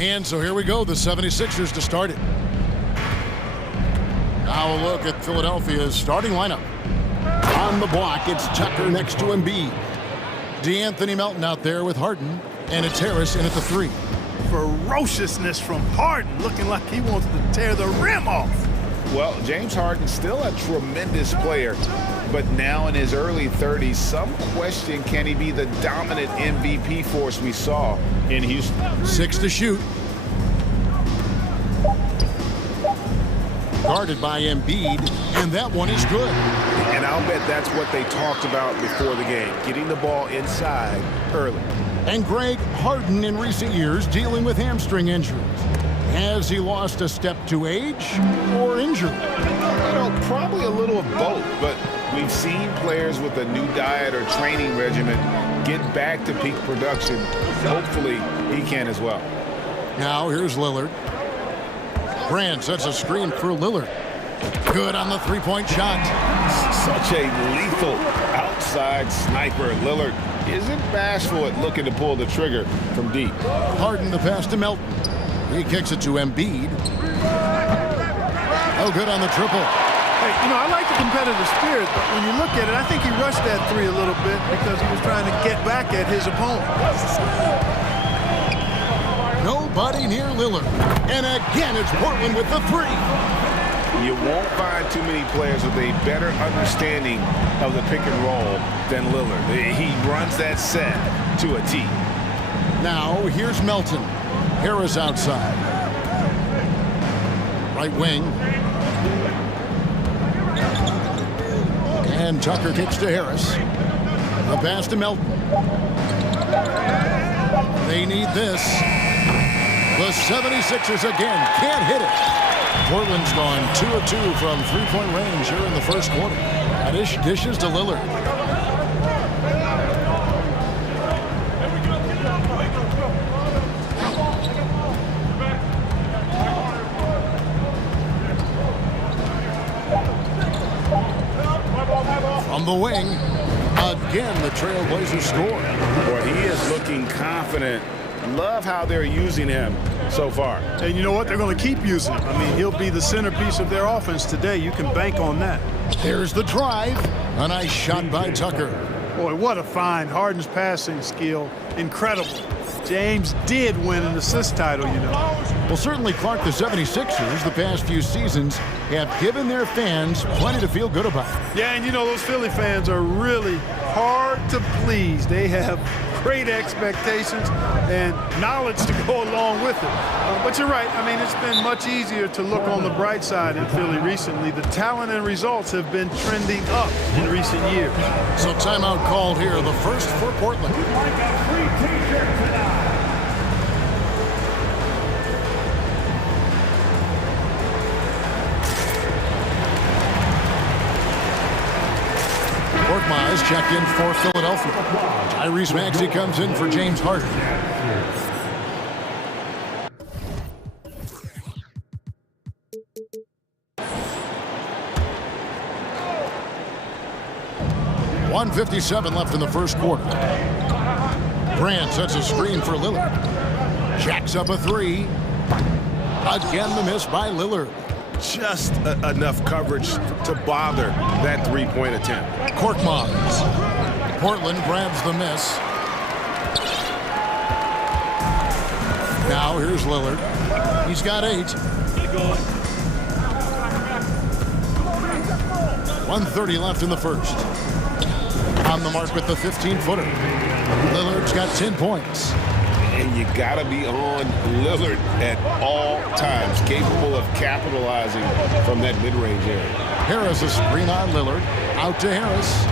And so here we go, the 76ers to start it. Now a look at Philadelphia's starting lineup. On the block, it's Tucker next to Embiid. DeAnthony Melton out there with Harden, and it's Harris in at the 3. Ferociousness from Harden, looking like he wants to tear the rim off. Well, James Harden's still a tremendous player, but now in his early 30s, some question, can he be the dominant MVP force we saw in Houston? 6 to shoot. Guarded by Embiid, and that one is good. And I'll bet that's what they talked about before the game, getting the ball inside early. And Greg, Harden in recent years dealing with hamstring injuries. Has he lost a step to age or injury? You know, probably a little of both, but we've seen players with a new diet or training regimen get back to peak production. Hopefully, he can as well. Now here's Lillard. Grant sets a screen for Lillard. Good on the three-point shot. Such a lethal outside sniper. Lillard isn't bashful at looking to pull the trigger from deep. Harden the pass to Melton. He kicks it to Embiid. Oh, good on the triple. Hey, you know, I like the competitive spirit, but when you look at it, I think he rushed that 3 a little bit because he was trying to get back at his opponent. Nobody near Lillard. And again, it's Portland with the 3. You won't find too many players with a better understanding of the pick and roll than Lillard. He runs that set to a T. Now, here's Melton. Harris outside. Right wing. And Tucker kicks to Harris. The pass to Melton. They need this. The 76ers again can't hit it. Portland's gone 2 of 2 from three-point range here in the first quarter. Dishes to Lillard. From the wing, again the Trailblazers score. Boy, he is looking confident. Love how they're using him so far. And you know what? They're going to keep using him. I mean, he'll be the centerpiece of their offense today. You can bank on that. There's the drive. A nice shot by Tucker. Boy, what a find. Harden's passing skill, incredible. James did win an assist title, you know. Well, certainly, Clark, the 76ers the past few seasons have given their fans plenty to feel good about. Yeah, and you know, those Philly fans are really hard to please. They have great expectations and knowledge to go along with it. But you're right. I mean, it's been much easier to look on the bright side in Philly recently. The talent and results have been trending up in recent years. So timeout called here, the first for Portland. Korkmaz checked in for Philadelphia. Tyrese Maxey comes in for James Harden. .157 left in the first quarter. Grant sets a screen for Lillard. Jacks up a 3. Again the miss by Lillard. Just enough coverage to bother that three-point attempt. Korkmaz. Portland grabs the miss. Now here's Lillard. He's got 8. 1:30 left in the first. On the mark with the 15-footer. Lillard's got 10 points. And you gotta be on Lillard at all times, capable of capitalizing from that mid-range area. Harris a screen on Lillard. Out to Harris.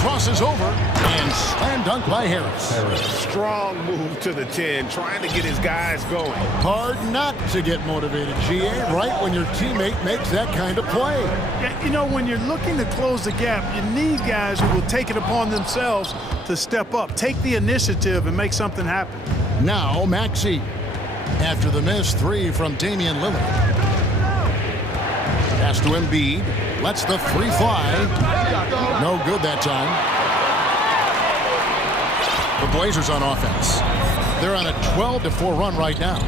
Crosses over and slam dunk by Harris. Strong move to the 10, trying to get his guys going. Hard not to get motivated, GA, right when your teammate makes that kind of play. Yeah, you know, when you're looking to close the gap, you need guys who will take it upon themselves to step up, take the initiative, and make something happen. Now Maxey. After the miss 3 from Damian Lillard. Pass to Embiid. Lets the 3 fly. No good that time. The Blazers on offense. They're on a 12-4 run right now.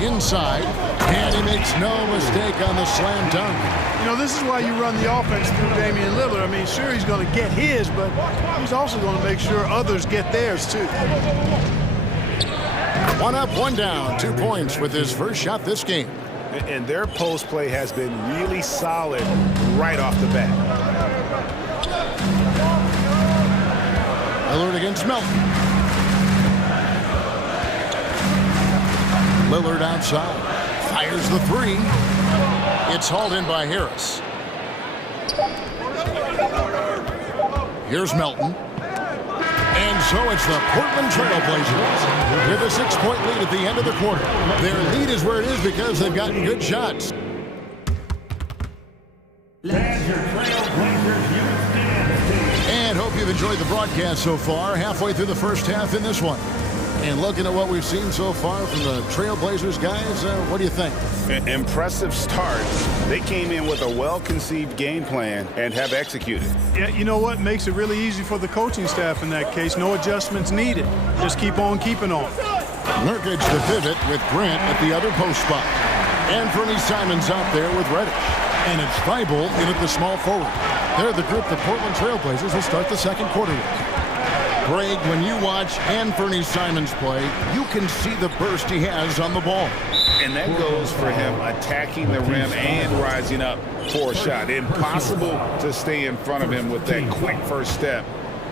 Inside, and he makes no mistake on the slam dunk. You know, this is why you run the offense through Damian Lillard. I mean, sure, he's going to get his, but he's also going to make sure others get theirs, too. 1 up, 1 down, 2 points with his first shot this game. And their post play has been really solid right off the bat. Lillard against Melton. Lillard outside. Fires the 3. It's hauled in by Harris. Here's Melton. And so it's the Portland Trail Blazers with a 6-point lead at the end of the quarter. Their lead is where it is because they've gotten good shots. And hope you've enjoyed the broadcast so far. Halfway through the first half in this one. And looking at what we've seen so far from the Trailblazers guys, what do you think? Impressive start. They came in with a well-conceived game plan and have executed. Yeah, you know what? Makes it really easy for the coaching staff in that case. No adjustments needed. Just keep on keeping on. Nurkic the pivot with Grant at the other post spot. And Fernie Simons out there with Reddish. And it's Thibault in at the small forward. They're the group the Portland Trailblazers will start the second quarter with. Greg, when you watch Fernie Simons play, you can see the burst he has on the ball. And that goes for him attacking the rim and rising up for a shot. Impossible to stay in front of him with that quick first step.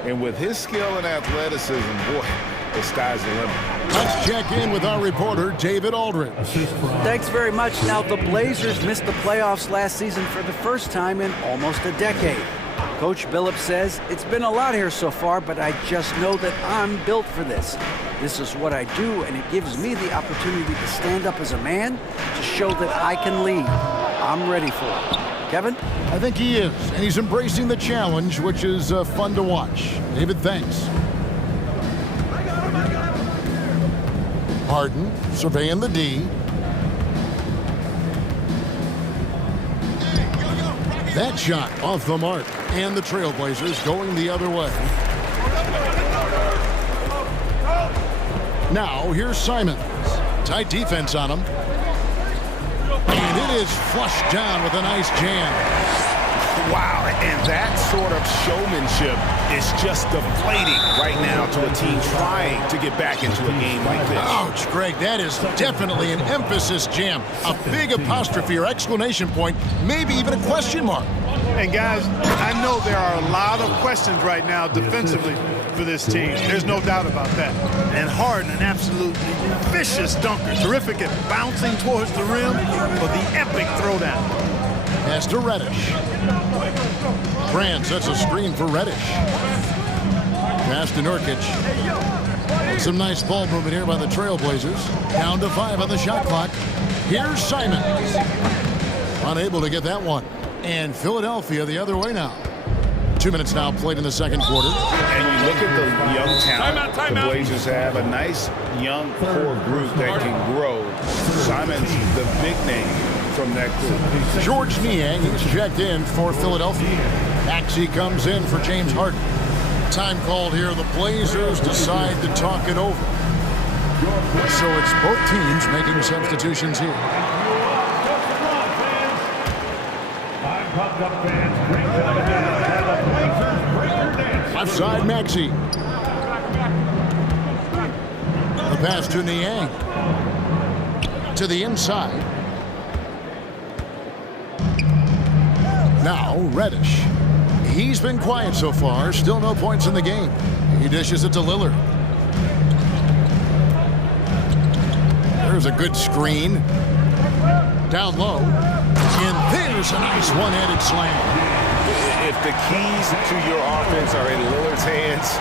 And with his skill and athleticism, boy, the sky's the limit. Let's check in with our reporter, David Aldridge. Thanks very much. Now, the Blazers missed the playoffs last season for the first time in almost a decade. Coach Billups says, it's been a lot here so far, but I just know that I'm built for this. This is what I do, and it gives me the opportunity to stand up as a man to show that I can lead. I'm ready for it. Kevin? I think he is, and he's embracing the challenge, which is fun to watch. David, thanks. Harden surveying the D. That shot off the mark, and the Trailblazers going the other way. Now, here's Simons. Tight defense on him. And it is flushed down with a nice jam. Wow, and that sort of showmanship is just deflating right now to a team trying to get back into a game like this. Ouch, Greg, that is definitely an emphasis jam. A big apostrophe or exclamation point, maybe even a question mark. And guys, I know there are a lot of questions right now defensively for this team. There's no doubt about that. And Harden, an absolutely vicious dunker. Terrific at bouncing towards the rim for the epic throwdown. Pass to Reddish. Grant sets a screen for Reddish. Pass to Nurkic. Some nice ball movement here by the Trailblazers. Down to 5 on the shot clock. Here's Simons. Unable to get that one. And Philadelphia the other way now. 2 minutes now played in the second quarter. And you look at the young talent the Blazers have, a nice young core group that can grow. Simons, the big name from that group. George Niang, he's checked in for Philadelphia. Maxey comes in for James Harden. Time called here. The Blazers decide to talk it over. So it's both teams making substitutions here. Offside Maxey. The pass to Niang. To the inside. Now Reddish. He's been quiet so far. Still no points in the game. He dishes it to Lillard. There's a good screen. Down low. And there's a nice one-handed slam. If the keys to your offense are in Lillard's hands,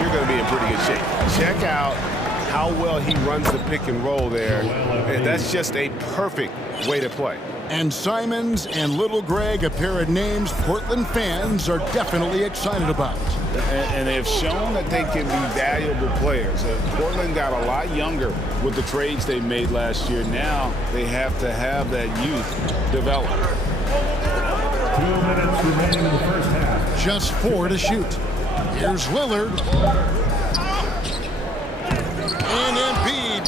you're going to be in pretty good shape. Check out how well he runs the pick and roll there. And that's just a perfect way to play. And Simons and Little Greg, a pair of names Portland fans are definitely excited about. And they've shown that they can be valuable players. Portland got a lot younger with the trades they made last year. Now they have to have that youth develop. 2 minutes remaining in the first half. Just 4 to shoot. Here's Lillard.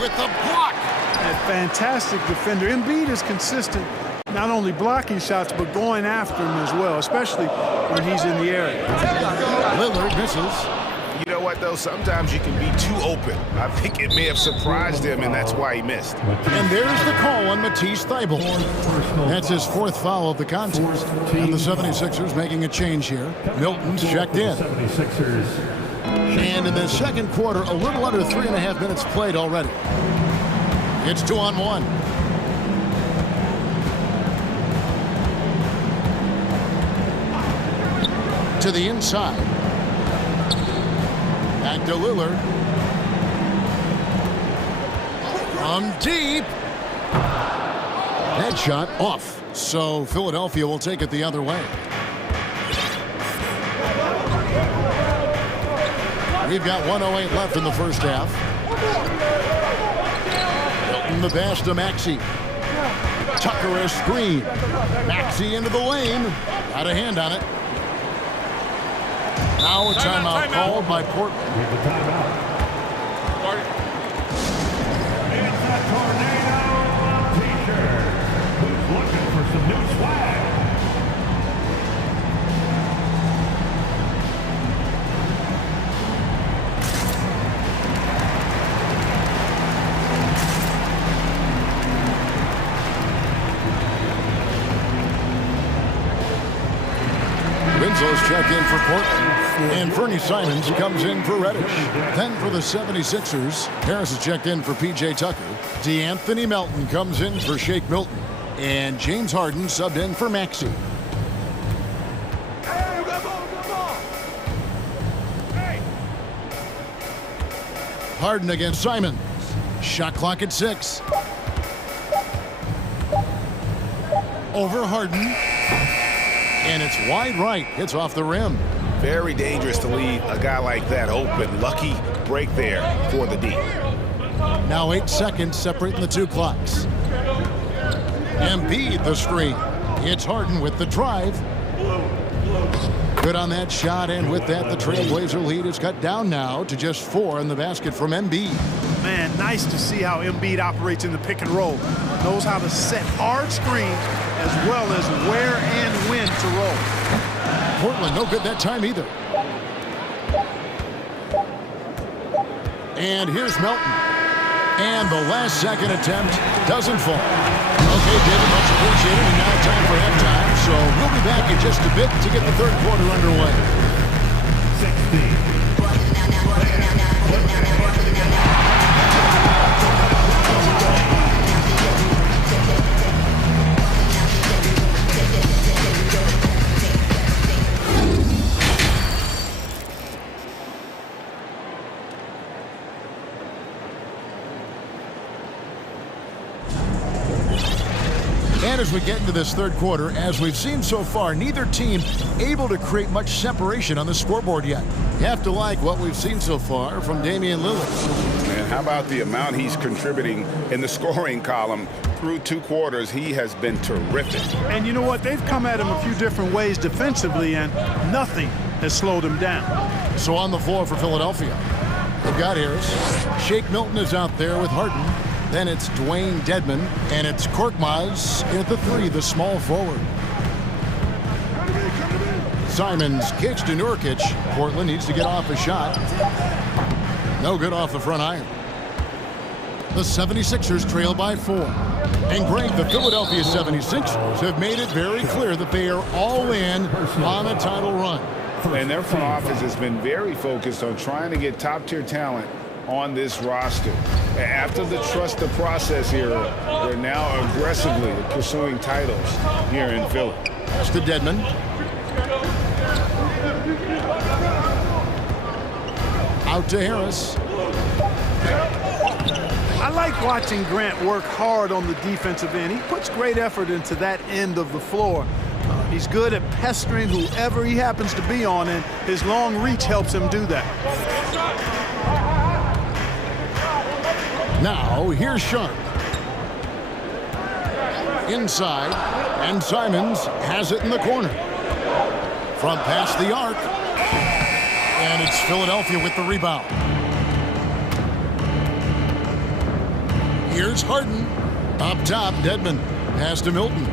with the block. A fantastic defender. Embiid is consistent, not only blocking shots, but going after him as well, especially when he's in the area. Lillard misses. You know what, though? Sometimes you can be too open. I think it may have surprised him, and that's why he missed. And there's the call on Matisse Thybulle. That's his fourth foul of the contest. And the 76ers making a change here. Milton's checked in. 76ers. And in the second quarter, a little under 3.5 minutes played already. It's 2-on-1. To the inside. Back to Lillard. From deep. That shot off. So Philadelphia will take it the other way. We've got 1:08 left in the first half. Milton the pass to Maxey. Tucker a screen. Maxey into the lane. Got a hand on it. Now a timeout called by Portland. With the timeout. It's a tornado of t-shirts. Who's looking for some new swag? Winslow's checked in for Portland. And Fernie Simons comes in for Reddish. Then for the 76ers, Harris has checked in for P.J. Tucker. DeAnthony Melton comes in for Shake Milton. And James Harden subbed in for Maxey. Harden against Simons. Shot clock at 6. Over Harden. And it's wide right. Hits off the rim. Very dangerous to leave a guy like that open. Lucky break there for the D. Now 8 seconds separating the two clocks. Embiid the screen. It's Harden with the drive. Good on that shot, and with that, the Trailblazer lead is cut down now to just 4 in the basket from Embiid. Man, nice to see how Embiid operates in the pick and roll. Knows how to set hard screens as well as where and when to roll. Portland no good that time either. And here's Melton. And the last second attempt doesn't fall. Okay, David, much appreciated. And now time for halftime. So we'll be back in just a bit to get the third quarter underway. 60. And as we get into this third quarter, as we've seen so far, neither team able to create much separation on the scoreboard yet. You have to like what we've seen so far from Damian Lillard. Man, how about the amount he's contributing in the scoring column through 2 quarters? He has been terrific. And you know what? They've come at him a few different ways defensively, and nothing has slowed him down. So on the floor for Philadelphia, they've got Harris. Shake Milton is out there with Harden. Then it's Dwayne Dedmon, and it's Korkmaz at the 3, the small forward. Simons kicks to Nurkic. Portland needs to get off a shot. No good off the front iron. The 76ers trail by 4. And Greg, the Philadelphia 76ers have made it very clear that they are all in on a title run. And their front office has been very focused on trying to get top-tier talent on this roster. After the trust the process era, they're now aggressively pursuing titles here in Philly. That's to Dedmon. Out to Harris. I like watching Grant work hard on the defensive end. He puts great effort into that end of the floor. He's good at pestering whoever he happens to be on, and his long reach helps him do that. Now, here's Sharp. Inside, and Simons has it in the corner. From past the arc. And it's Philadelphia with the rebound. Here's Harden. Up top, Dedmon. Pass to Milton.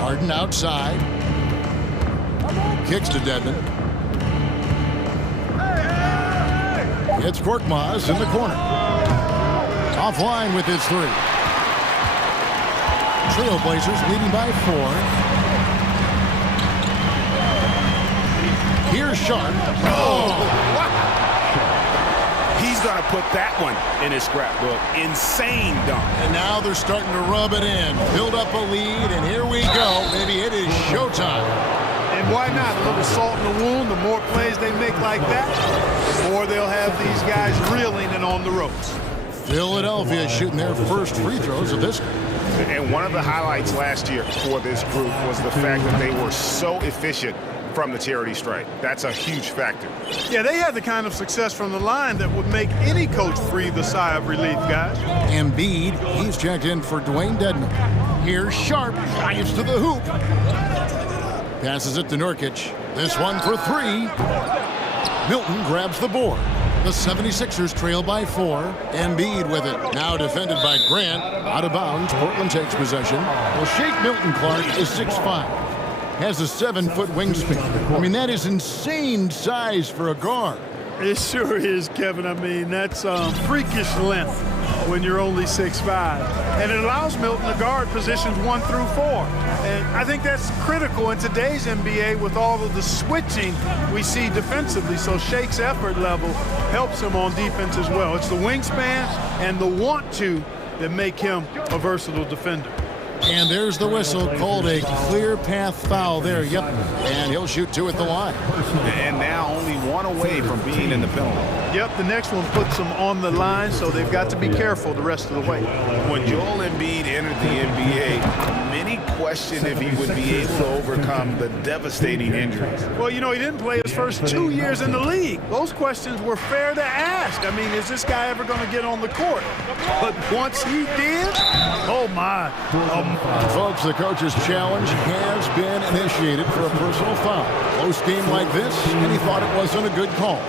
Harden outside. Kicks to Dedmon. It's Korkmaz in the corner. Offline with his three. Trailblazers leading by 4. Here's Sharp. Oh, wow. He's going to put that one in his scrapbook. Insane dunk. And now they're starting to rub it in. Build up a lead, and here we go. Maybe it is showtime. And why not? A little salt in the wound. The more plays they make like that, the more they'll have these guys reeling and on the ropes. Philadelphia shooting their first free throws of this. And one of the highlights last year for this group was the fact that they were so efficient from the charity stripe. That's a huge factor. Yeah, they had the kind of success from the line that would make any coach breathe a sigh of relief, guys. Embiid, he's checked in for Dwayne Dedmon. Here's Sharp, drives to the hoop. Passes it to Nurkic. This one for 3. Milton grabs the board. The 76ers trail by 4. Embiid with it. Now defended by Grant. Out of bounds. Portland takes possession. Well, Shake Milton Clark is 6'5". Has a 7-foot wingspan. I mean, that is insane size for a guard. It sure is, Kevin. I mean, that's freakish length when you're only 6'5". And it allows Milton to guard positions 1 through 4. And I think that's critical in today's NBA with all of the switching we see defensively. So Shake's effort level helps him on defense as well. It's the wingspan and the want to that make him a versatile defender. And there's the whistle, called a clear path foul there. Yep, and he'll shoot 2 at the line. And now only 1 away from being in the penalty. Yep, the next one puts them on the line, so they've got to be careful the rest of the way. When Joel Embiid entered the NBA, many questioned if he would be able to overcome the devastating injuries. Well, you know, he didn't play his first 2 years in the league. Those questions were fair to ask. I mean, is this guy ever going to get on the court? But once he did, oh my. Folks, the coach's challenge has been initiated for a personal foul. Close game like this, and he thought it wasn't a good call.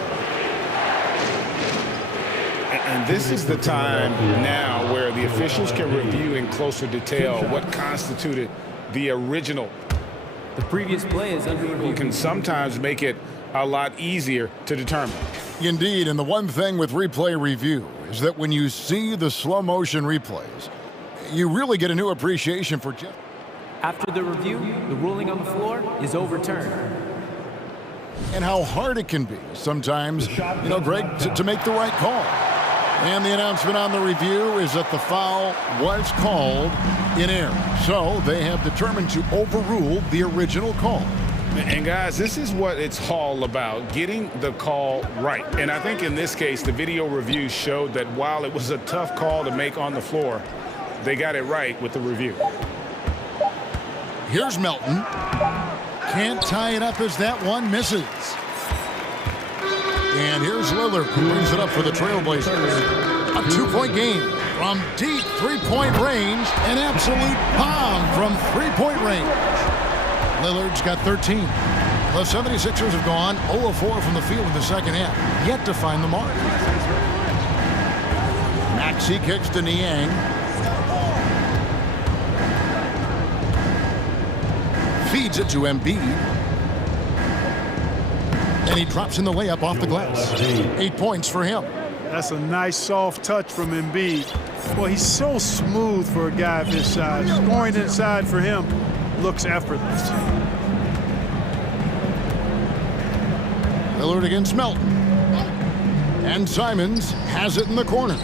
And this is the time now where the officials can review in closer detail what constituted the original. The previous play is under review. Can sometimes make it a lot easier to determine. Indeed, and the one thing with replay review is that when you see the slow motion replays, you really get a new appreciation for just. After the review, the ruling on the floor is overturned. And how hard it can be sometimes, you know, Greg, to make the right call. And the announcement on the review is that the foul was called in error. So they have determined to overrule the original call. And guys, this is what it's all about, getting the call right. And I think in this case, the video review showed that while it was a tough call to make on the floor, they got it right with the review. Here's Melton. Can't tie it up as that one misses. And here's Lillard, who brings it up for the Trailblazers. A 2-point game from deep 3-point range. An absolute bomb from 3-point range. Lillard's got 13. The 76ers have gone 0 of 4 from the field in the second half. Yet to find the mark. Maxey kicks to Niang. Feeds it to Embiid. And he drops in the layup off the glass. 8 points for him. That's a nice soft touch from Embiid. Well, he's so smooth for a guy of his size. Scoring inside for him looks effortless. Lillard against Melton. And Simons has it in the corner.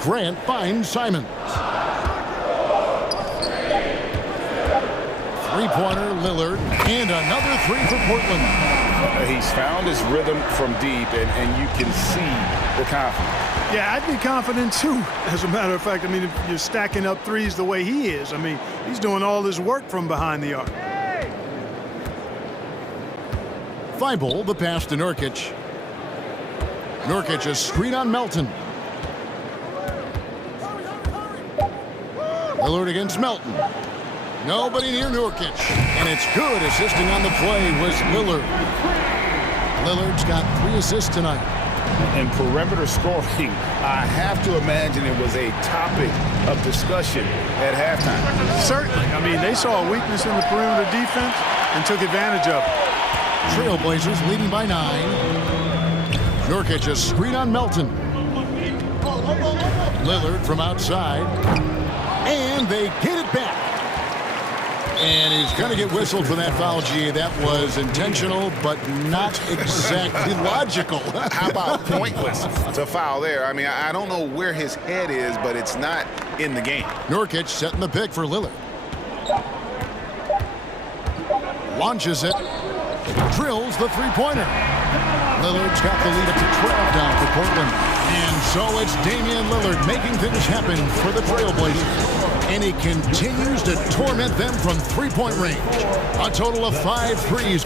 Grant finds Simons. Three-pointer, Lillard, and another 3 for Portland. He's found his rhythm from deep, and you can see the confidence. Yeah, I'd be confident too, as a matter of fact. I mean, if you're stacking up threes the way he is, I mean, he's doing all his work from behind the arc. Thibault, the pass to Nurkic. Nurkic, a screen on Melton. Lillard against Melton. Nobody near Nurkic. And it's good. Assisting on the play was Lillard. Lillard's got 3 assists tonight. And perimeter scoring, I have to imagine it was a topic of discussion at halftime. Certainly. I mean, they saw a weakness in the perimeter defense and took advantage of it. Trailblazers leading by 9. Nurkic, a screen on Melton. Lillard from outside. And they get it back. And he's going to get whistled for that foul, G. That was intentional, but not exactly logical. How about pointless to foul there? I mean, I don't know where his head is, but it's not in the game. Nurkic setting the pick for Lillard. Launches it. Drills the three-pointer. Lillard's got the lead up to 12 down for Portland. And so it's Damian Lillard making things happen for the Trailblazers. And he continues to torment them from three-point range. A total of 5 threes.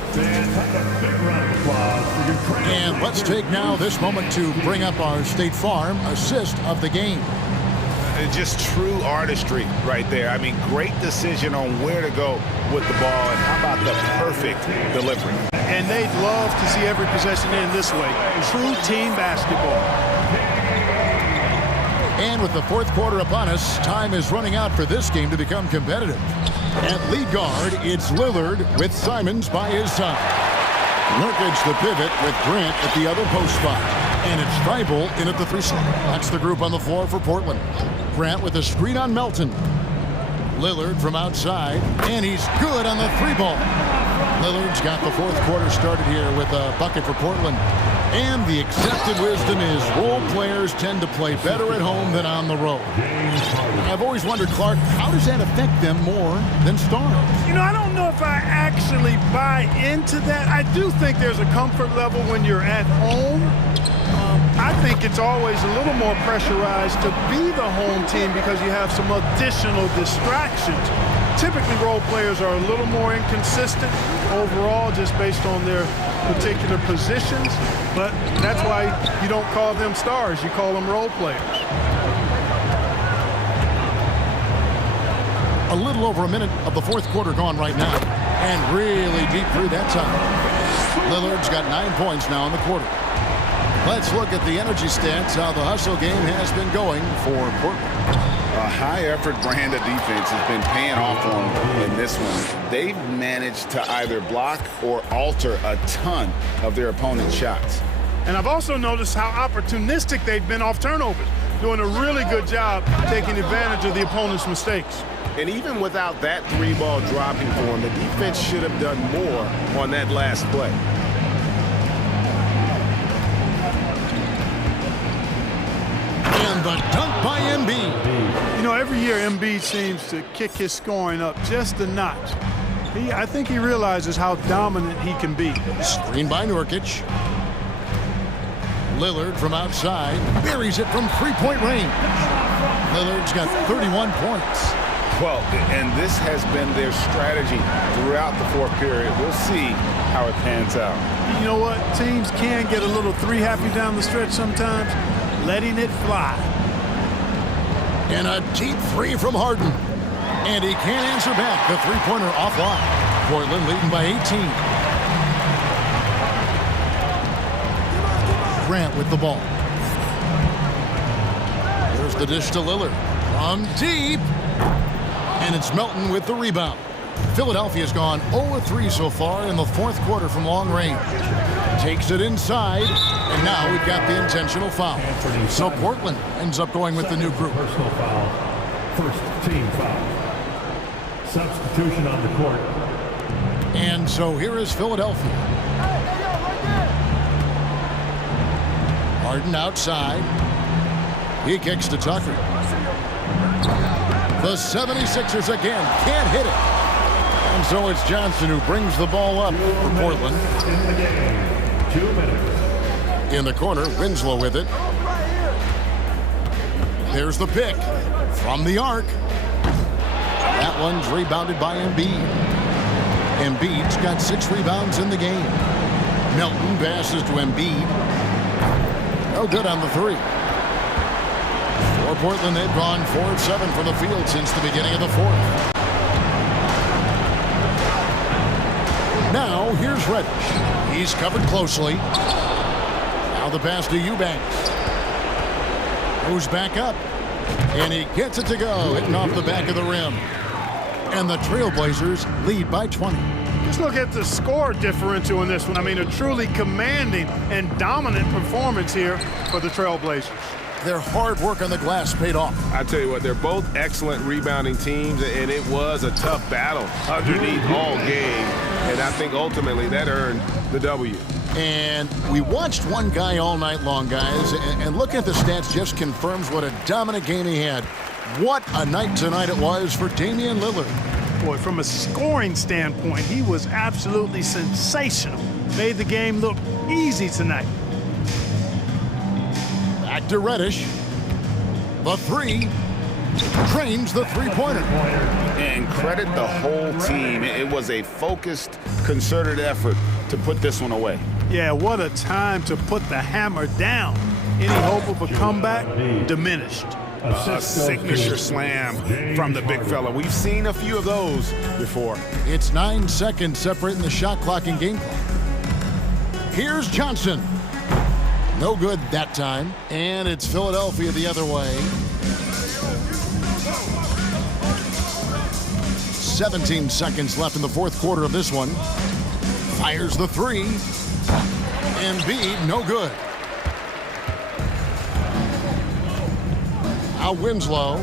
And let's take now this moment to bring up our State Farm assist of the game. Just true artistry right there. I mean, great decision on where to go with the ball, and how about the perfect delivery. And they'd love to see every possession end this way. True team basketball. And with the fourth quarter upon us, time is running out for this game to become competitive. At lead guard, it's Lillard with Simons by his side. Nurkic the pivot with Grant at the other post spot. And it's Thybulle in at the 3 slot. That's the group on the floor for Portland. Grant with a screen on Melton. Lillard from outside, and he's good on the 3-ball. Lillard's got the fourth quarter started here with a bucket for Portland. And the accepted wisdom is role players tend to play better at home than on the road. I've always wondered, Clark, how does that affect them more than stars? You know, I don't know if I actually buy into that. I do think there's a comfort level when you're at home. I think it's always a little more pressurized to be the home team because you have some additional distractions. Typically, role players are a little more inconsistent overall just based on their particular positions, but that's why you don't call them stars, you call them role players. A little over a minute of the fourth quarter gone right now, and really deep through that time. Lillard's got 9 points now in the quarter. Let's look at the energy stats, how the hustle game has been going for Portland. A high-effort brand of defense has been paying off for them in this one. They've managed to either block or alter a ton of their opponent's shots. And I've also noticed how opportunistic they've been off turnovers, doing a really good job taking advantage of the opponent's mistakes. And even without that 3-ball dropping for them, the defense should have done more on that last play. And the dunk by Embiid. You know, every year Embiid seems to kick his scoring up just a notch. I think he realizes how dominant he can be. Screen by Nurkic. Lillard from outside buries it from three-point range. Lillard's got 31 points. Well, and this has been their strategy throughout the fourth period. We'll see how it pans out. You know what? Teams can get a little three-happy down the stretch sometimes, letting it fly. And a deep three from Harden. And he can't answer back. The three-pointer offline. Portland leading by 18. Grant with the ball. There's the dish to Lillard. From deep. And it's Melton with the rebound. Philadelphia's gone 0-3 so far in the fourth quarter from long range. Takes it inside, and now we've got the intentional foul. So Portland ends up going with the new group. Personal foul. First team foul. Substitution on the court. And so here is Philadelphia. Harden outside. He kicks to Tucker. The 76ers again can't hit it. And so it's Johnson who brings the ball up for Portland. In the game, 2 minutes. In the corner, Winslow with it. There's the pick from the arc. That one's rebounded by Embiid. Embiid's got 6 rebounds in the game. Melton passes to Embiid. No good on the 3. For Portland, they've gone 4 of 7 from the field since the beginning of the fourth. Now, here's Reddish. He's covered closely. Now Now the pass to Eubanks. Moves back up. And he gets it to go, hitting off the back of the rim. And the Trailblazers lead by 20. Just look at the score differential in this one. I mean, a truly commanding and dominant performance here for the Trailblazers. Their hard work on the glass paid off. I tell you what, they're both excellent rebounding teams, and it was a tough battle underneath all game. And I think ultimately that earned the W. And we watched one guy all night long, guys, and looking at the stats just confirms what a dominant game he had. What a night tonight it was for Damian Lillard. Boy, from a scoring standpoint, he was absolutely sensational. Made the game look easy tonight. Back to Reddish. The three. Trains the three-pointer. And credit the whole team. It was a focused, concerted effort to put this one away. Yeah, what a time to put the hammer down. Any hope of a comeback diminished. A signature slam from the big fella. We've seen a few of those before. It's 9 seconds separating the shot clock and game clock. Here's Johnson. No good that time. And it's Philadelphia the other way. 17 seconds left in the fourth quarter of this one. Fires the three. Embiid, no good. Now Winslow.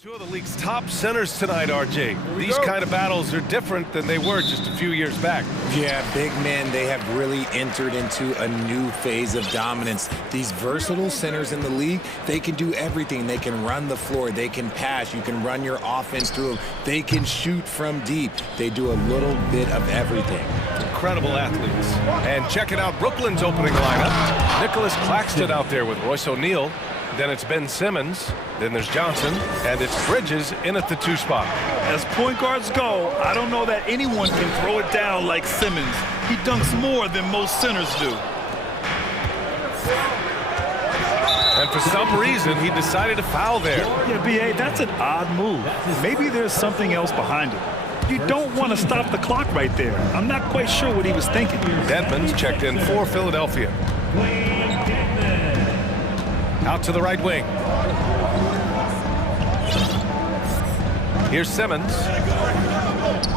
Two of the league's top centers tonight, RJ. These kind of battles are different than they were just a few years back. Yeah, big men, they have really entered into a new phase of dominance. These versatile centers in the league, they can do everything. They can run the floor, they can pass, you can run your offense through them. They can shoot from deep. They do a little bit of everything. Incredible athletes. And checking out Brooklyn's opening lineup. Nicholas Claxton out there with Royce O'Neal. Then it's Ben Simmons, then there's Johnson, and it's Bridges in at the 2 spot. As point guards go, I don't know that anyone can throw it down like Simmons. He dunks more than most centers do. And for some reason, he decided to foul there. Yeah, B.A., that's an odd move. Maybe there's something else behind it. You don't want to stop the clock right there. I'm not quite sure what he was thinking. Dedmon's checked in for Philadelphia. Out to the right wing. Here's Simmons.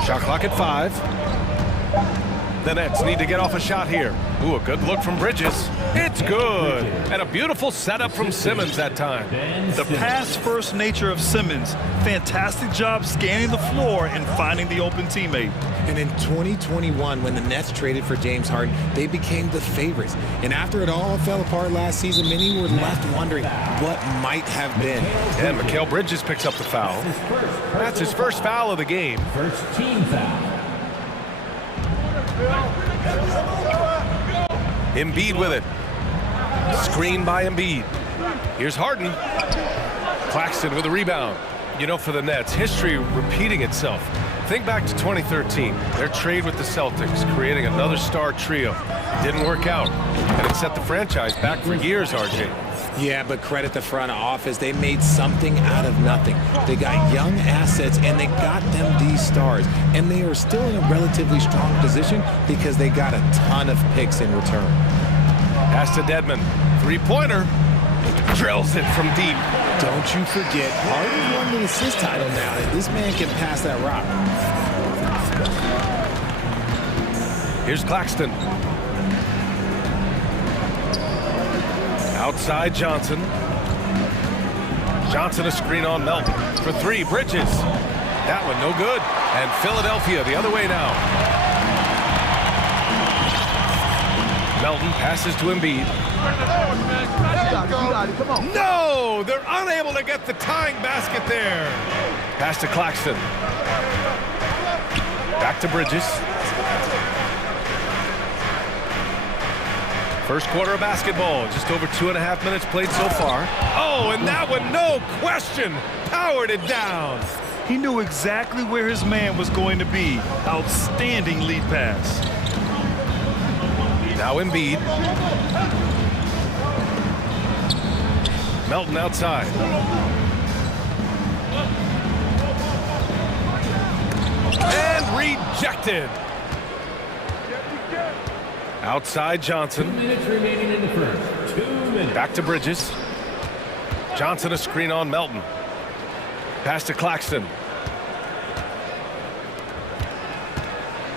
Shot clock at 5. The Nets need to get off a shot here. Ooh, a good look from Bridges. It's good. And a beautiful setup from Simmons that time. The pass-first nature of Simmons. Fantastic job scanning the floor and finding the open teammate. And in 2021, when the Nets traded for James Harden, they became the favorites. And after it all fell apart last season, many were left wondering what might have been. And Mikal Bridges picks up the foul. That's his first foul of the game. First team foul. Embiid with it. Screen by Embiid. Here's Harden. Claxton with a rebound. You know, for the Nets, history repeating itself. Think back to 2013, their trade with the Celtics, creating another star trio. Didn't work out, and it set the franchise back for years, RJ. Yeah, but credit the front office. They made something out of nothing. They got young assets, and they got them these stars. And they are still in a relatively strong position because they got a ton of picks in return. Pass to Dedmon. Three-pointer. Drills it from deep. Don't you forget, Harden won the assist title now. This man can pass that rock. Here's Claxton. Outside Johnson. Johnson a screen on Melton. For 3, Bridges. That one no good. And Philadelphia the other way now. Melton passes to Embiid. No! They're unable to get the tying basket there. Pass to Claxton. Back to Bridges. First quarter of basketball, just over 2.5 minutes played so far. Oh, and that one, no question, powered it down. He knew exactly where his man was going to be. Outstanding lead pass. Now Embiid. Melton outside. And rejected. Outside Johnson. 2 minutes remaining in the first. 2 minutes. Back to Bridges. Johnson a screen on Melton. Pass to Claxton.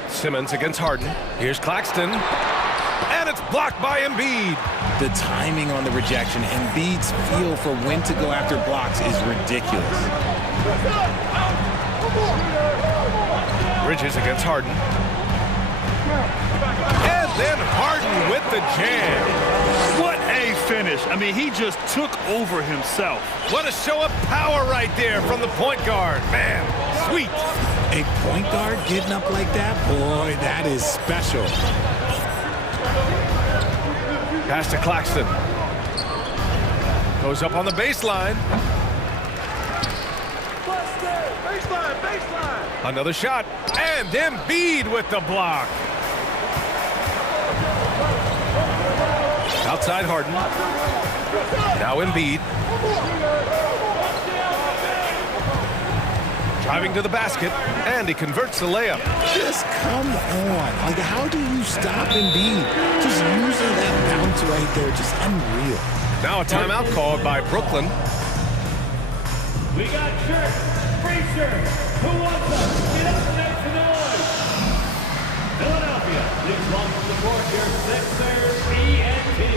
Simmons against Harden. Here's Claxton. And it's blocked by Embiid. The timing on the rejection, Embiid's feel for when to go after blocks is ridiculous. Bridges against Harden. And then Harden with the jam. What a finish. I mean, he just took over himself. What a show of power right there from the point guard. Man, sweet. A point guard getting up like that? Boy, that is special. Pass to Claxton. Goes up on the baseline. Baseline. Another shot. And Embiid with the block. Outside Harden. Now Embiid. Driving to the basket, and he converts the layup. Just come on. Like, how do you stop Embiid? Just using that bounce right there, just unreal. Now a timeout called by Brooklyn. We got shirts, free shirts. Who wants them? Get up and make some noise. Philadelphia, please welcome to board your Sixers ENT.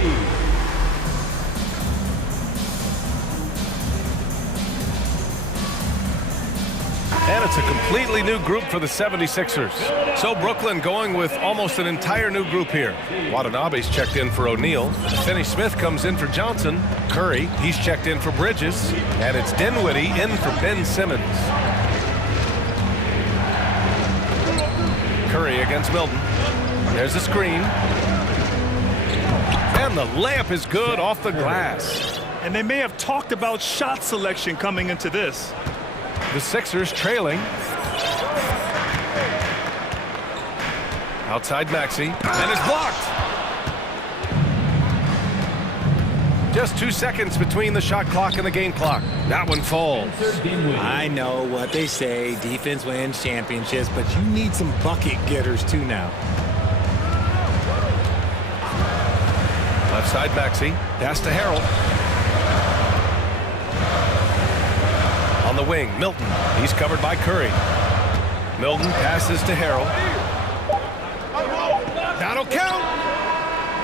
It's a completely new group for the 76ers. So Brooklyn going with almost an entire new group here. Watanabe's checked in for O'Neal. Finney Smith comes in for Johnson. Curry, he's checked in for Bridges. And it's Dinwiddie in for Ben Simmons. Curry against Milton. There's a screen. And the layup is good off the glass. And they may have talked about shot selection coming into this. The Sixers trailing. Outside Maxey, and it's blocked. Just 2 seconds between the shot clock and the game clock. That one falls. I know what they say, defense wins championships, but you need some bucket getters too now. Left side Maxey, pass to Harrell. On the wing, Milton. He's covered by Curry. Milton passes to Harrell. That'll count.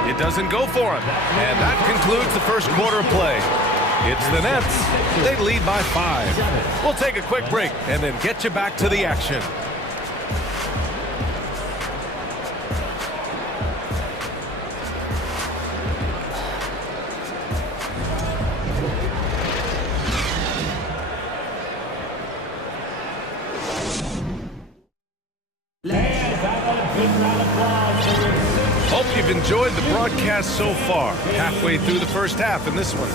It doesn't go for him. And that concludes the first quarter of play. It's the Nets. They lead by 5. We'll take a quick break and then get you back to the action. Hope you've enjoyed the broadcast so far. Halfway through the first half in this one.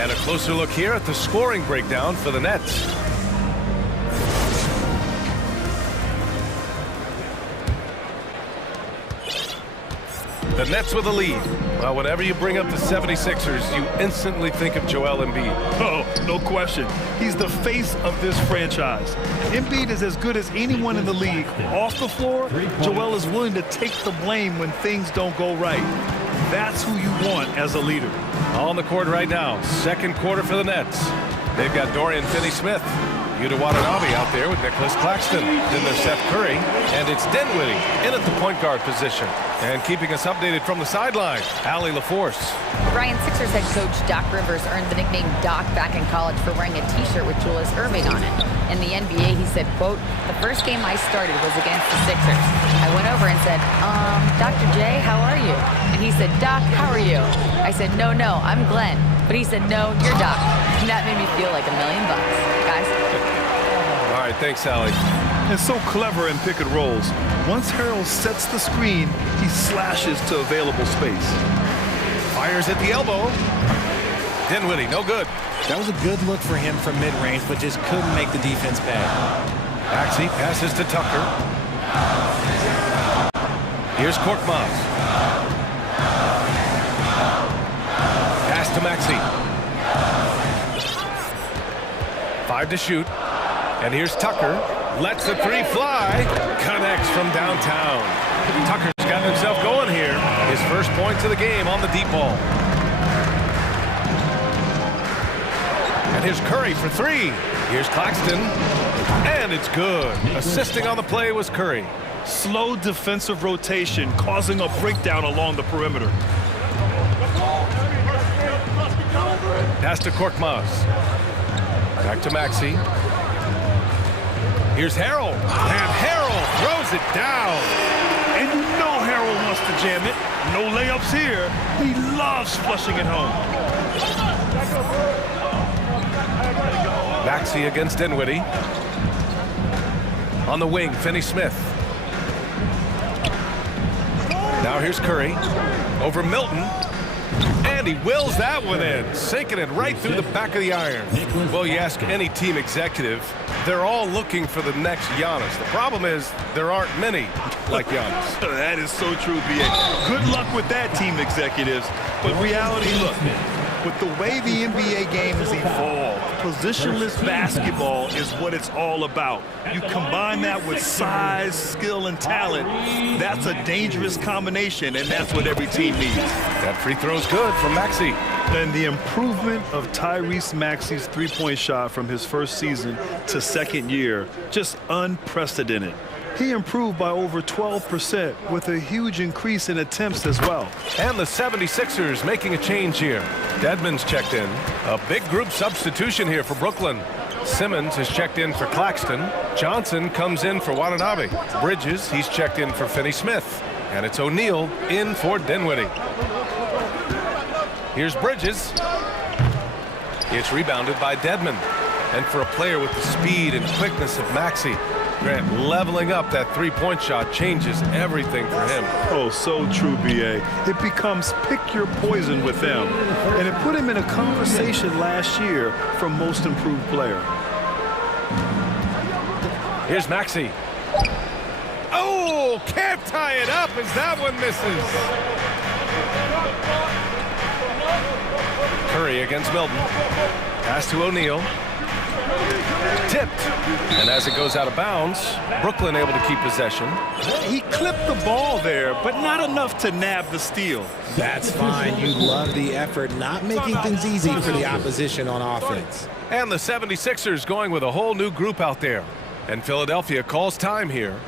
And a closer look here at the scoring breakdown for the Nets. The Nets with a lead. Well, whenever you bring up the 76ers, you instantly think of Joel Embiid. Oh, no question. He's the face of this franchise. Embiid is as good as anyone in the league. Off the floor, Joel is willing to take the blame when things don't go right. That's who you want as a leader. On the court right now, second quarter for the Nets. They've got Dorian Finney-Smith. Yuta Watanabe out there with Nicholas Claxton. Then there's Seth Curry, and it's Dinwiddie in at the point guard position. And keeping us updated from the sideline, Allie LaForce. Ryan, Sixers head coach Doc Rivers earned the nickname Doc back in college for wearing a T-shirt with Julius Erving on it. In the NBA, he said, quote, "The first game I started was against the Sixers. I went over and said, Dr. J, how are you?" And he said, "Doc, how are you?" I said, no, I'm Glenn." But he said, "No, you're Doc." And that made me feel like $1 million, guys. All right, thanks, Allie. And so clever in pick and rolls. Once Harrell sets the screen, he slashes to available space. Fires at the elbow. Dinwiddie, no good. That was a good look for him from mid-range, but just couldn't make the defense pay. Maxey passes to Tucker. Here's Korkmaz. Pass to Maxey. 5 to shoot. And here's Tucker. Lets the three fly. Connects from downtown. Tucker's got himself going here. His first points of the game on the deep ball. And here's Curry for 3. Here's Claxton. And it's good. Assisting on the play was Curry. Slow defensive rotation causing a breakdown along the perimeter. Pass to Korkmaz. Back to Maxey. Here's Harrell. And Harrell throws it down. And you know Harrell wants to jam it. No layups here. He loves flushing it home. Maxey against Dinwiddie. On the wing, Finney-Smith. Now here's Curry. Over Milton. And he wills that one in, sinking it right through the back of the iron. Well, you ask any team executive, they're all looking for the next Giannis. The problem is there aren't many like Giannis. That is so true, B.A. Good luck with that, team executives. But reality, look, with the way the NBA game has evolved, positionless basketball is what it's all about. You combine that with size, skill, and talent, that's a dangerous combination, and that's what every team needs. That free throw's good from Maxey. And the improvement of Tyrese Maxey's three-point shot from his first season to second year, just unprecedented. He improved by over 12% with a huge increase in attempts as well. And the 76ers making a change here. Dedmon's checked in. A big group substitution here for Brooklyn. Simmons has checked in for Claxton. Johnson comes in for Watanabe. Bridges, he's checked in for Finney-Smith. And it's O'Neal in for Dinwiddie. Here's Bridges. It's rebounded by Dedmon. And for a player with the speed and quickness of Maxey, Grant, leveling up that three-point shot changes everything for him. Oh, so true, B.A. It becomes pick your poison with them. And it put him in a conversation last year for most improved player. Here's Maxey. Oh, can't tie it up as that one misses. Curry against Milton. Pass to O'Neal. Tipped. And as it goes out of bounds, Brooklyn able to keep possession. He clipped the ball there, but not enough to nab the steal. That's fine. You love the effort, not making things easy for the opposition on offense. And the 76ers going with a whole new group out there. And Philadelphia calls time here.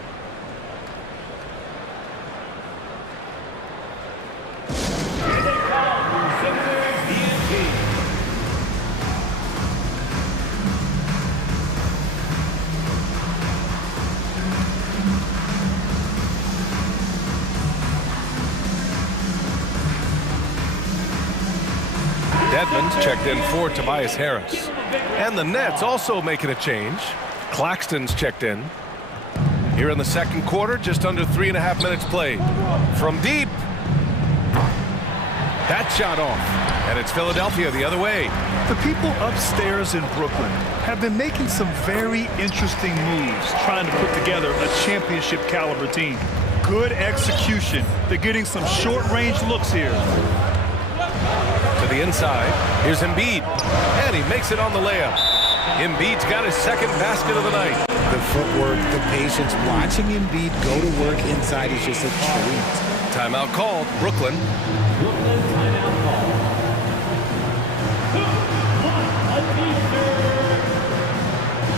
Dedmon's checked in for Tobias Harris. And the Nets also making a change. Claxton's checked in. Here in the second quarter, just under 3.5 minutes played. From deep. That shot off. And it's Philadelphia the other way. The people upstairs in Brooklyn have been making some very interesting moves, trying to put together a championship caliber team. Good execution. They're getting some short-range looks here. To the inside, here's Embiid, and he makes it on the layup. Embiid's got his second basket of the night. The footwork, the patience, watching Embiid go to work inside is just a treat. Timeout called, Brooklyn. Timeout call.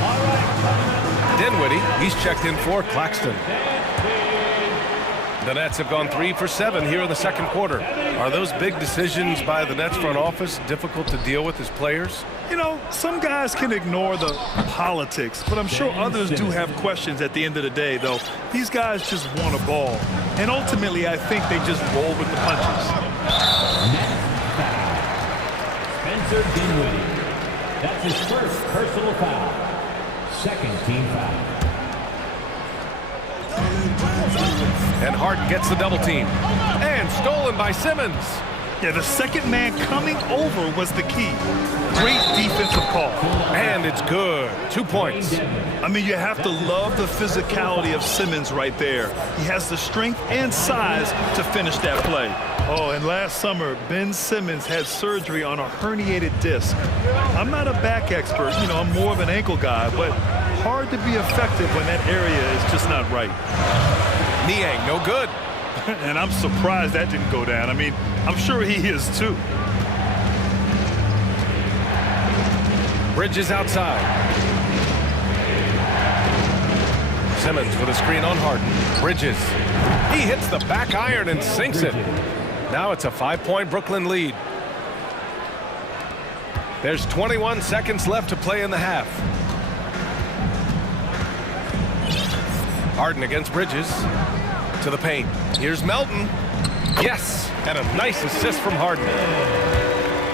All right. Dinwiddie, he's checked in for Claxton. The Nets have gone 3 for 7 here in the second quarter. Are those big decisions by the Nets front office difficult to deal with as players? You know, some guys can ignore the politics, but I'm sure others do have questions at the end of the day, though. These guys just want a ball. And ultimately, I think they just roll with the punches. Spencer Dinwiddie. That's his first personal foul. Second team foul. And Harden gets the double team. And stolen by Simmons. Yeah, the second man coming over was the key. Great defensive call. And it's good. 2 points. I mean, you have to love the physicality of Simmons right there. He has the strength and size to finish that play. Oh, and last summer, Ben Simmons had surgery on a herniated disc. I'm not a back expert. You know, I'm more of an ankle guy, but hard to be effective when that area is just not right. Niang, no good. And I'm surprised that didn't go down. I mean, I'm sure he is too. Bridges outside. Simmons with a screen on Harden. Bridges. He hits the back iron and sinks it. Now it's a 5-point Brooklyn lead. There's 21 seconds left to play in the half. Harden against Bridges. To the paint. Here's Melton. Yes, and a nice assist from Harden.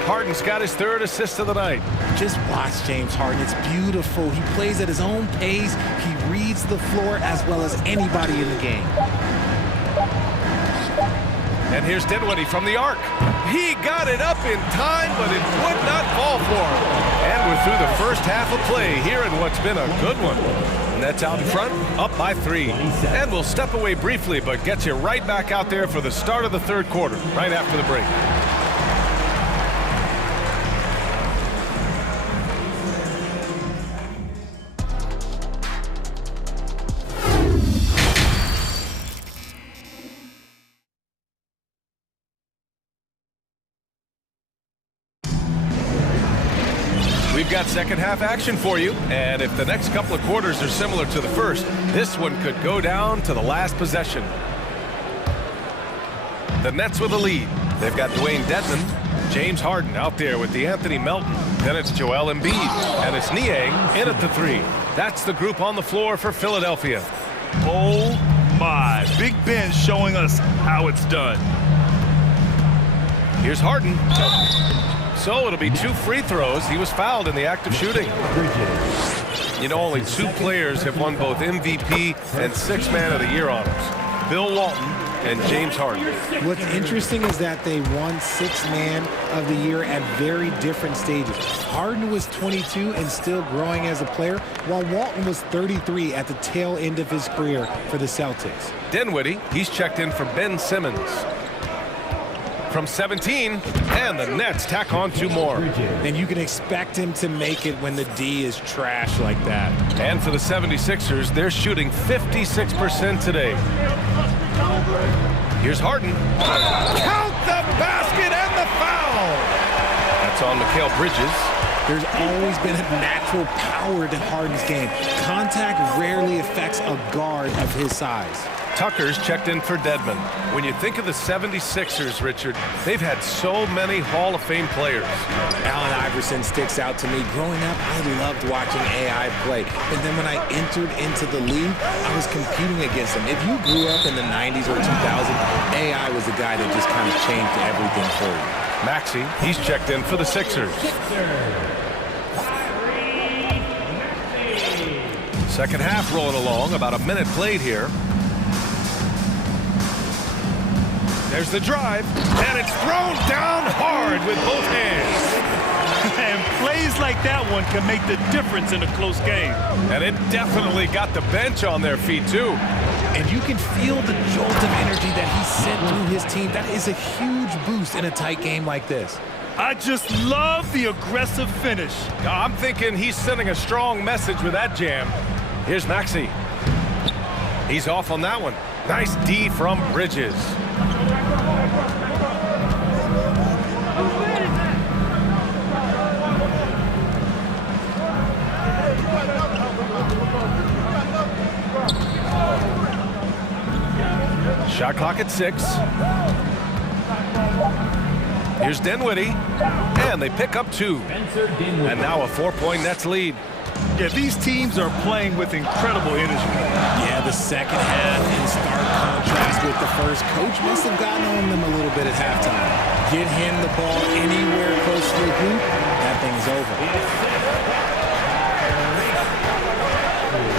Harden's got his third assist of the night. Just watch James Harden. It's beautiful. He plays at his own pace. He reads the floor as well as anybody in the game. And here's Dinwiddie from the arc. He got it up in time, but it would not fall for him. And we're through the first half of play here in what's been a good one. Nets out in front, up by 3. And we'll step away briefly, but get you right back out there for the start of the third quarter, right after the break. We've got second half action for you, and if the next couple of quarters are similar to the first, this one could go down to the last possession. The Nets with a lead. They've got Dwayne Dedmon. James Harden out there with Anthony Melton. Then it's Joel Embiid. And it's Niang in at the 3. That's the group on the floor for Philadelphia. Oh, my. Big Ben showing us how it's done. Here's Harden. So it'll be 2 free throws. He was fouled in the act of shooting. You know, only 2 players have won both MVP and 6th Man of the Year honors. Bill Walton and James Harden. What's interesting is that they won 6th Man of the Year at very different stages. Harden was 22 and still growing as a player, while Walton was 33 at the tail end of his career for the Celtics. Dinwiddie, he's checked in for Ben Simmons. From 17, and the Nets tack on 2 more. And you can expect him to make it when the D is trash like that. And for the 76ers, they're shooting 56% today. Here's Harden. Count the basket and the foul! That's on Mikal Bridges. There's always been a natural power to Harden's game. Contact rarely affects a guard of his size. Tucker's checked in for Dedmon. When you think of the 76ers, Richard, they've had so many Hall of Fame players. Allen Iverson sticks out to me. Growing up, I loved watching AI play. And then when I entered into the league, I was competing against him. If you grew up in the 90s or 2000, AI was the guy that just kind of changed everything for you. Maxey, he's checked in for the Sixers. Second half rolling along, about a minute played here. There's the drive, and it's thrown down hard with both hands. And plays like that one can make the difference in a close game. And it definitely got the bench on their feet, too. And you can feel the jolt of energy that he sent through his team. That is a huge boost in a tight game like this. I just love the aggressive finish. I'm thinking he's sending a strong message with that jam. Here's Maxey. He's off on that one. Nice D from Bridges. Shot clock at 6. Here's Dinwiddie, and they pick up 2. And now a 4-point Nets lead. Yeah, these teams are playing with incredible energy. Yeah, the second half in stark contrast with the first. Coach must have gotten on them a little bit at halftime. Get him the ball anywhere close to the hoop, that thing's over.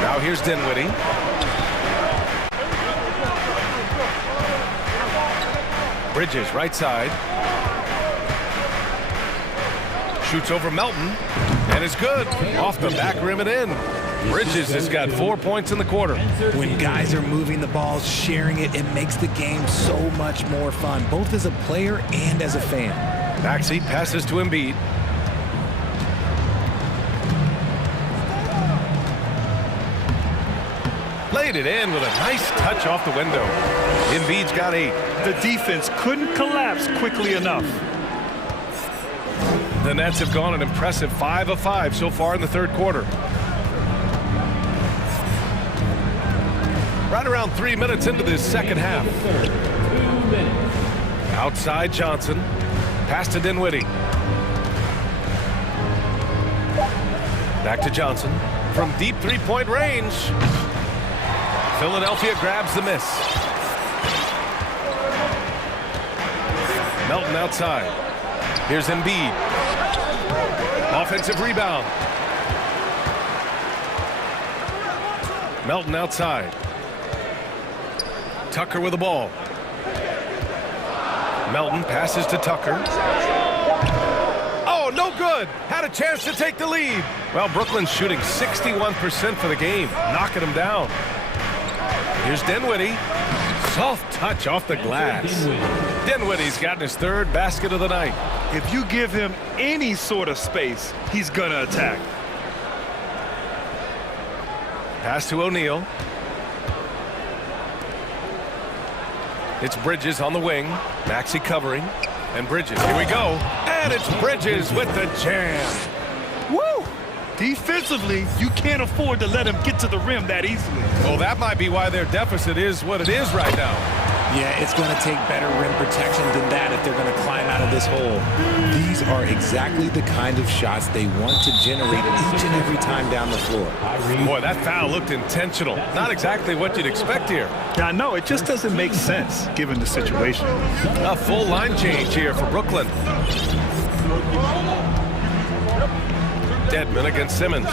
Now here's Dinwiddie. Bridges, right side. Shoots over Melton, and it's good. Off the back rim and in. Bridges has got 4 points in the quarter. When guys are moving the ball, sharing it, it makes the game so much more fun, both as a player and as a fan. Maxey passes to Embiid. Laid it in with a nice touch off the window. Embiid's got 8. The defense couldn't collapse quickly enough. The Nets have gone an impressive 5 of 5 so far in the third quarter. Right around 3 minutes into this second half. Outside Johnson. Pass to Dinwiddie. Back to Johnson. From deep three-point range. Philadelphia grabs the miss. Melton outside. Here's Embiid. Offensive rebound. Melton outside. Tucker with the ball. Melton passes to Tucker. Oh, no good. Had a chance to take the lead. Well, Brooklyn's shooting 61% for the game, knocking them down. Here's Dinwiddie. Soft touch off the glass. Dinwiddie's gotten his 3rd basket of the night. If you give him any sort of space, he's gonna attack. Pass to O'Neal. It's Bridges on the wing. Maxey covering. And Bridges, here we go. And it's Bridges with the jam. Woo! Defensively, you can't afford to let him get to the rim that easily. Well, that might be why their deficit is what it is right now. Yeah, it's going to take better rim protection than that if they're going to climb out of this hole. These are exactly the kind of shots they want to generate each and every time down the floor. Boy, that foul looked intentional. Not exactly what you'd expect here. I know, it just doesn't make sense given the situation. A full line change here for Brooklyn. Dedmon against Simmons.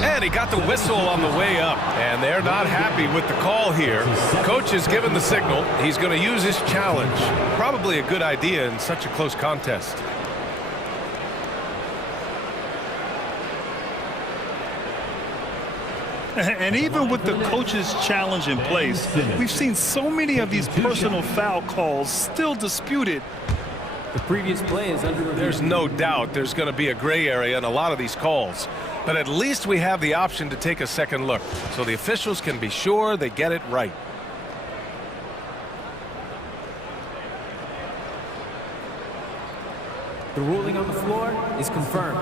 And he got the whistle on the way up. And they're not happy with the call here. Coach has given the signal. He's going to use his challenge. Probably a good idea in such a close contest. And even with the coach's challenge in place, we've seen so many of these personal foul calls still disputed. The previous play is under review. There's no doubt there's going to be a gray area in a lot of these calls. But at least we have the option to take a second look, so the officials can be sure they get it right. The ruling on the floor is confirmed.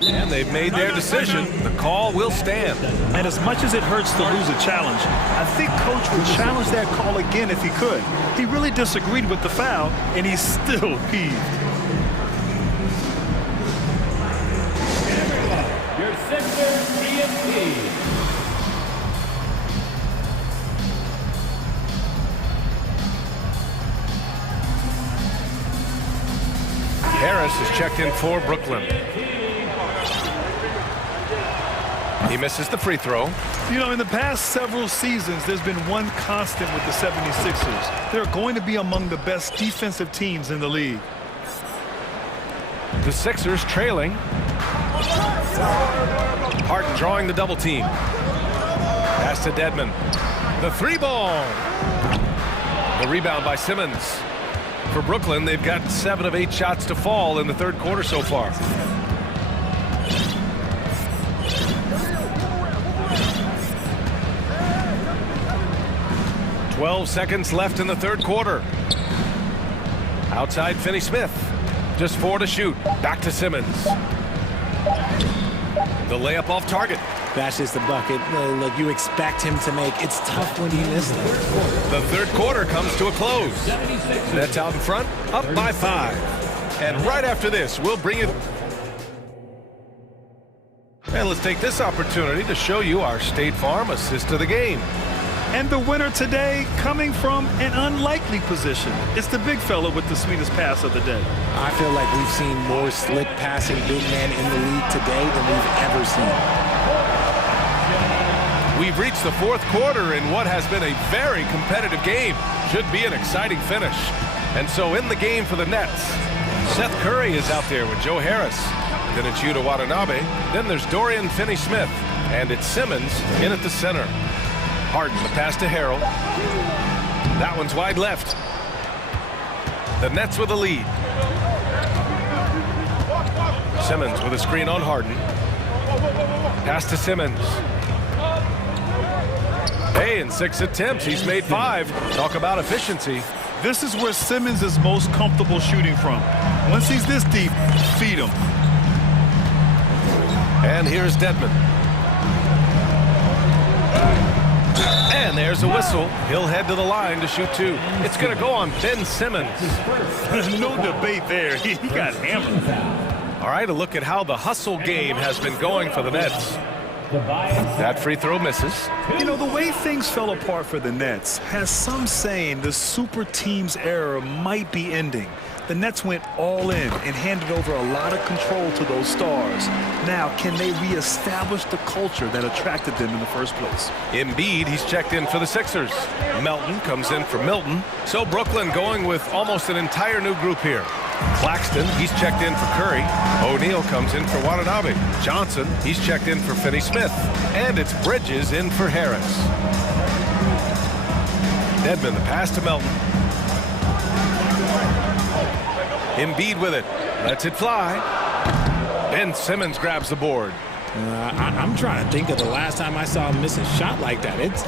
And they've made their decision. The call will stand. And as much as it hurts to lose a challenge, I think Coach would challenge that call again if he could. He really disagreed with the foul, and he's still peeved. Your Sixers TNT. Harris is checked in for Brooklyn. He misses the free throw. You know, in the past several seasons, there's been one constant with the 76ers. They're going to be among the best defensive teams in the league. The Sixers trailing. Harden drawing the double team. Pass to Dedmon. The three ball. The rebound by Simmons. For Brooklyn, they've got 7 of 8 shots to fall in the third quarter so far. Twelve seconds left in the third quarter. Outside Finney-Smith. Just 4 to shoot. Back to Simmons. The layup off target. That's just the bucket. Look, you expect him to make. It's tough when he misses it. The third quarter comes to a close. Nets out in front, up by 5. And right after this, we'll bring you... And let's take this opportunity to show you our State Farm assist of the game. And the winner today coming from an unlikely position. It's the big fella with the sweetest pass of the day. I feel like we've seen more slick passing big men in the league today than we've ever seen. We've reached the fourth quarter in what has been a very competitive game. Should be an exciting finish. And so in the game for the Nets, Seth Curry is out there with Joe Harris. Then it's Yuta Watanabe. Then there's Dorian Finney-Smith. And it's Simmons in at the center. Harden, the pass to Harrell. That one's wide left. The Nets with a lead. Simmons with a screen on Harden. Pass to Simmons. Hey, in 6 attempts, he's made 5. Talk about efficiency. This is where Simmons is most comfortable shooting from. Once he's this deep, feed him. And here's Dedmon. And there's a whistle. He'll head to the line to shoot 2. It's going to go on Ben Simmons. There's no debate there. He got hammered. All right, a look at how the hustle game has been going for the Nets. That free throw misses. You know, the way things fell apart for the Nets has some saying the super team's era might be ending. The Nets went all in and handed over a lot of control to those stars. Now, can they reestablish the culture that attracted them in the first place? Embiid, he's checked in for the Sixers. Melton comes in for Milton. So Brooklyn going with almost an entire new group here. Claxton, he's checked in for Curry. O'Neal comes in for Watanabe. Johnson, he's checked in for Finney-Smith. And it's Bridges in for Harris. Dedmon, the pass to Melton. Embiid with it. Lets it fly. Ben Simmons grabs the board. I'm trying to think of the last time I saw him miss a shot like that. It's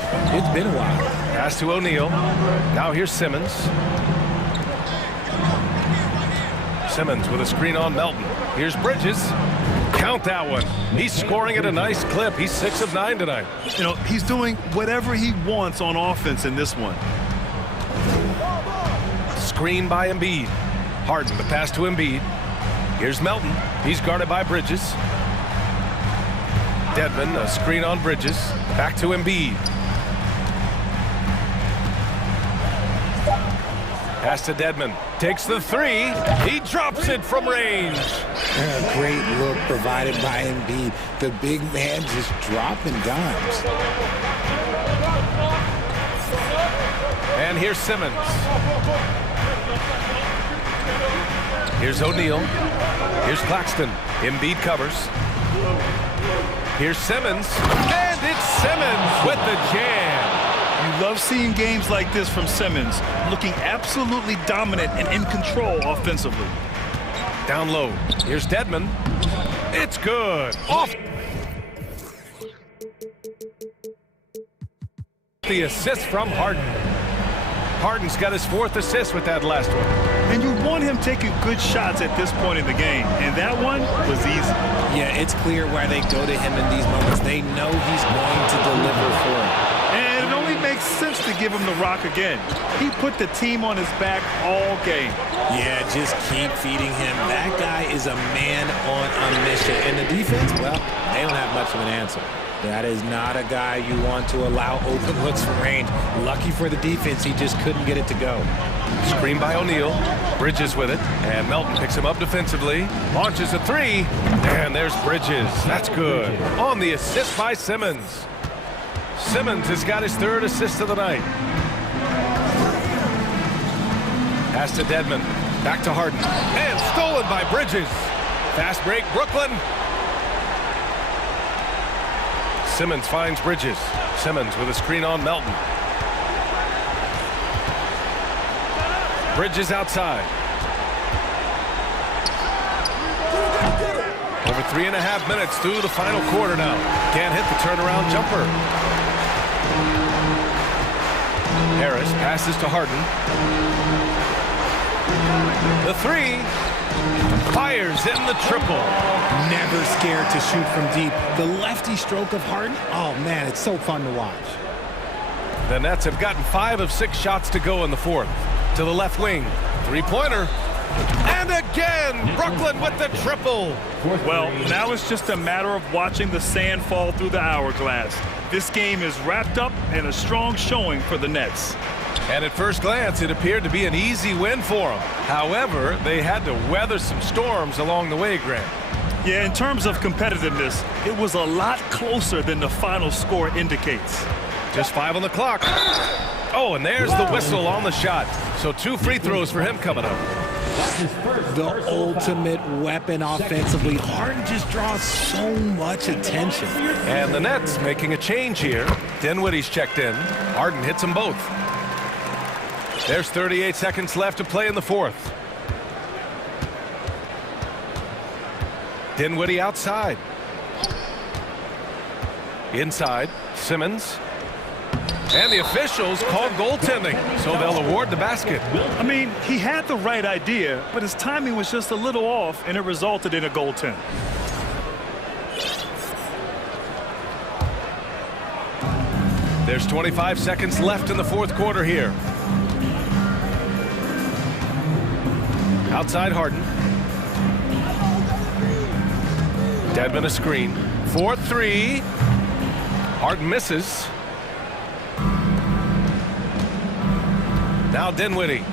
been a while. Pass to O'Neal. Now here's Simmons. Simmons with a screen on Melton. Here's Bridges. Count that one. He's scoring at a nice clip. He's 6 of 9 tonight. You know, he's doing whatever he wants on offense in this one. Screen by Embiid. Harden, the pass to Embiid. Here's Melton. He's guarded by Bridges. Dedmon, a screen on Bridges. Back to Embiid. Pass to Dedmon. Takes the three. He drops it from range. A great look provided by Embiid. The big man just dropping dimes. And here's Simmons. Here's O'Neal. Here's Claxton. Embiid covers. Here's Simmons. And it's Simmons with the jam. You love seeing games like this from Simmons, looking absolutely dominant and in control offensively. Down low. Here's Dedmon. It's good. Off. The assist from Harden. Harden's got his 4th assist with that last one. And you want him taking good shots at this point in the game, and that one was easy. Yeah, it's clear why they go to him in these moments. They know he's going to deliver for them. And it only makes sense to give him the rock again. He put the team on his back all game. Yeah, just keep feeding him. That guy is a man on a mission. And the defense, well, they don't have much of an answer. That is not a guy you want to allow open looks from range. Lucky for the defense, he just couldn't get it to go. Screen by O'Neal. Bridges with it. And Melton picks him up defensively. Launches a three. And there's Bridges. That's good. On the assist by Simmons. Simmons has got his 3rd assist of the night. Pass to Dedmon. Back to Harden. And stolen by Bridges. Fast break, Brooklyn. Simmons finds Bridges. Simmons with a screen on Melton. Bridges outside. Over 3.5 minutes through the final quarter now. Can't hit the turnaround jumper. Harris passes to Harden. The three. Fires in the triple. Never scared to shoot from deep. The lefty stroke of Harden, oh man, it's so fun to watch. The Nets have gotten 5 of 6 shots to go in the 4th. To the left wing. 3-pointer. And again, Brooklyn with the triple. Well, now it's just a matter of watching the sand fall through the hourglass. This game is wrapped up in a strong showing for the Nets. And at first glance, it appeared to be an easy win for them. However, they had to weather some storms along the way, Grant. Yeah, in terms of competitiveness, it was a lot closer than the final score indicates. Just 5 on the clock. Oh, and there's the whistle on the shot. So 2 free throws for him coming up. The ultimate weapon offensively. Harden just draws so much attention. And the Nets making a change here. Dinwiddie's checked in. Harden hits them both. There's 38 seconds left to play in the 4th. Dinwiddie outside. Inside, Simmons. And the officials called goaltending, so they'll award the basket. I mean, he had the right idea, but his timing was just a little off, and it resulted in a goaltend. There's 25 seconds left in the 4th quarter here. Outside Harden. Dedmon a screen. 4-3. Harden misses. Now Dinwiddie.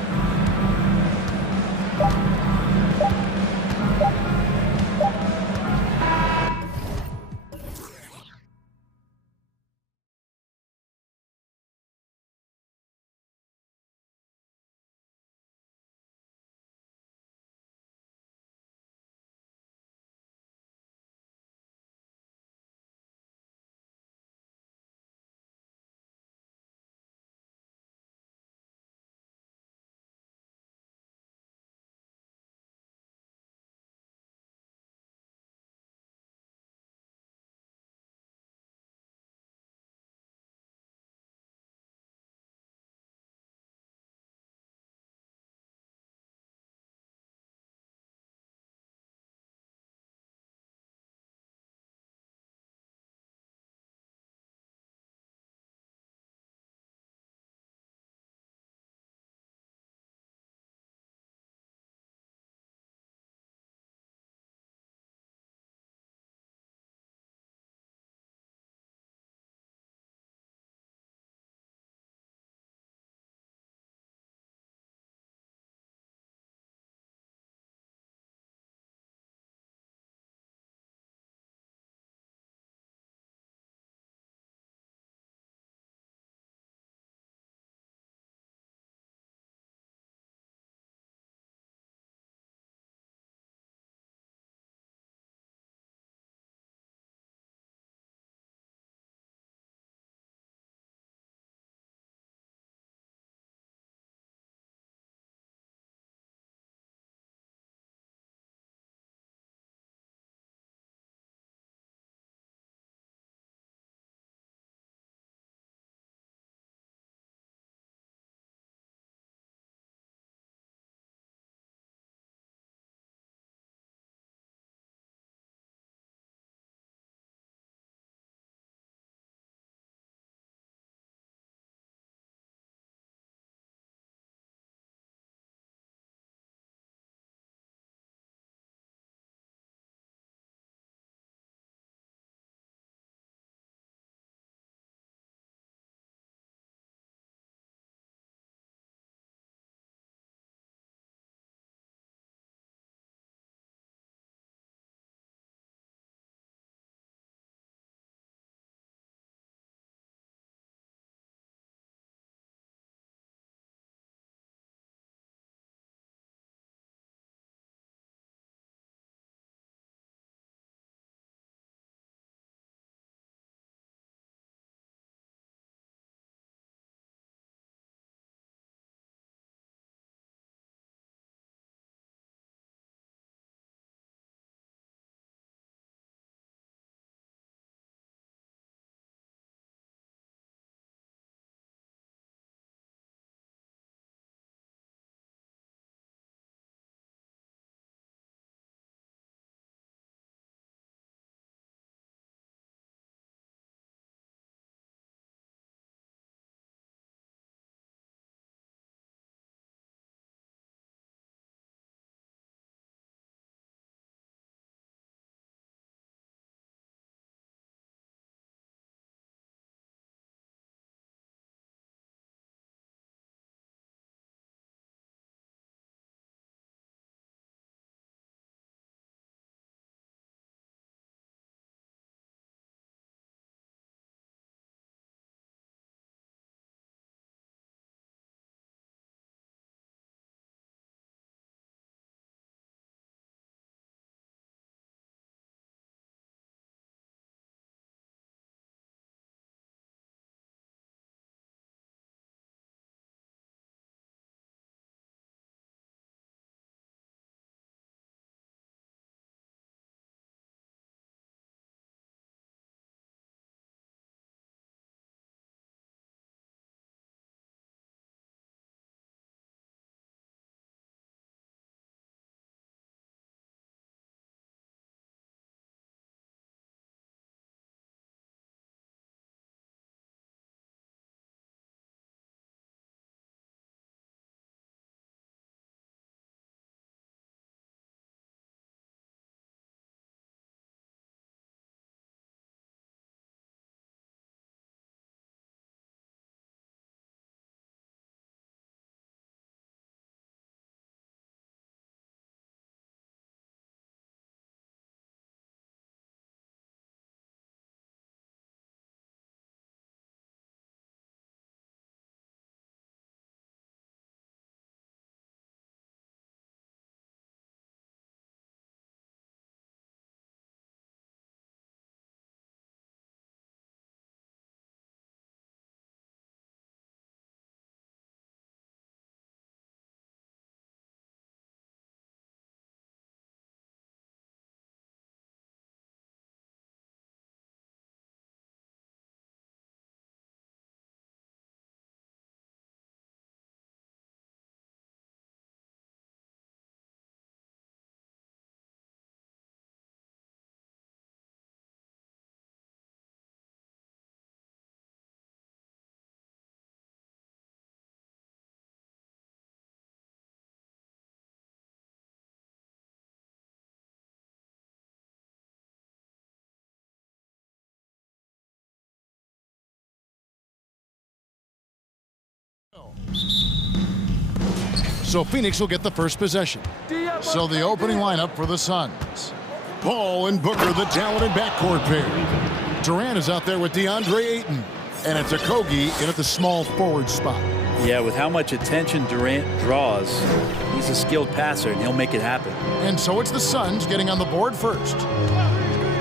So Phoenix will get the first possession. So the opening lineup for the Suns. Paul and Booker, the talented backcourt pair. Durant is out there with DeAndre Ayton. And it's Okogie in at the small forward spot. Yeah, with how much attention Durant draws, he's a skilled passer, and he'll make it happen. And so it's the Suns getting on the board first.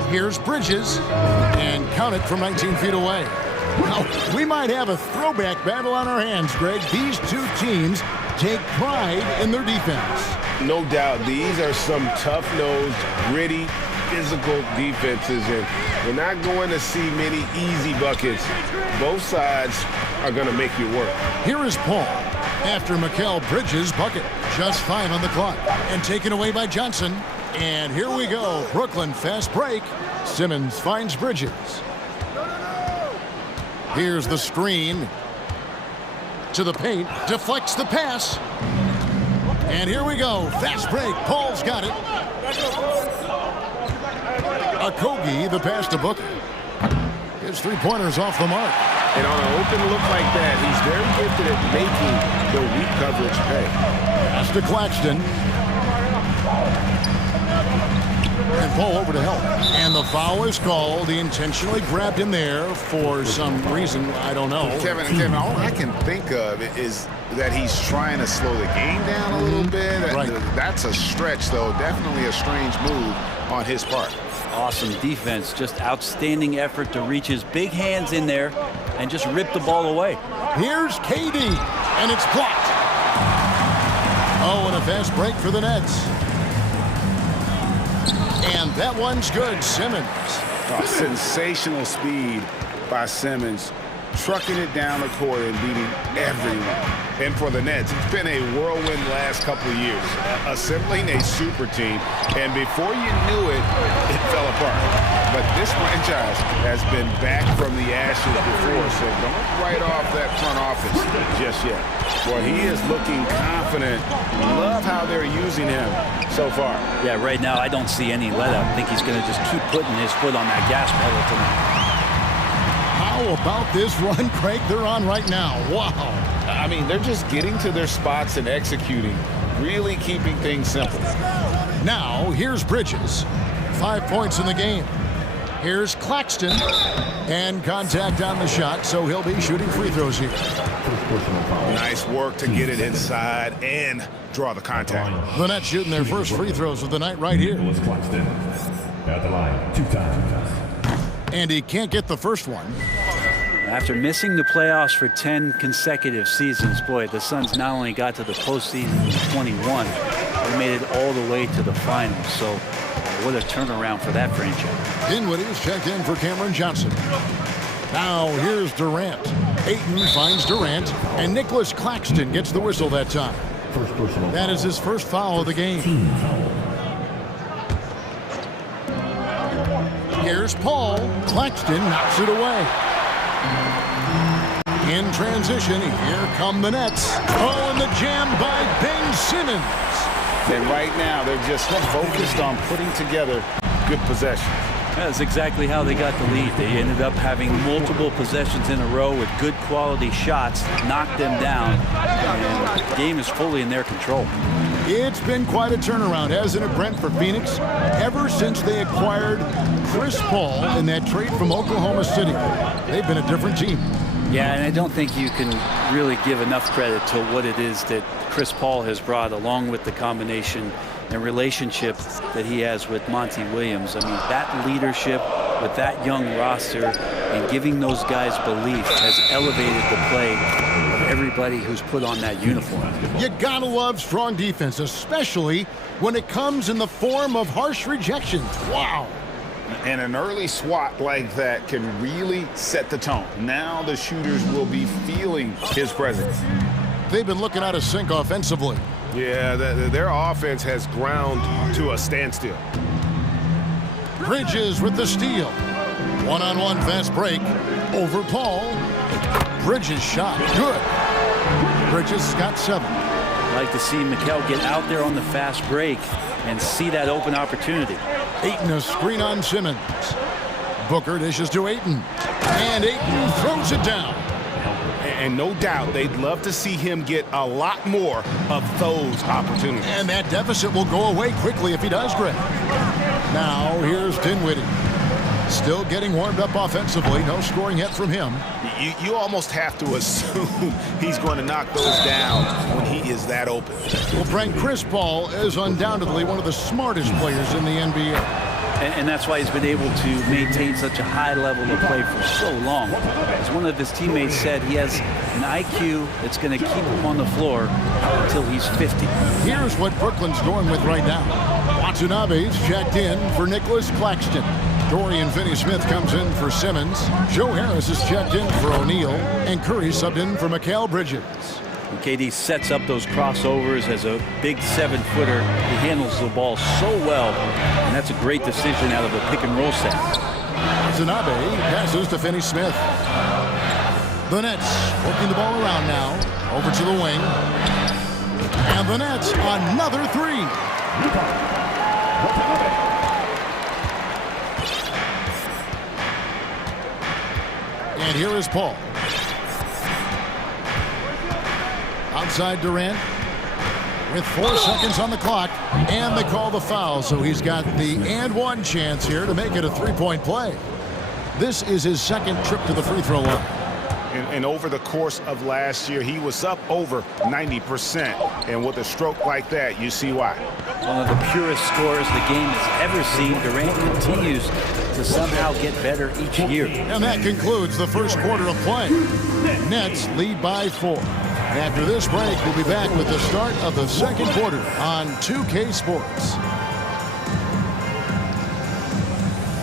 Here's Bridges, and count it from 19 feet away. Now, we might have a throwback battle on our hands, Greg. These two teams take pride in their defense. No doubt, these are some tough-nosed, gritty, physical defenses, and we're not going to see many easy buckets. Both sides are going to make you work. Here is Paul after Mikal Bridges' bucket. Just 5 on the clock and taken away by Johnson. And here we go. Brooklyn fast break. Simmons finds Bridges. Here's the screen to the paint. Deflects the pass. And here we go. Fast break. Paul's got it. Okogie, the pass to Booker. His three-pointers off the mark. And on an open look like that, he's very gifted at making the weak coverage pay. Pass to Claxton. And Paul over to help. And the foul is called. He intentionally grabbed him there for some reason. I don't know. Kevin, all I can think of is that he's trying to slow the game down a little bit. Right. That's a stretch, though. Definitely a strange move on his part. Awesome defense. Just outstanding effort to reach his big hands in there and just rip the ball away. Here's KD, and it's blocked. Oh, and a fast break for the Nets. And that one's good. Simmons. Oh, sensational speed by Simmons, trucking it down the court and beating everyone. And for the Nets, it's been a whirlwind last couple of years, assembling a super team, and before you knew it, it fell apart. But this franchise has been back from the ashes before, so don't write off that front office just yet. Well, he is looking confident. Love how they're using him so far. Yeah, right now I don't see any let up. I think he's going to just keep putting his foot on that gas pedal tonight. How about this run, Craig, they're on right now? Wow. I mean, they're just getting to their spots and executing, really keeping things simple. Now, here's Bridges. 5 points in the game. Here's Claxton. And contact on the shot, so he'll be shooting free throws here. Nice work to get it inside and draw the contact. The Nets shooting their first free throws of the night right here. At the line, 2 times. And he can't get the first one. After missing the playoffs for 10 consecutive seasons, boy, the Suns not only got to the postseason in 21, they made it all the way to the finals. So what a turnaround for that franchise. Dinwiddie's checked in for Cameron Johnson. Now here's Durant. Ayton finds Durant, and Nicholas Claxton gets the whistle that time. That is his first foul of the game. Here's Paul. Claxton knocks it away. In transition, here come the Nets. Oh, and the jam by Ben Simmons. And right now, they're just focused on putting together good possessions. That's exactly how they got the lead. They ended up having multiple possessions in a row with good quality shots, knocked them down, and the game is fully in their control. It's been quite a turnaround, hasn't it, Brent, for Phoenix? Ever since they acquired Chris Paul in that trade from Oklahoma City, they've been a different team. Yeah, and I don't think you can really give enough credit to what it is that Chris Paul has brought, along with the combination and relationship that he has with Monty Williams. I mean, that leadership with that young roster and giving those guys belief has elevated the play of everybody who's put on that uniform. You gotta love strong defense, especially when it comes in the form of harsh rejections. Wow. And an early swat like that can really set the tone. Now the shooters will be feeling his presence. They've been looking out of sync offensively. Yeah, their offense has ground to a standstill. Bridges with the steal. One-on-one fast break over Paul. Bridges shot, good. Bridges got 7. I'd like to see Mikal get out there on the fast break and see that open opportunity. Ayton a screen on Simmons. Booker dishes to Ayton. And Ayton throws it down. And no doubt they'd love to see him get a lot more of those opportunities. And that deficit will go away quickly if he does, Greg. Now, here's Dinwiddie. Still getting warmed up offensively. No scoring yet from him. You almost have to assume he's going to knock those down when he is that open. Well, Frank, Chris Paul is undoubtedly one of the smartest players in the NBA. And that's why he's been able to maintain such a high level of play for so long. As one of his teammates said, he has an IQ that's going to keep him on the floor until he's 50. Here's what Brooklyn's going with right now. Watanabe's checked in for Nicholas Claxton. Dorian Finney-Smith comes in for Simmons. Joe Harris is checked in for O'Neal. And Curry subbed in for Mikal Bridges. And KD sets up those crossovers as a big 7-footer. He handles the ball so well, and that's a great decision out of a pick-and-roll set. Watanabe passes to Finney-Smith. The Nets working the ball around now. Over to the wing. And the Nets, another three. And here is Paul. Outside Durant with 4 seconds on the clock, and they call the foul, so he's got the and one chance here to make it a three-point play. This is his second trip to the free throw line. And over the course of last year, he was up over 90%. And with a stroke like that, you see why. One of the purest scorers the game has ever seen. Durant continues to somehow get better each year. And that concludes the first quarter of play. Nets lead by 4. After this break, we'll be back with the start of the second quarter on 2K Sports.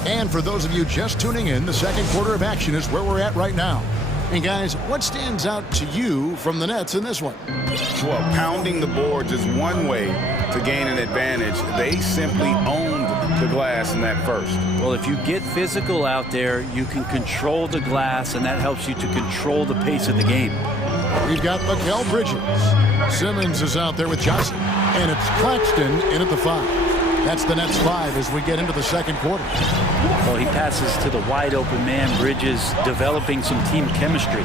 And for those of you just tuning in, the second quarter of action is where we're at right now. And guys, what stands out to you from the Nets in this one? Well, pounding the boards is one way to gain an advantage. They simply owned the glass in that first. Well, if you get physical out there, you can control the glass, and that helps you to control the pace of the game. We've got Mikal Bridges. Simmons is out there with Johnson. And it's Claxton in at the 5. That's the Nets 5 as we get into the second quarter. Well, he passes to the wide open man. Bridges developing some team chemistry.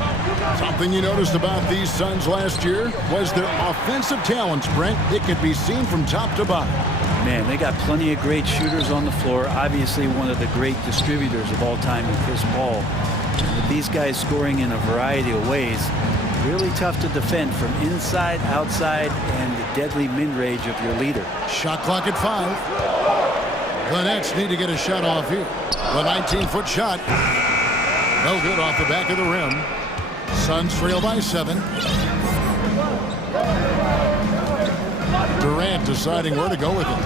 Something you noticed about these Suns last year was their offensive talents, Brent. It could be seen from top to bottom. Man, they got plenty of great shooters on the floor. Obviously, one of the great distributors of all time in Chris Paul. With these guys scoring in a variety of ways, really tough to defend from inside, outside, and the deadly mid-range of your leader. Shot clock at 5. The Nets need to get a shot off here. The 19-foot shot. No good off the back of the rim. Suns trail by 7. Durant deciding where to go with it.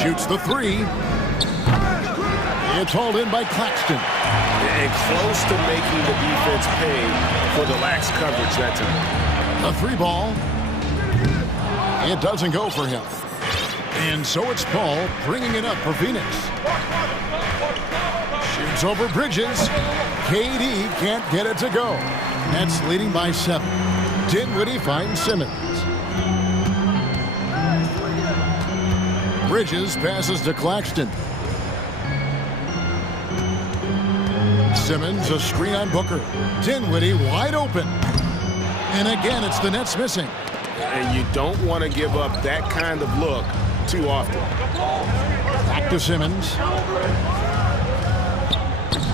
Shoots the 3. It's hauled in by Claxton. And close to making the defense pay for the lax coverage that time. A 3 ball. It doesn't go for him. And so it's Paul bringing it up for Phoenix. Shoots over Bridges. KD can't get it to go. Nets leading by 7. Dinwiddie finds Simmons. Bridges passes to Claxton. Simmons, a screen on Booker. Dinwiddie wide open. And again, it's the Nets missing. And you don't want to give up that kind of look too often. Back to Simmons.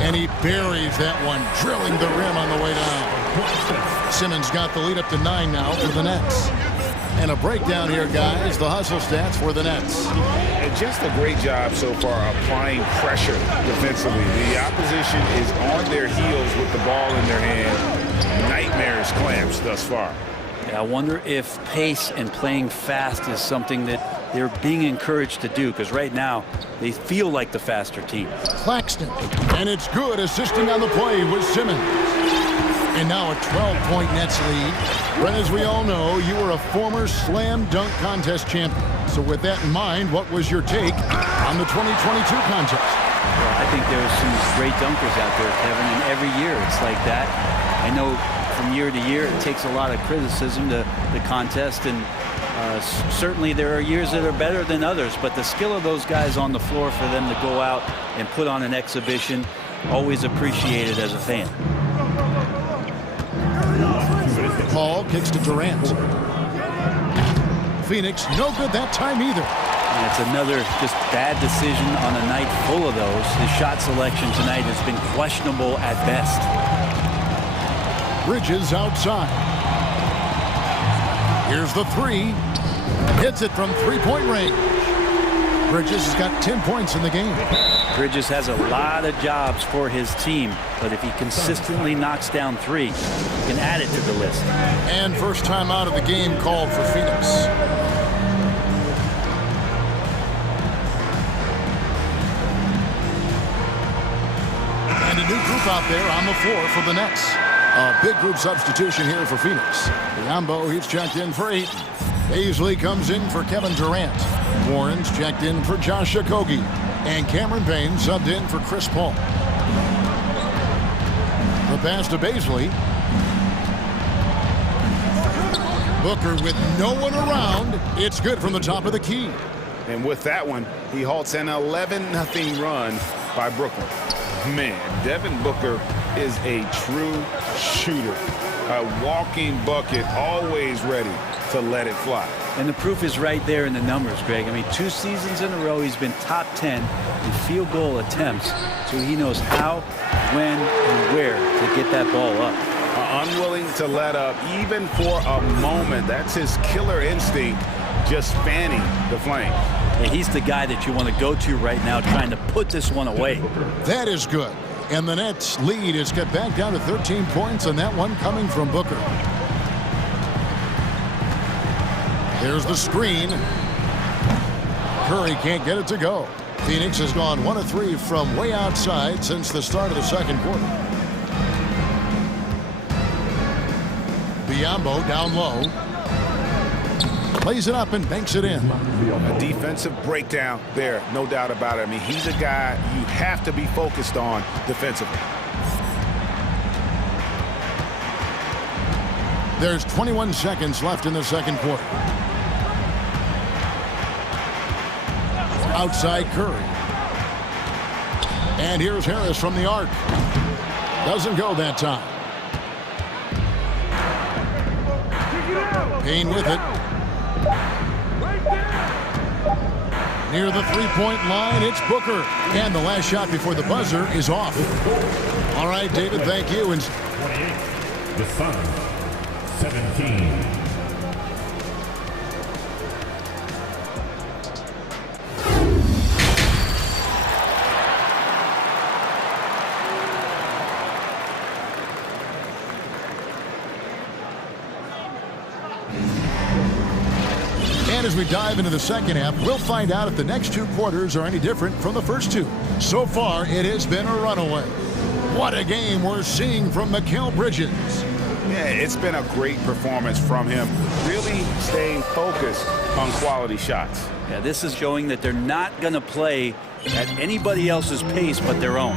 And he buries that one, drilling the rim on the way down. Simmons got the lead up to 9 now for the Nets. And a breakdown here, guys. The hustle stats for the Nets. And just a great job so far applying pressure defensively. The opposition is on their heels with the ball in their hand. Nightmarish clamps thus far. Yeah, I wonder if pace and playing fast is something that they're being encouraged to do, because right now they feel like the faster team. Claxton, and it's good, assisting on the play with Simmons. And now a 12-point Nets lead. But as we all know, you were a former slam dunk contest champion. So with that in mind, what was your take on the 2022 contest? Well, I think there are some great dunkers out there, Kevin, and every year it's like that. I know from year to year it takes a lot of criticism to the contest, and certainly there are years that are better than others, but the skill of those guys on the floor for them to go out and put on an exhibition, always appreciated as a fan. Paul kicks to Durant. Phoenix, no good that time either. And it's another just bad decision on a night full of those. His shot selection tonight has been questionable at best. Bridges outside. Here's the three. Hits it from three-point range. Bridges has got 10 points in the game. Bridges has a lot of jobs for his team, but if he consistently knocks down three, he can add it to the list. And first time out of the game called for Phoenix. And a new group out there on the floor for the Nets. A big group substitution here for Phoenix. Biombo, he's checked in for Ayton. Paisley comes in for Kevin Durant. Warren's checked in for Josh Okogie. And Cameron Payne subbed in for Chris Paul. The pass to Paisley. Booker with no one around. It's good from the top of the key. And with that one, he halts an 11-0 run by Brooklyn. Man, Devin Booker is a true shooter. A walking bucket, always ready to let it fly. And the proof is right there in the numbers, Greg. I mean, 2 seasons in a row, he's been top 10 in field goal attempts, so he knows how, when, and where to get that ball up. Unwilling to let up, even for a moment. That's his killer instinct, just fanning the flame. Yeah, he's the guy that you want to go to right now, trying to put this one away. That is good. And the Nets lead is cut back down to 13 points, and that one coming from Booker. There's the screen. Curry can't get it to go. Phoenix has gone 1 of 3 from way outside since the start of the second quarter. Biombo down low. Plays it up and banks it in. A defensive breakdown there, no doubt about it. I mean, he's a guy you have to be focused on defensively. There's 21 seconds left in the second quarter. Outside Curry. And here's Harris from the arc. Doesn't go that time. Payne with it. Near the three-point line, it's Booker. And the last shot before the buzzer is off. All right, David, thank you. And 28, the Suns, 17. And as we dive into the second half, we'll find out if the next 2 quarters are any different from the first 2. So far, it has been a runaway. What a game we're seeing from Mikal Bridges. Yeah, it's been a great performance from him, really staying focused on quality shots. Yeah, this is showing that they're not going to play at anybody else's pace but their own.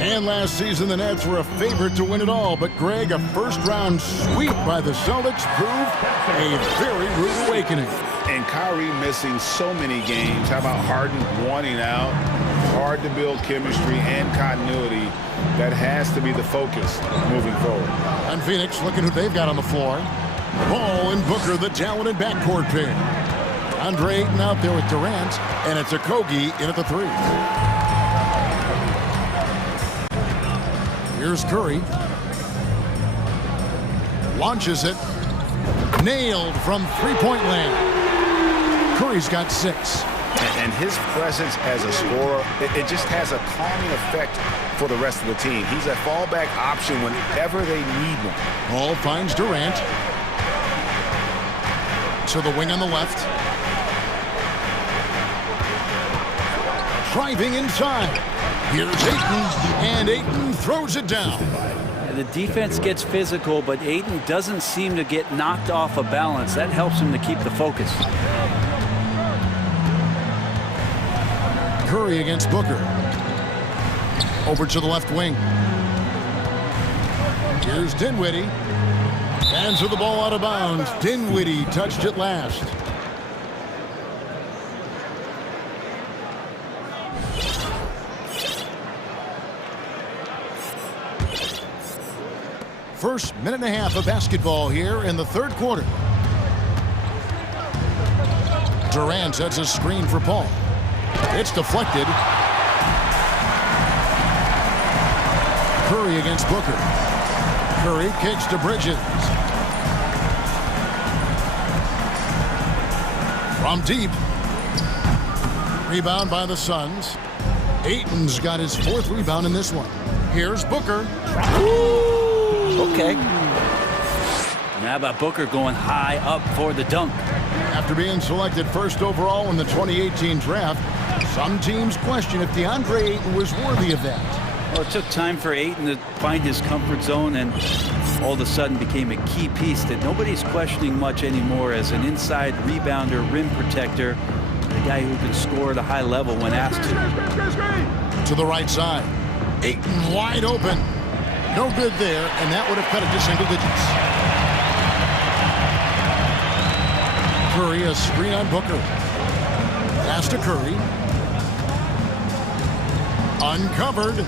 And last season, the Nets were a favorite to win it all. But, Greg, a first-round sweep by the Celtics proved a very rude awakening. And Kyrie missing so many games. How about Harden wanting out? Hard to build chemistry and continuity. That has to be the focus moving forward. And Phoenix, looking who they've got on the floor. Paul and Booker, the talented backcourt pair. Andre Ayton out there with Durant, and it's Okogie in at the 3. Here's Curry. Launches it. Nailed from three-point land. Curry's got 6. And his presence as a scorer, it just has a calming effect for the rest of the team. He's a fallback option whenever they need one. Paul finds Durant. To the wing on the left. Driving inside. Here's Ayton, and Ayton throws it down. The defense gets physical, but Ayton doesn't seem to get knocked off of balance. That helps him to keep the focus. Curry against Booker. Over to the left wing. Here's Dinwiddie. Hands the ball out of bounds. Dinwiddie touched it last. First minute and a half of basketball here in the third quarter. Durant sets a screen for Paul. It's deflected. Curry against Booker. Curry kicks to Bridges. From deep. Rebound by the Suns. Ayton's got his fourth rebound in this one. Here's Booker. Okay. Now how about Booker going high up for the dunk? After being selected first overall in the 2018 draft, some teams question if DeAndre Ayton was worthy of that. Well, it took time for Ayton to find his comfort zone and all of a sudden became a key piece that nobody's questioning much anymore as an inside rebounder, rim protector, the guy who can score at a high level when asked to. To the right side. Ayton wide open. No good there, and that would have cut it to single digits. Curry, a screen on Booker. Pass to Curry. Uncovered.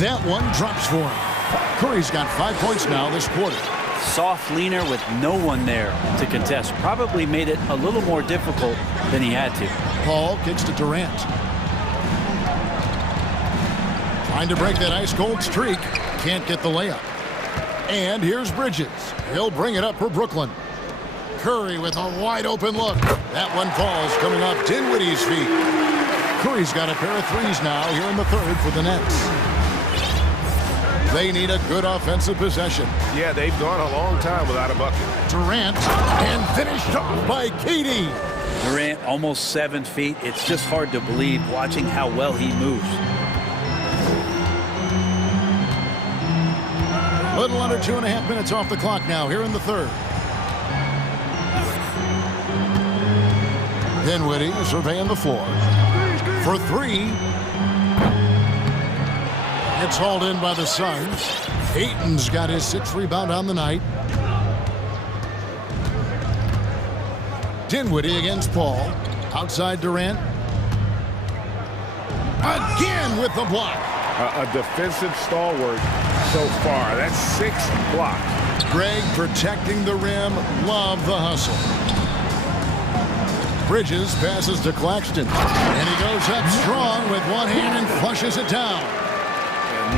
That one drops for him. Curry's got 5 points now this quarter. Soft leaner with no one there to contest. Probably made it a little more difficult than he had to. Paul kicks to Durant. Trying to break that ice-cold streak. Can't get the layup. And here's Bridges. He'll bring it up for Brooklyn. Curry with a wide-open look. That one falls coming off Dinwiddie's feet. Curry's got a pair of threes now here in the third for the Nets. They need a good offensive possession. Yeah, they've gone a long time without a bucket. Durant, and finished off by KD. Durant, almost 7 feet. It's just hard to believe watching how well he moves. Little under 2.5 minutes off the clock now here in the third. Dinwiddie surveying the floor. For three. It's hauled in by the Suns. Ayton's got his 6th rebound on the night. Dinwiddie against Paul. Outside Durant. Again with the block. A defensive stalwart so far. That's 6 blocks. Greg protecting the rim. Love the hustle. Bridges passes to Claxton. And he goes up strong with one hand and flushes it down.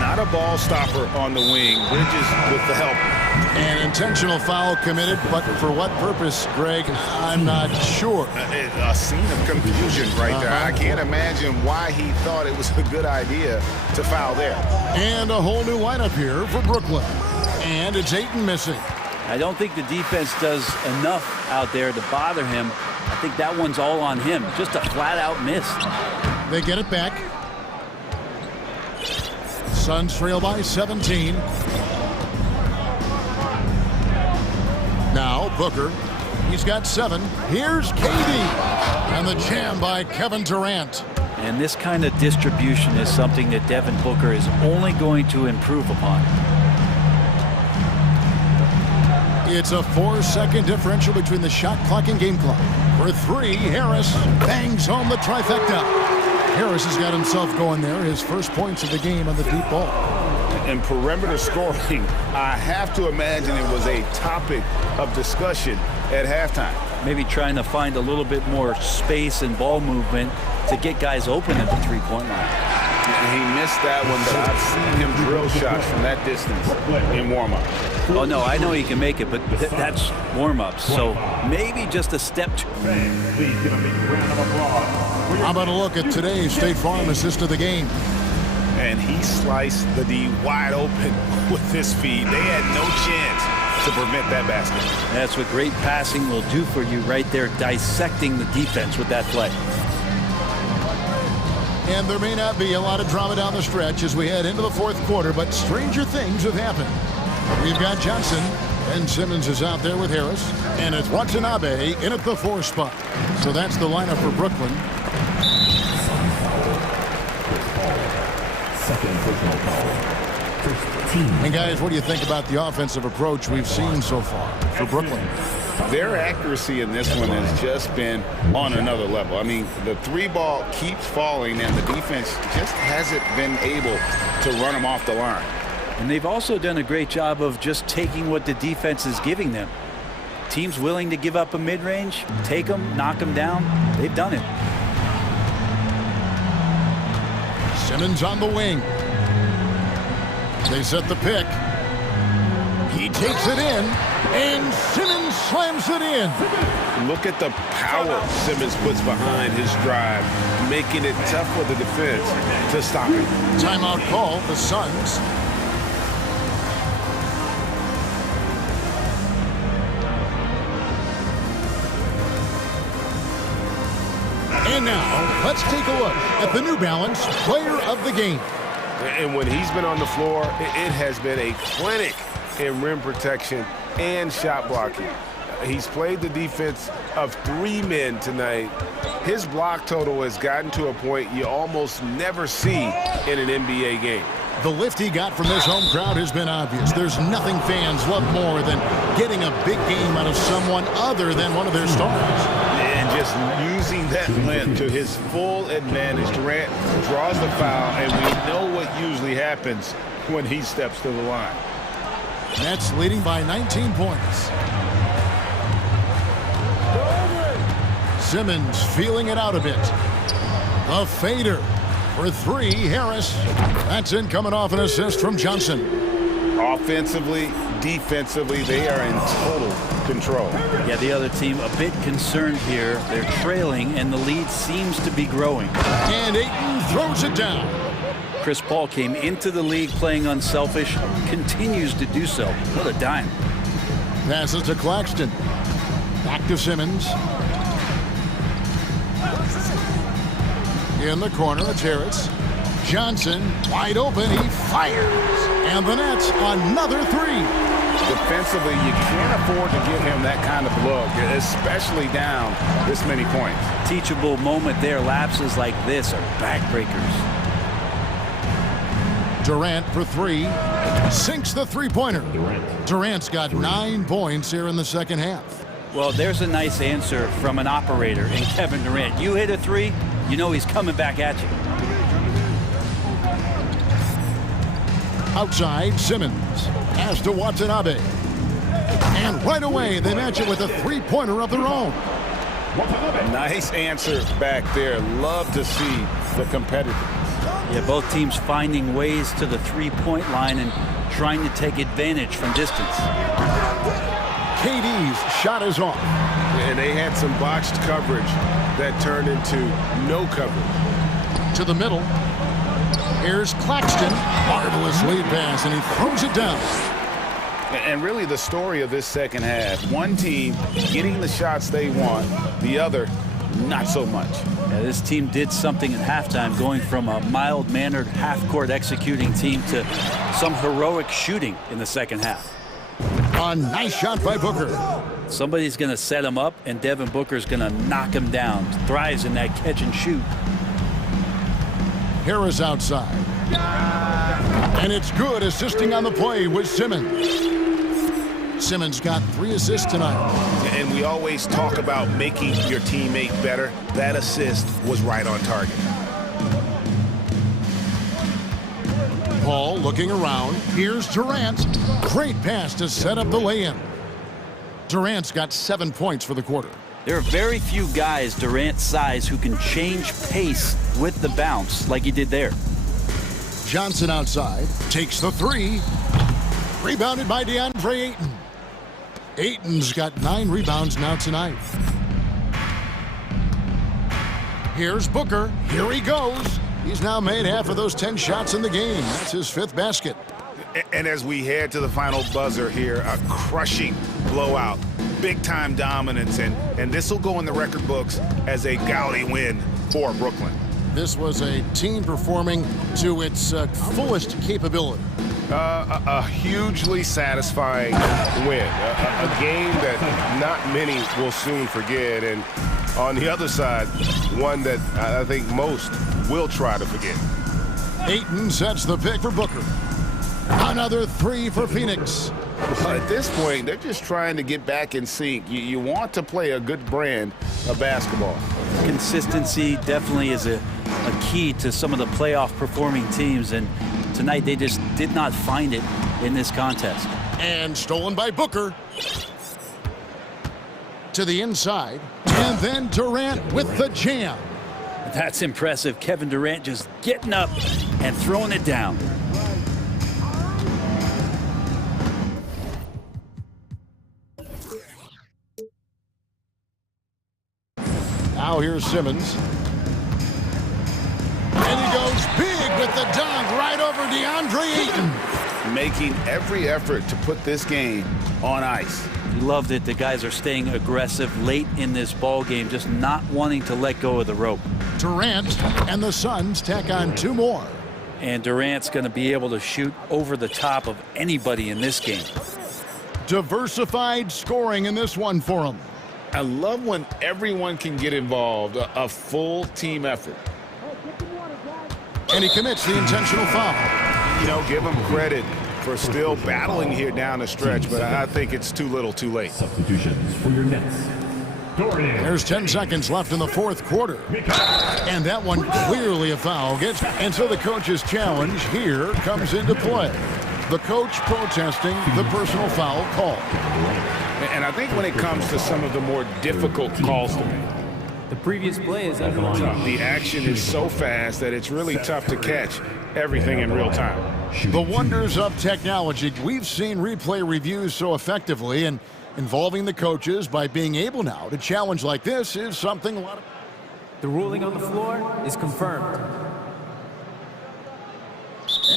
Not a ball stopper on the wing. Bridges with the help. An intentional foul committed, but for what purpose, Greg, I'm not sure. A scene of confusion right there. I can't imagine why he thought it was a good idea to foul there. And a whole new lineup here for Brooklyn. And it's Ayton missing. I don't think the defense does enough out there to bother him. I think that one's all on him. Just a flat-out miss. They get it back. Suns trail by 17. Now Booker. He's got 7. Here's KD. And the jam by Kevin Durant. And this kind of distribution is something that Devin Booker is only going to improve upon. It's a 4-second differential between the shot clock and game clock. For 3, Harris bangs home the trifecta. Harris has got himself going there. His first points of the game on the deep ball. And perimeter scoring, I have to imagine it was a topic of discussion at halftime. Maybe trying to find a little bit more space and ball movement to get guys open at the three-point line. He missed that one, but I've seen him drill shots from that distance in warm-up. Oh, no, I know he can make it, but that's warm-ups. So maybe just a step. How about a look at today's State Farm assist of the game? And he sliced the D wide open with his feed. They had no chance to prevent that basket. That's what great passing will do for you right there, dissecting the defense with that play. And there may not be a lot of drama down the stretch as we head into the fourth quarter, but stranger things have happened. We've got Johnson, and Simmons is out there with Harris, and it's Watanabe in at the 4 spot. So that's the lineup for Brooklyn. Second personal foul. First team. And guys, what do you think about the offensive approach we've seen so far for Brooklyn? Their accuracy in this one has just been on another level. I mean, the 3 ball keeps falling, and the defense just hasn't been able to run them off the line. And they've also done a great job of just taking what the defense is giving them. Teams willing to give up a mid-range, take them, knock them down. They've done it. Simmons on the wing. They set the pick. He takes it in, and Simmons slams it in. Look at the power Simmons puts behind his drive, making it tough for the defense to stop him. Timeout call, the Suns. And now, let's take a look at the New Balance Player of the Game. And when he's been on the floor, it has been a clinic in rim protection and shot blocking. He's played the defense of 3 men tonight. His block total has gotten to a point you almost never see in an NBA game. The lift he got from this home crowd has been obvious. There's nothing fans love more than getting a big game out of someone other than one of their stars. And just using that length to his full advantage. Durant draws the foul, and we know what usually happens when he steps to the line. Nets leading by 19 points. Simmons feeling it out a bit. A fader for 3, Harris. That's in, coming off an assist from Johnson. Offensively, defensively, they are in total control. Yeah, the other team a bit concerned here. They're trailing, and the lead seems to be growing. And Ayton throws it down. Chris Paul came into the league playing unselfish, continues to do so. What a dime. Passes to Claxton. Back to Simmons. In the corner, it's Harris. Johnson, wide open, he fires. And the Nets, another 3. Defensively, you can't afford to give him that kind of look, especially down this many points. Teachable moment there. Lapses like this are backbreakers. Durant for 3. Sinks the three-pointer. Durant's got 9 points here in the second half. Well, there's a nice answer from an operator in Kevin Durant. You hit a 3, you know he's coming back at you. Outside, Simmons. Pass to Watanabe. And right away, they match it with a three-pointer of their own. Nice answer back there. Love to see the competitiveness. Yeah, both teams finding ways to the three-point line and trying to take advantage from distance. KD's shot is off. And they had some botched coverage that turned into no coverage. To the middle. Here's Claxton. Marvelous lead pass, and he throws it down. And really the story of this second half, one team getting the shots they want, the other not so much. Yeah, this team did something at halftime, going from a mild-mannered half-court executing team to some heroic shooting in the second half. A nice shot by Booker. Somebody's going to set him up, and Devin Booker's going to knock him down. Thrives in that catch and shoot. Harris outside. And it's good, assisting on the play with Simmons. Simmons got 3 assists tonight. And we always talk about making your teammate better. That assist was right on target. Paul looking around. Here's Durant. Great pass to set up the lay-in. Durant's got 7 points for the quarter. There are very few guys Durant's size who can change pace with the bounce like he did there. Johnson outside. Takes the 3. Rebounded by DeAndre Ayton. Ayton's got 9 rebounds now tonight. Here's Booker. Here he goes. He's now made half of those 10 shots in the game. That's his 5th basket. And as we head to the final buzzer here, a crushing blowout, big-time dominance, and this will go in the record books as a gaudy win for Brooklyn. This was a team performing to its fullest capability. A hugely satisfying win, a game that not many will soon forget, and on the other side, one that I think most will try to forget. Ayton sets the pick for Booker. Another 3 for Phoenix. Well, at this point, they're just trying to get back in sync. You want to play a good brand of basketball. Consistency definitely is a key to some of the playoff performing teams, and tonight they just did not find it in this contest. And stolen by Booker. To the inside. And then Durant with the jam. That's impressive. Kevin Durant just getting up and throwing it down. Now here's Simmons. And he goes big with the dunk right over DeAndre Ayton. Making every effort to put this game on ice. He loved it. The guys are staying aggressive late in this ball game, just not wanting to let go of the rope. Durant and the Suns tack on 2 more. And Durant's going to be able to shoot over the top of anybody in this game. Diversified scoring in this one for him. I love when everyone can get involved, a full team effort. And he commits the intentional foul. You know, give him credit for still battling here down the stretch, but I think it's too little too late. Substitutions for your Nets. There's 10 seconds left in the 4th quarter. And that one clearly a foul. And so the coach's challenge here comes into play. The coach protesting the personal foul call. And I think when it comes to some of the more difficult calls to make, The previous play is under tough. the action is so fast that it's really tough to catch everything in real time. The wonders of technology. We've seen replay reviews so effectively, and involving the coaches by being able now to challenge like this is something a lot of... The ruling on the floor is confirmed.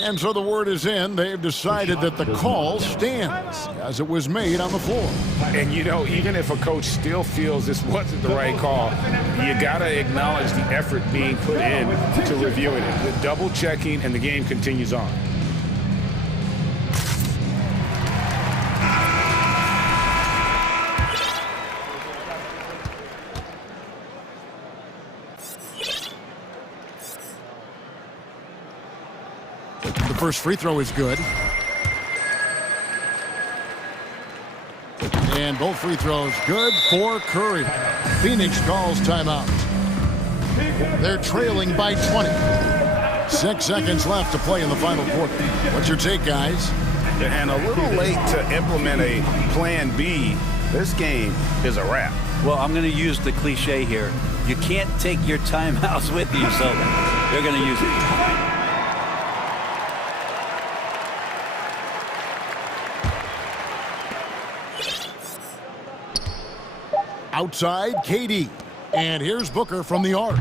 And so the word is in. They've decided that the call stands as it was made on the floor. And, you know, even if a coach still feels this wasn't the right call, you got to acknowledge the effort being put in to reviewing it. The double checking, and the game continues on. The first free throw is good. And both free throws good for Curry. Phoenix calls timeout. They're trailing by 20. 6 seconds left to play in the final quarter. What's your take, guys? And a little late to implement a plan B. This game is a wrap. Well, I'm going to use the cliche here. You can't take your timeouts with you, so they're going to use it. Outside, KD. And here's Booker from the arc.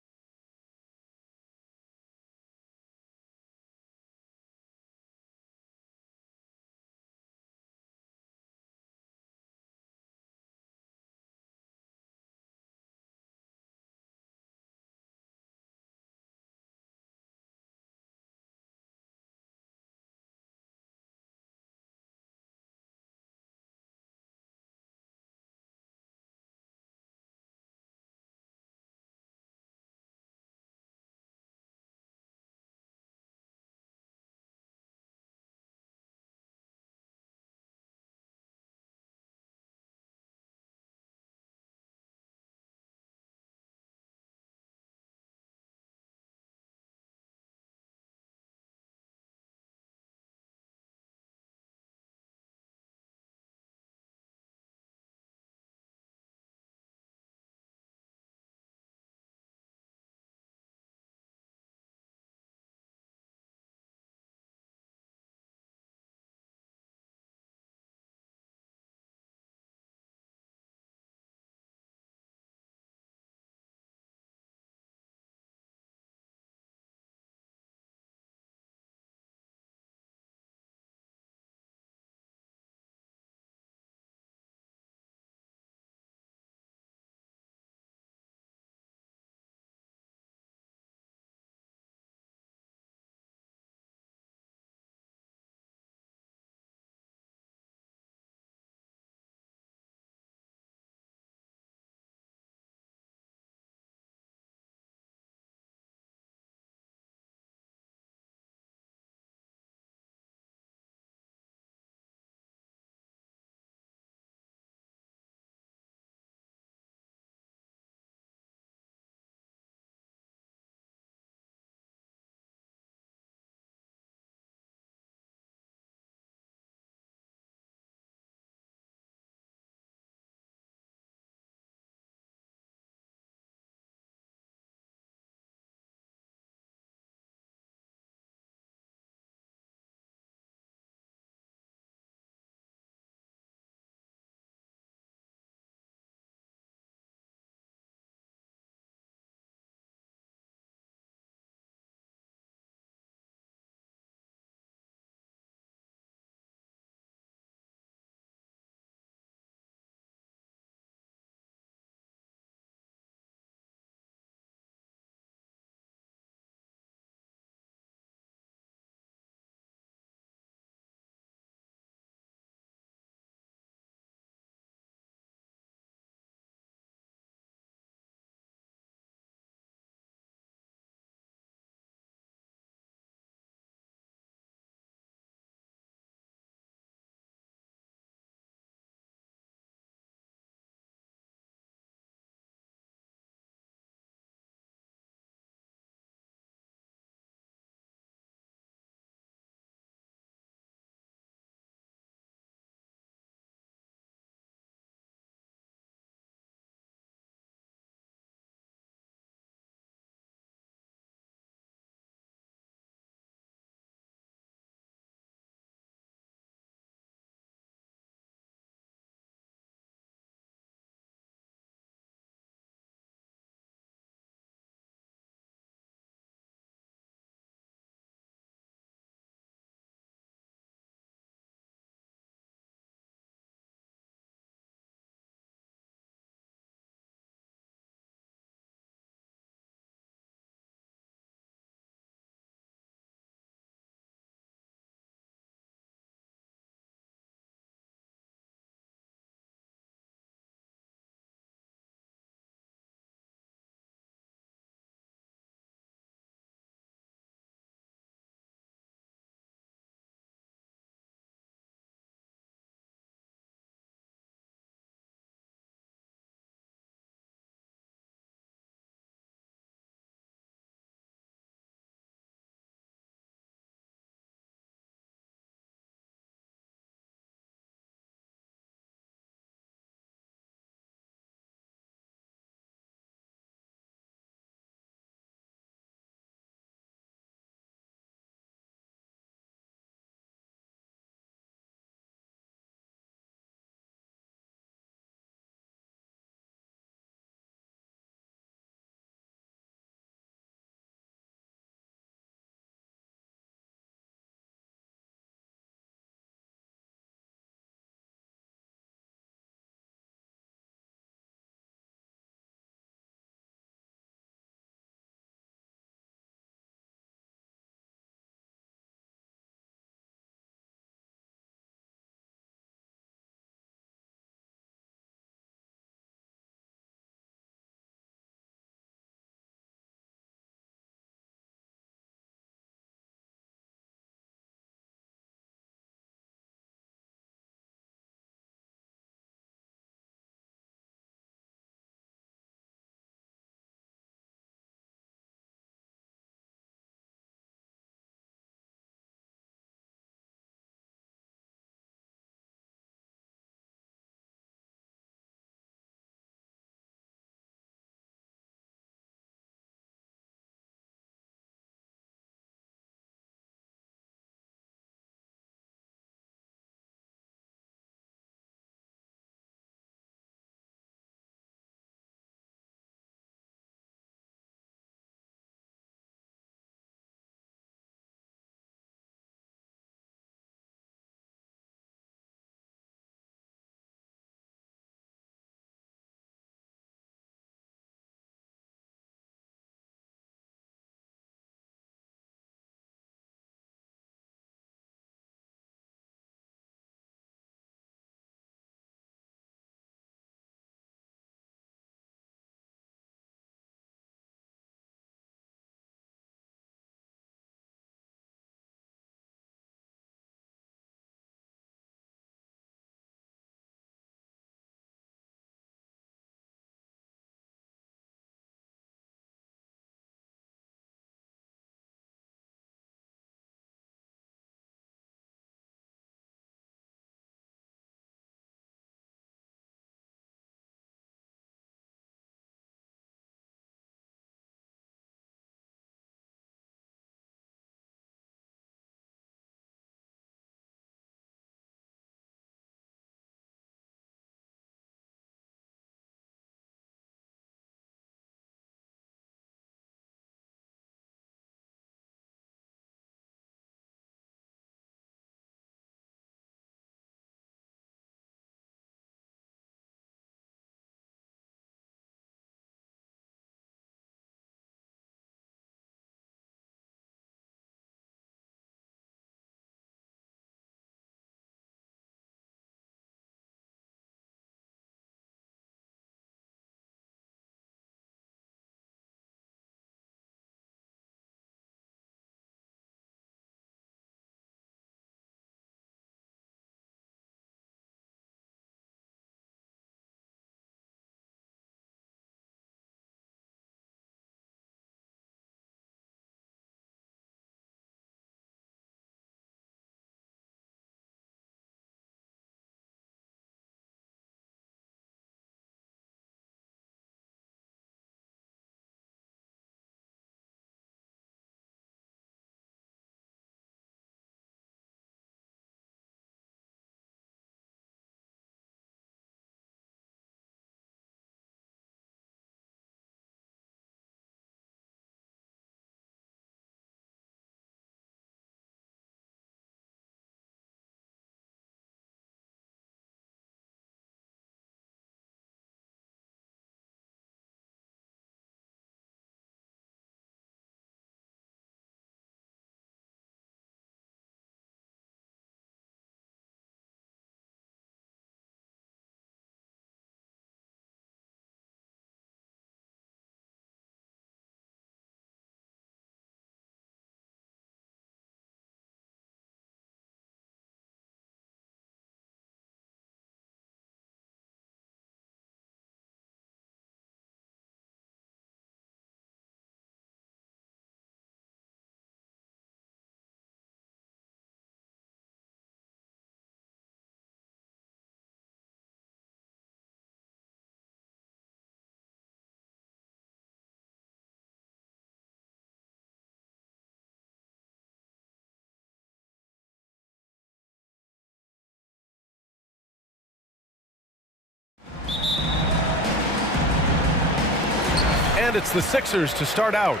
And it's the Sixers to start out.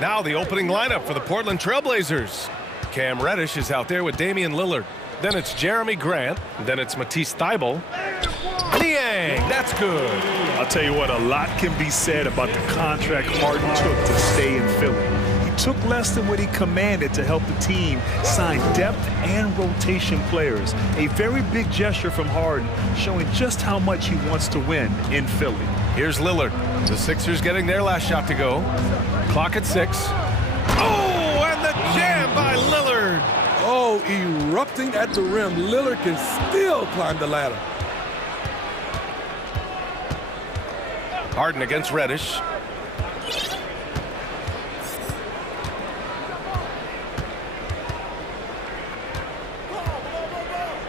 Now the opening lineup for the Portland Trailblazers. Cam Reddish is out there with Damian Lillard. Then it's Jeremy Grant. Then it's Matisse Thybulle. Niang, that's good. I'll tell you what, a lot can be said about the contract Harden took to stay in Philly. He took less than what he commanded to help the team sign depth and rotation players. A very big gesture from Harden, showing just how much he wants to win in Philly. Here's Lillard. The Sixers getting their last shot to go. Clock at 6. Oh, and the jam by Lillard. Oh, erupting at the rim. Lillard can still climb the ladder. Harden against Reddish.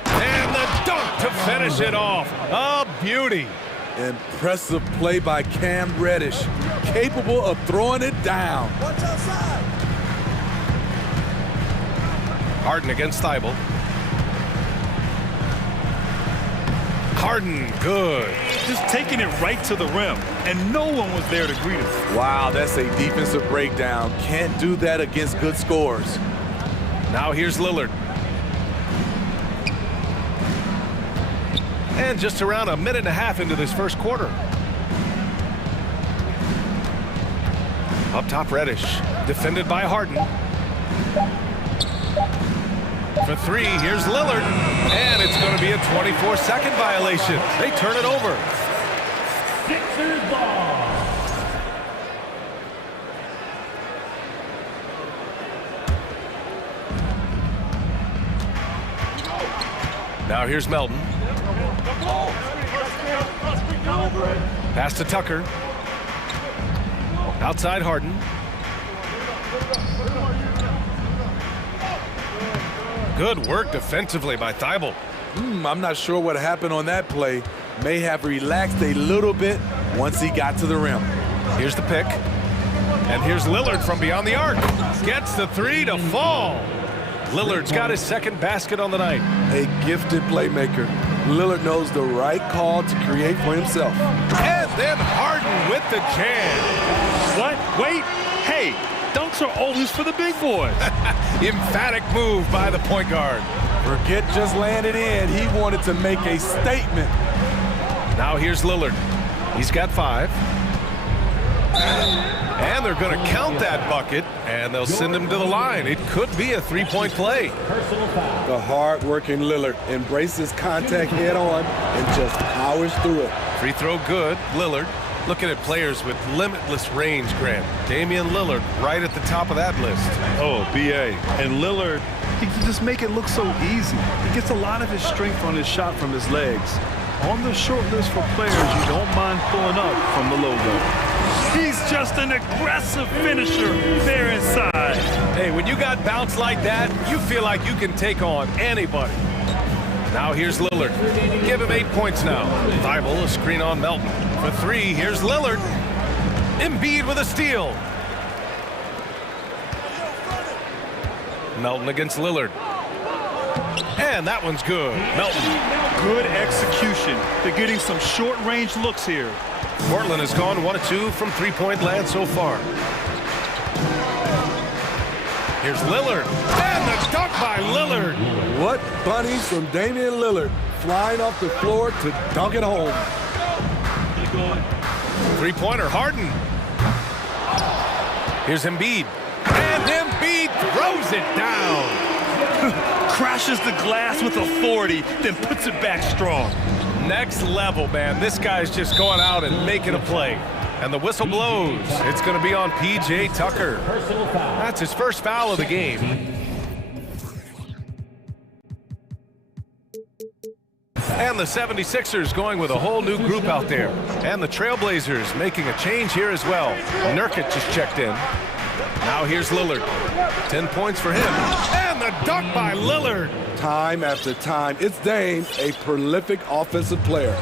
And the dunk to finish it off. A beauty. Impressive play by Cam Reddish. Capable of throwing it down. Watch outside. Harden against Thybulle. Harden, good. Just taking it right to the rim, and no one was there to greet him. Wow, that's a defensive breakdown. Can't do that against good scores. Now here's Lillard. And just around a minute and a half into this first quarter. Up top, Reddish. Defended by Harden. For 3, here's Lillard. And it's going to be a 24-second violation. They turn it over. Sixers ball. Now here's Melton. Pass to Tucker. Outside Harden. Good work defensively by Thybulle. I'm not sure what happened on that play. May have relaxed a little bit once he got to the rim. Here's the pick. And here's Lillard from beyond the arc. Gets the 3 to fall. Lillard's got his second basket on the night. A gifted playmaker. Lillard knows the right call to create for himself. And then Harden with the jam. What? Wait. Hey, dunks are always for the big boys. Emphatic move by the point guard. Forget just laying it in. He wanted to make a statement. Now here's Lillard. He's got 5. And they're going to count that bucket, and they'll send him to the line. It could be a 3-point play. The hard-working Lillard embraces contact head-on and just powers through it. Free throw good. Lillard. Looking at players with limitless range, Grant. Damian Lillard right at the top of that list. Oh, B.A. And Lillard, he can just make it look so easy. He gets a lot of his strength on his shot from his legs. On the short list for players you don't mind pulling up from the logo. He's just an aggressive finisher there inside. Hey, when you got bounce like that, you feel like you can take on anybody. Now here's Lillard. Give him 8 points now. Thybulle, a screen on Melton. For 3, here's Lillard. Embiid with a steal. Melton against Lillard. And that one's good. Melton. Good execution. They're getting some short-range looks here. Portland has gone 1 of 2 from three-point land so far. Here's Lillard. And the dunk by Lillard. What bunnies from Damian Lillard, flying off the floor to dunk it home. Three-pointer, Harden. Here's Embiid. And Embiid throws it down. Crashes the glass with authority, then puts it back strong. Next level, man. This guy's just going out and making a play. And the whistle blows. It's going to be on P.J. Tucker. That's his first foul of the game. And the 76ers going with a whole new group out there. And the Trailblazers making a change here as well. Nurkic just checked in. Now here's Lillard. 10 points for him. And the dunk by Lillard. Time after time, it's Dame, a prolific offensive player.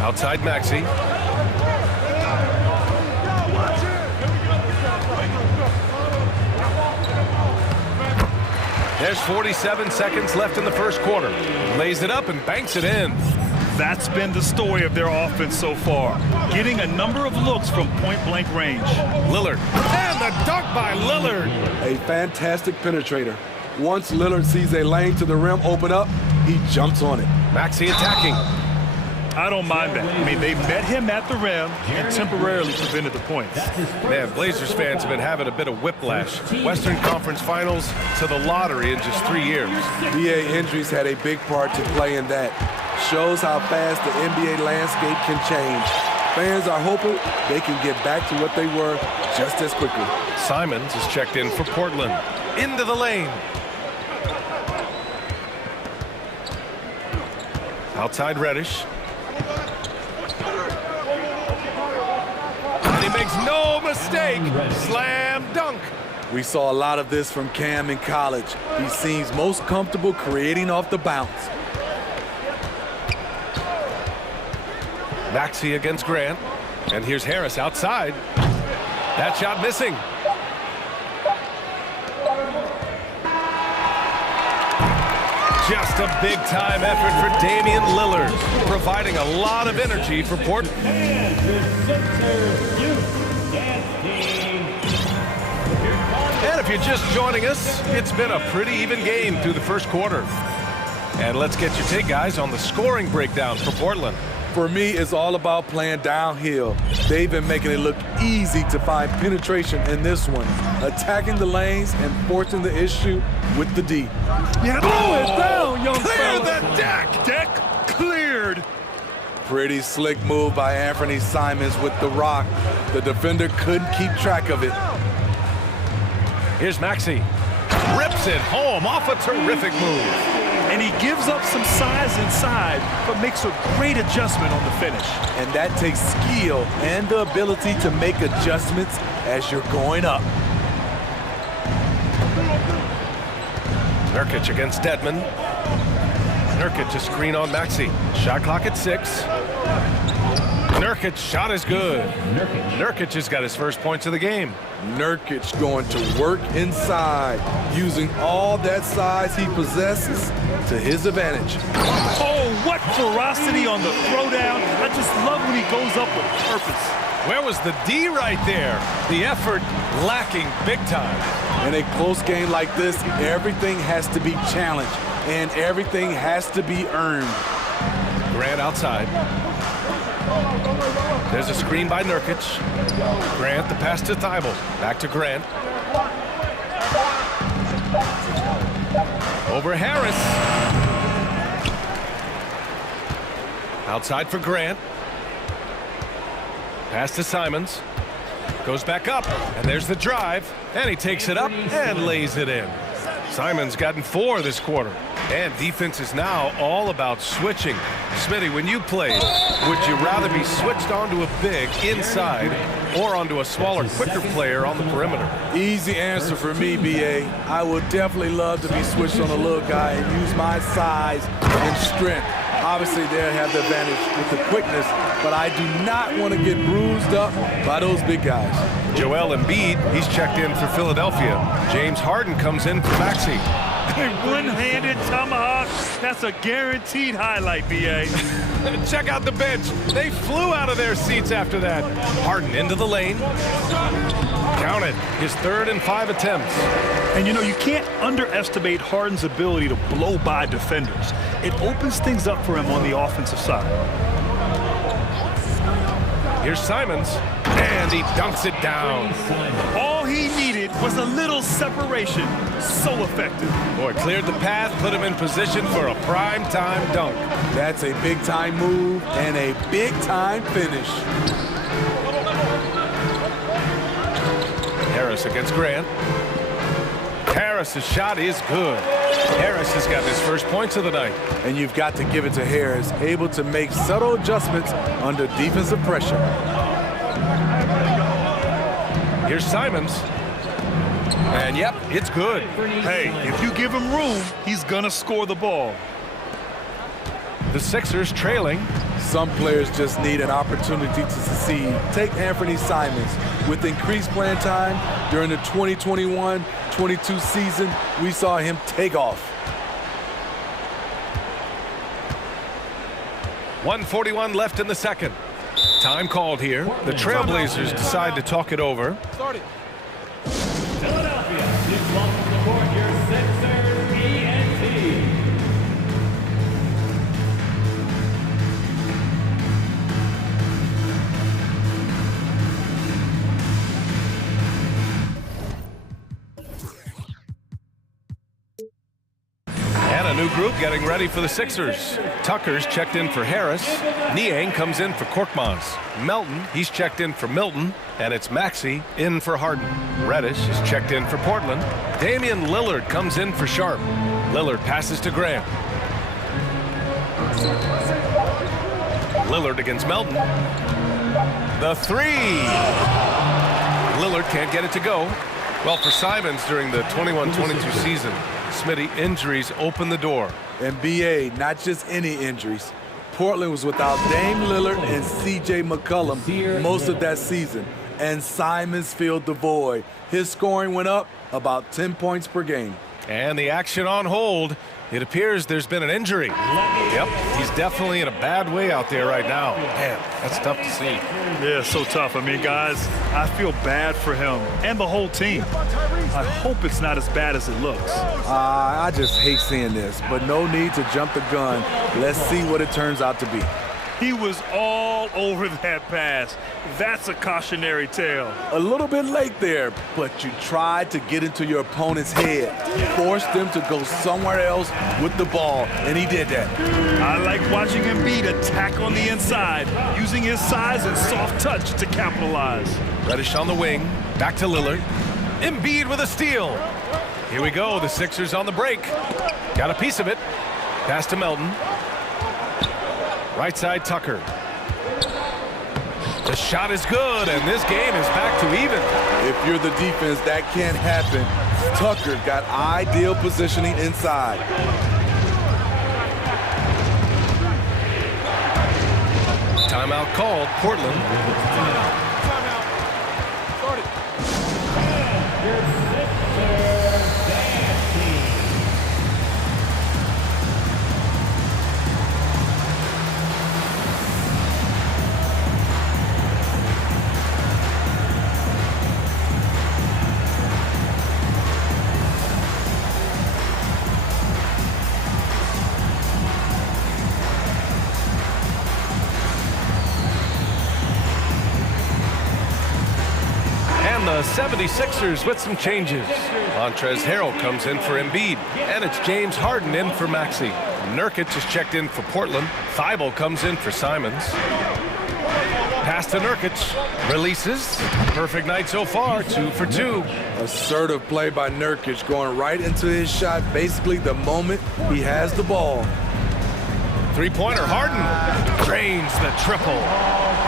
Outside Maxey. There's 47 seconds left in the first quarter. Lays it up and banks it in. That's been the story of their offense so far, getting a number of looks from point-blank range. Lillard, and the dunk by Lillard. A fantastic penetrator. Once Lillard sees a lane to the rim open up, he jumps on it. Maxey attacking. I don't mind that. I mean, they met him at the rim and temporarily prevented the points. Man, Blazers fans have been having a bit of whiplash. Western Conference Finals to the lottery in just 3 years. BA injuries had a big part to play in that. Shows how fast the NBA landscape can change. Fans are hoping they can get back to what they were just as quickly. Simons is checked in for Portland. Into the lane. Outside Reddish. And he makes no mistake. Slam dunk. We saw a lot of this from Cam in college. He seems most comfortable creating off the bounce. Maxey against Grant. And here's Harris outside. That shot missing. Just a big-time effort for Damian Lillard, providing a lot of energy for Portland. And if you're just joining us, it's been a pretty even game through the first quarter. And let's get your take, guys, on the scoring breakdown for Portland. For me, it's all about playing downhill. They've been making it look easy to find penetration in this one, attacking the lanes and forcing the issue with the D. Yeah, blow it down, young Clear fella. the deck! Deck cleared. Pretty slick move by Anthony Simons with the rock. The defender couldn't keep track of it. Here's Maxey. Rips it home off a terrific move. And he gives up some size inside, but makes a great adjustment on the finish. And that takes skill and the ability to make adjustments as you're going up. Nurkic against Dedmon. Nurkic a screen on Maxey. Shot clock at 6. Nurkic shot is good. Nurkic has got his first points of the game. Nurkic going to work inside, using all that size he possesses to his advantage. Oh, what ferocity on the throwdown. I just love when he goes up with purpose. Where was the D right there? The effort lacking big time. In a close game like this, everything has to be challenged, and everything has to be earned. Grant outside. There's a screen by Nurkic. Grant, the pass to Thibault. Back to Grant. Over Harris. Outside for Grant. Pass to Simons. Goes back up, and there's the drive. And he takes it up and lays it in. Simons gotten 4 this quarter. And defense is now all about switching. Smitty, when you played, would you rather be switched onto a big inside or onto a smaller, quicker player on the perimeter? Easy answer for me, BA. I would definitely love to be switched on a little guy and use my size and strength. Obviously, they'll have the advantage with the quickness, but I do not want to get bruised up by those big guys. Joel Embiid, he's checked in for Philadelphia. James Harden comes in for Maxey. A one-handed tomahawk. That's a guaranteed highlight, BA. Check out the bench. They flew out of their seats after that. Harden into the lane. Counted. His 3rd and 5 attempts. And you know, you can't underestimate Harden's ability to blow by defenders. It opens things up for him on the offensive side. Here's Simons, and he dunks it down. All he needed was a little separation. So effective. Boy, cleared the path, put him in position for a prime-time dunk. That's a big-time move and a big-time finish. Harris against Grant. Harris's shot is good. Harris has got his first points of the night. And you've got to give it to Harris, able to make subtle adjustments under defensive pressure. Here's Simons. And yep, it's good. Hey, if you give him room, he's gonna score the ball. The Sixers trailing. Some players just need an opportunity to succeed. Take Anthony Simons. With increased playing time during the 2021-22 season, we saw him take off. 1:41 left in the second. Time called here. The Trailblazers decide to talk it over. Philadelphia, please welcome to the court your Sixers, E&T. And a new group getting ready for the Sixers. Tucker's checked in for Harris. Niang comes in for Korkmaz. Melton, he's checked in for Milton. And it's Maxey in for Harden. Reddish is checked in for Portland. Damian Lillard comes in for Sharp. Lillard passes to Graham. Lillard against Melton. The three. Lillard can't get it to go. Well, for Simons during the 21-22 season, Smitty, injuries open the door. And BA, not just any injuries. Portland was without Dame Lillard and CJ McCollum most of that season. And Simons filled the void. His scoring went up about 10 points per game. And the action on hold. It appears there's been an injury. Yep, he's definitely in a bad way out there right now. Damn, that's tough to see. Yeah, so tough. I mean, guys, I feel bad for him and the whole team. I hope it's not as bad as it looks. I just hate seeing this, but no need to jump the gun. Let's see what it turns out to be. He was all over that pass. That's a cautionary tale. A little bit late there, but you tried to get into your opponent's head. Forced them to go somewhere else with the ball, and he did that. I like watching Embiid attack on the inside, using his size and soft touch to capitalize. Reddish on the wing, back to Lillard. Embiid with a steal. Here we go, the Sixers on the break. Got a piece of it. Pass to Melton. Right side, Tucker. The shot is good, and this game is back to even. If you're the defense, that can't happen. Tucker got ideal positioning inside. Timeout called, Portland. The 76ers with some changes. Montrezl Harrell comes in for Embiid, and it's James Harden in for Maxey. Nurkic is checked in for Portland. Thibault comes in for Simons. Pass to Nurkic. Releases. Perfect night so far, 2 for 2. Assertive play by Nurkic, going right into his shot basically the moment he has the ball. Three-pointer, Harden drains the triple.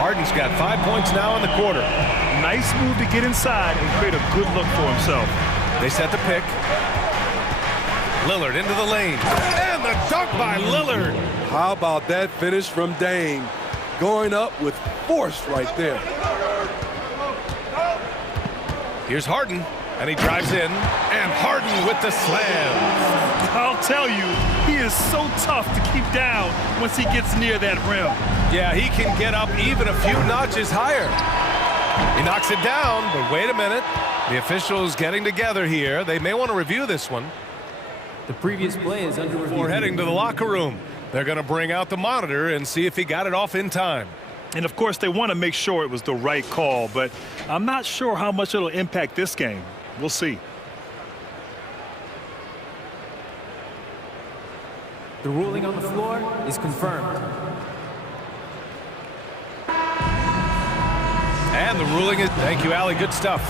Harden's got 5 points now in the quarter. Nice move to get inside and create a good look for himself. They set the pick. Lillard into the lane. And the dunk by Lillard. How about that finish from Dame? Going up with force right there. Here's Harden, and he drives in. And Harden with the slam. I'll tell you, he is so tough to keep down once he gets near that rim. Yeah, he can get up even a few notches higher. He knocks it down, but wait a minute. The officials getting together here. They may want to review this one. The previous play is under review. Before heading to the locker room, they're going to bring out the monitor and see if he got it off in time. And of course, they want to make sure it was the right call, but I'm not sure how much it'll impact this game. We'll see. The ruling on the floor is confirmed. And the ruling is, thank you, Allie, good stuff.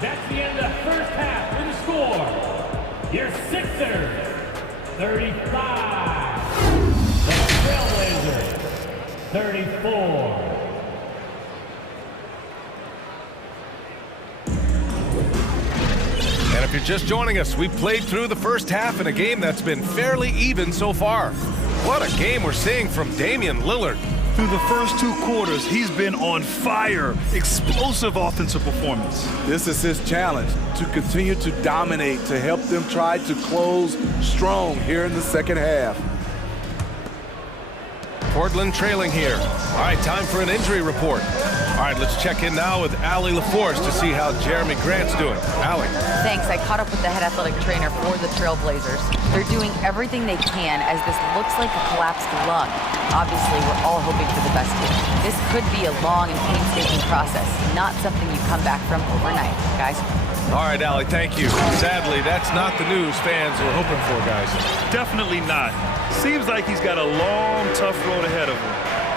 That's the end of the first half with the score. Your Sixers, 35. The Trailblazers, 34. And if you're just joining us, we played through the first half in a game that's been fairly even so far. What a game we're seeing from Damian Lillard. Through the first 2 quarters, he's been on fire. Explosive offensive performance. This is his challenge, to continue to dominate, to help them try to close strong here in the second half. Portland trailing here. All right, time for an injury report. All right, let's check in now with Allie LaForce to see how Jeremy Grant's doing. Allie. Thanks. I caught up with the head athletic trainer for the Trailblazers. They're doing everything they can as this looks like a collapsed lung. Obviously, we're all hoping for the best here. This could be a long and painstaking process, not something you come back from overnight, guys. All right, Allie, thank you. Sadly, that's not the news fans were hoping for, guys. Definitely not. Seems like he's got a long, tough road ahead of him.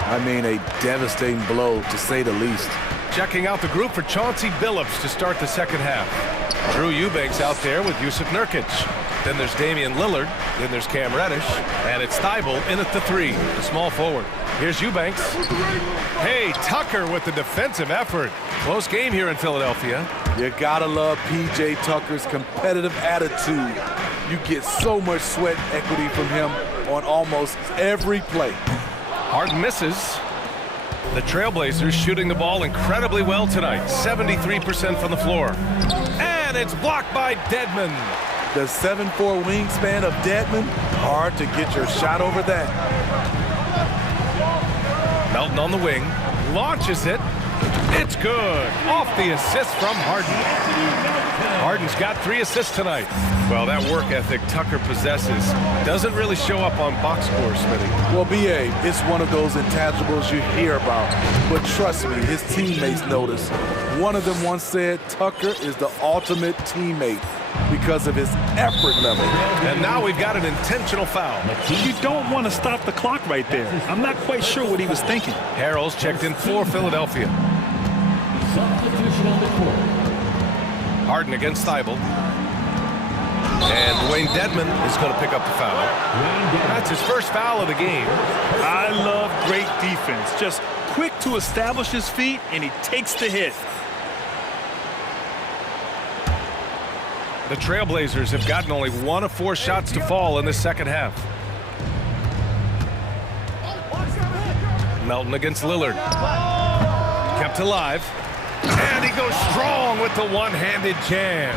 I mean, a devastating blow, to say the least. Checking out the group for Chauncey Billups to start the second half. Drew Eubanks out there with Yusuf Nurkic. Then there's Damian Lillard. Then there's Cam Reddish. And it's Thibault in at the 3, the small forward. Here's Eubanks. Hey, Tucker with the defensive effort. Close game here in Philadelphia. You gotta love P.J. Tucker's competitive attitude. You get so much sweat equity from him on almost every play. Harden misses. The Trailblazers shooting the ball incredibly well tonight. 73% from the floor. And it's blocked by Dedmon. The 7'4" wingspan of Dedmon, hard to get your shot over that. Melton on the wing, launches it. It's good. Off the assist from Harden. Harden's got 3 assists tonight. Well, that work ethic Tucker possesses doesn't really show up on box scores, Smitty. Well, B.A., it's one of those intangibles you hear about. But trust me, his teammates notice. One of them once said Tucker is the ultimate teammate because of his effort level. And now we've got an intentional foul. You don't want to stop the clock right there. I'm not quite sure what he was thinking. Harrell's checked in for Philadelphia. Substitution on the court. Harden against Thibault. And Dwayne Dedmon is going to pick up the foul. That's his first foul of the game. I love great defense. Just quick to establish his feet, and he takes the hit. The Trailblazers have gotten only 1 of 4 shots to fall in the second half. Melton against Lillard. Kept alive. And he goes strong with the one-handed jam.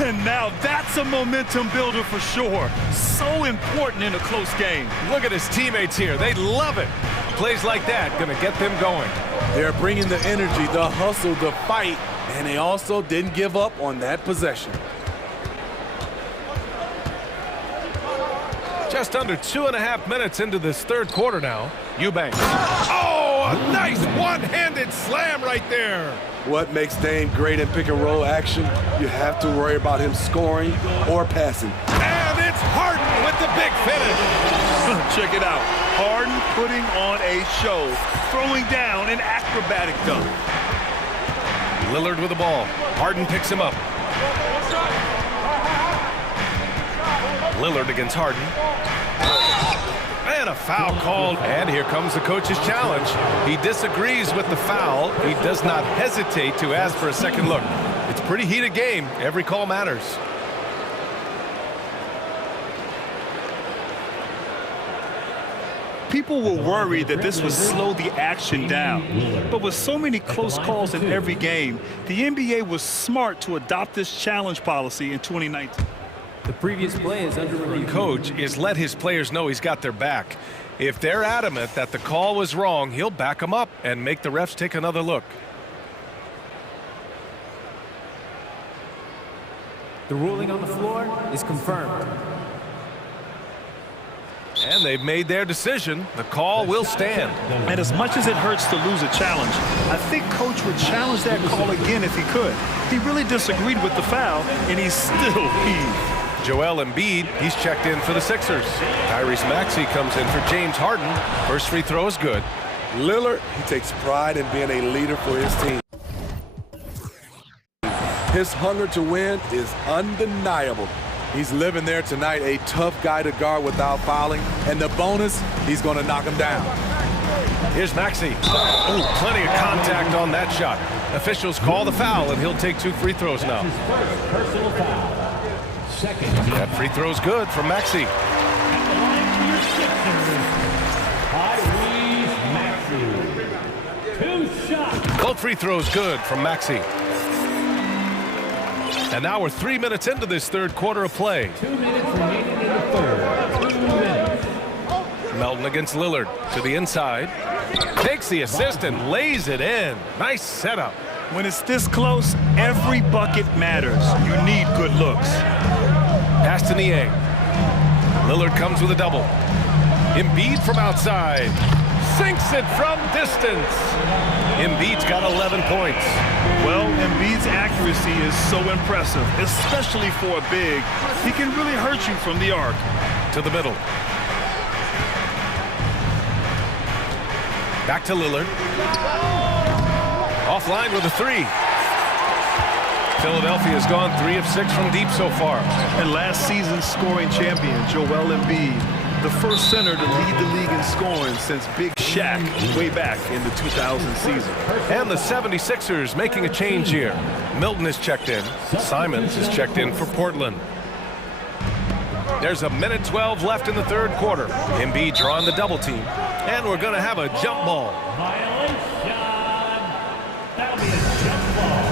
And now that's a momentum builder for sure. So important in a close game. Look at his teammates here. They love it. Plays like that going to get them going. They're bringing the energy, the hustle, the fight, and they also didn't give up on that possession. Just under 2.5 minutes into this third quarter now. Eubanks. Oh, a nice one-handed slam right there. What makes Dame great in pick-and-roll action? You have to worry about him scoring or passing. And it's Harden with the big finish. Check it out. Harden putting on a show, throwing down an acrobatic dunk. Lillard with the ball. Harden picks him up. Lillard against Harden. And a foul called. And here comes the coach's challenge. He disagrees with the foul. He does not hesitate to ask for a second look. It's a pretty heated game. Every call matters. People were worried that this would slow the action down. But with so many close calls in every game, the NBA was smart to adopt this challenge policy in 2019. The previous play is under review. Coach is let his players know he's got their back. If they're adamant that the call was wrong, he'll back them up and make the refs take another look. The ruling on the floor is confirmed. And they've made their decision. The call will stand. And as much as it hurts to lose a challenge, I think Coach would challenge that call again if he could. He really disagreed with the foul, and he's still peeved. Joel Embiid, he's checked in for the Sixers. Tyrese Maxey comes in for James Harden. First free throw is good. Lillard, he takes pride in being a leader for his team. His hunger to win is undeniable. He's living there tonight, a tough guy to guard without fouling. And the bonus, he's going to knock him down. Here's Maxey. Oh, plenty of contact on that shot. Officials call the foul, and he'll take 2 free throws now. Personal foul. Second. That free throw's good from Maxey. Tyrese Maxey. 2 shots. Both free throws good from Maxey. And now we're 3 minutes into this third quarter of play. 2 minutes remaining in the third. 2 minutes. Melton against Lillard to the inside. Takes the assist and lays it in. Nice setup. When it's this close, every bucket matters. You need good looks. Pass to Niang. Lillard comes with a double. Embiid from outside. Sinks it from distance. Embiid's got 11 points. Well, Embiid's accuracy is so impressive, especially for a big. He can really hurt you from the arc. To the middle. Back to Lillard. Offline with a three. Philadelphia has gone 3 of 6 from deep so far. And last season's scoring champion, Joel Embiid, the first center to lead the league in scoring since Big Shaq way back in the 2000 season. And the 76ers making a change here. Milton is checked in. Simons is checked in for Portland. There's a minute 12 left in the third quarter. Embiid drawing the double team. And we're going to have a jump ball. Violation. That'll be a jump ball.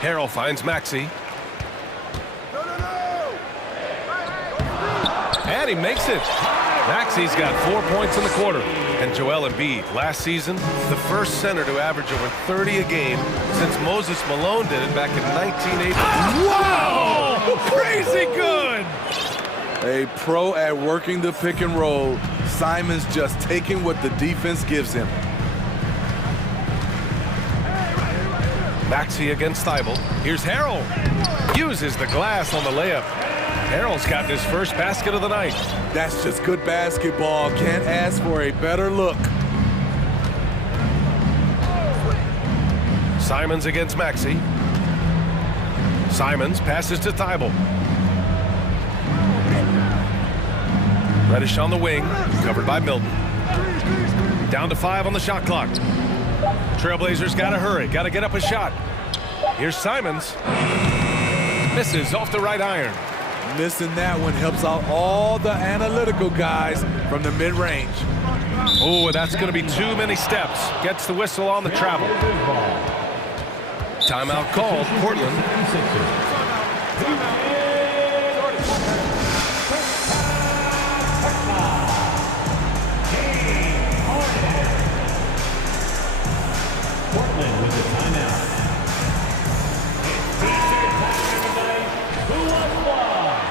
Harrell finds Maxey. And he makes it. Maxey's got 4 points in the quarter. And Joel Embiid, last season, the first center to average over 30 a game since Moses Malone did it back in 1980. Wow! Crazy good! A pro at working the pick and roll. Simons just taking what the defense gives him. Maxey against Thibault. Here's Harrell. Uses the glass on the layup. Harrell's got his first basket of the night. That's just good basketball. Can't ask for a better look. Simons against Maxey. Simons passes to Thibault. Reddish on the wing, covered by Milton. Down to 5 on the shot clock. Trailblazers got to hurry, got to get up a shot. Here's Simons. Misses off the right iron. Missing that one helps out all the analytical guys from the mid-range. Oh, that's going to be too many steps. Gets the whistle on the travel. Timeout called, Portland. Portland with the timeout. Who wants one?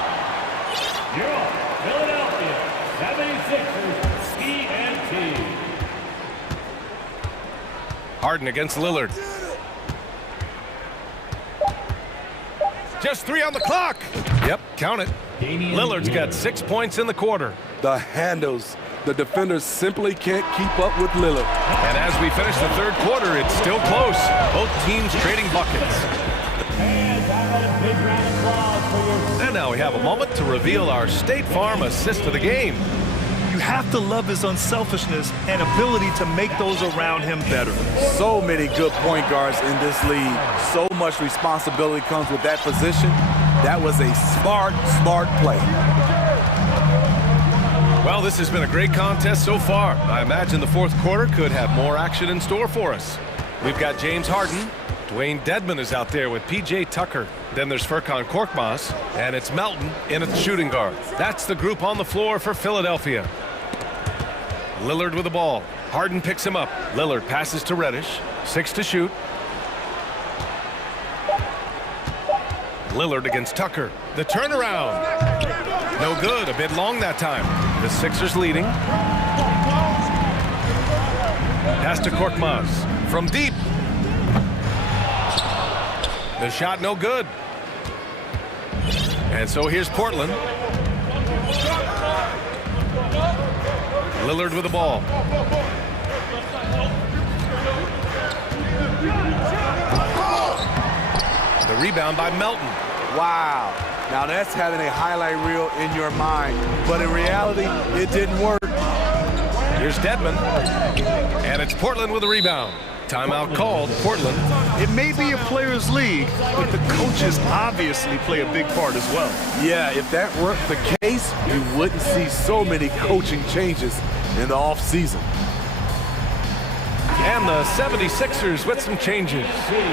You're up. Philadelphia 76ers TNT. Harden against Lillard. Just 3 on the clock. Yep, count it. Lillard's got 6 points in the quarter. The handles. The defenders simply can't keep up with Lillard. And as we finish the third quarter, it's still close. Both teams trading buckets. And now we have a moment to reveal our State Farm assist of the game. You have to love his unselfishness and ability to make those around him better. So many good point guards in this league. So much responsibility comes with that position. That was a smart play. Well, this has been a great contest so far. I imagine the fourth quarter could have more action in store for us. We've got James Harden. Dwayne Dedmon is out there with P.J. Tucker. Then there's Furkan Korkmaz. And it's Melton in at shooting guard. That's the group on the floor for Philadelphia. Lillard with the ball. Harden picks him up. Lillard passes to Reddish. 6 to shoot. Lillard against Tucker. The turnaround. No good. A bit long that time. The Sixers leading. Pass to Korkmaz. From deep. The shot no good. And so here's Portland. Lillard with the ball. The rebound by Melton. Wow. Now that's having a highlight reel in your mind. But in reality, it didn't work. Here's Dedmon. And it's Portland with a rebound. Timeout called, Portland. It may be a players' league, but the coaches obviously play a big part as well. Yeah, if that weren't the case, you wouldn't see so many coaching changes in the offseason. And the 76ers with some changes.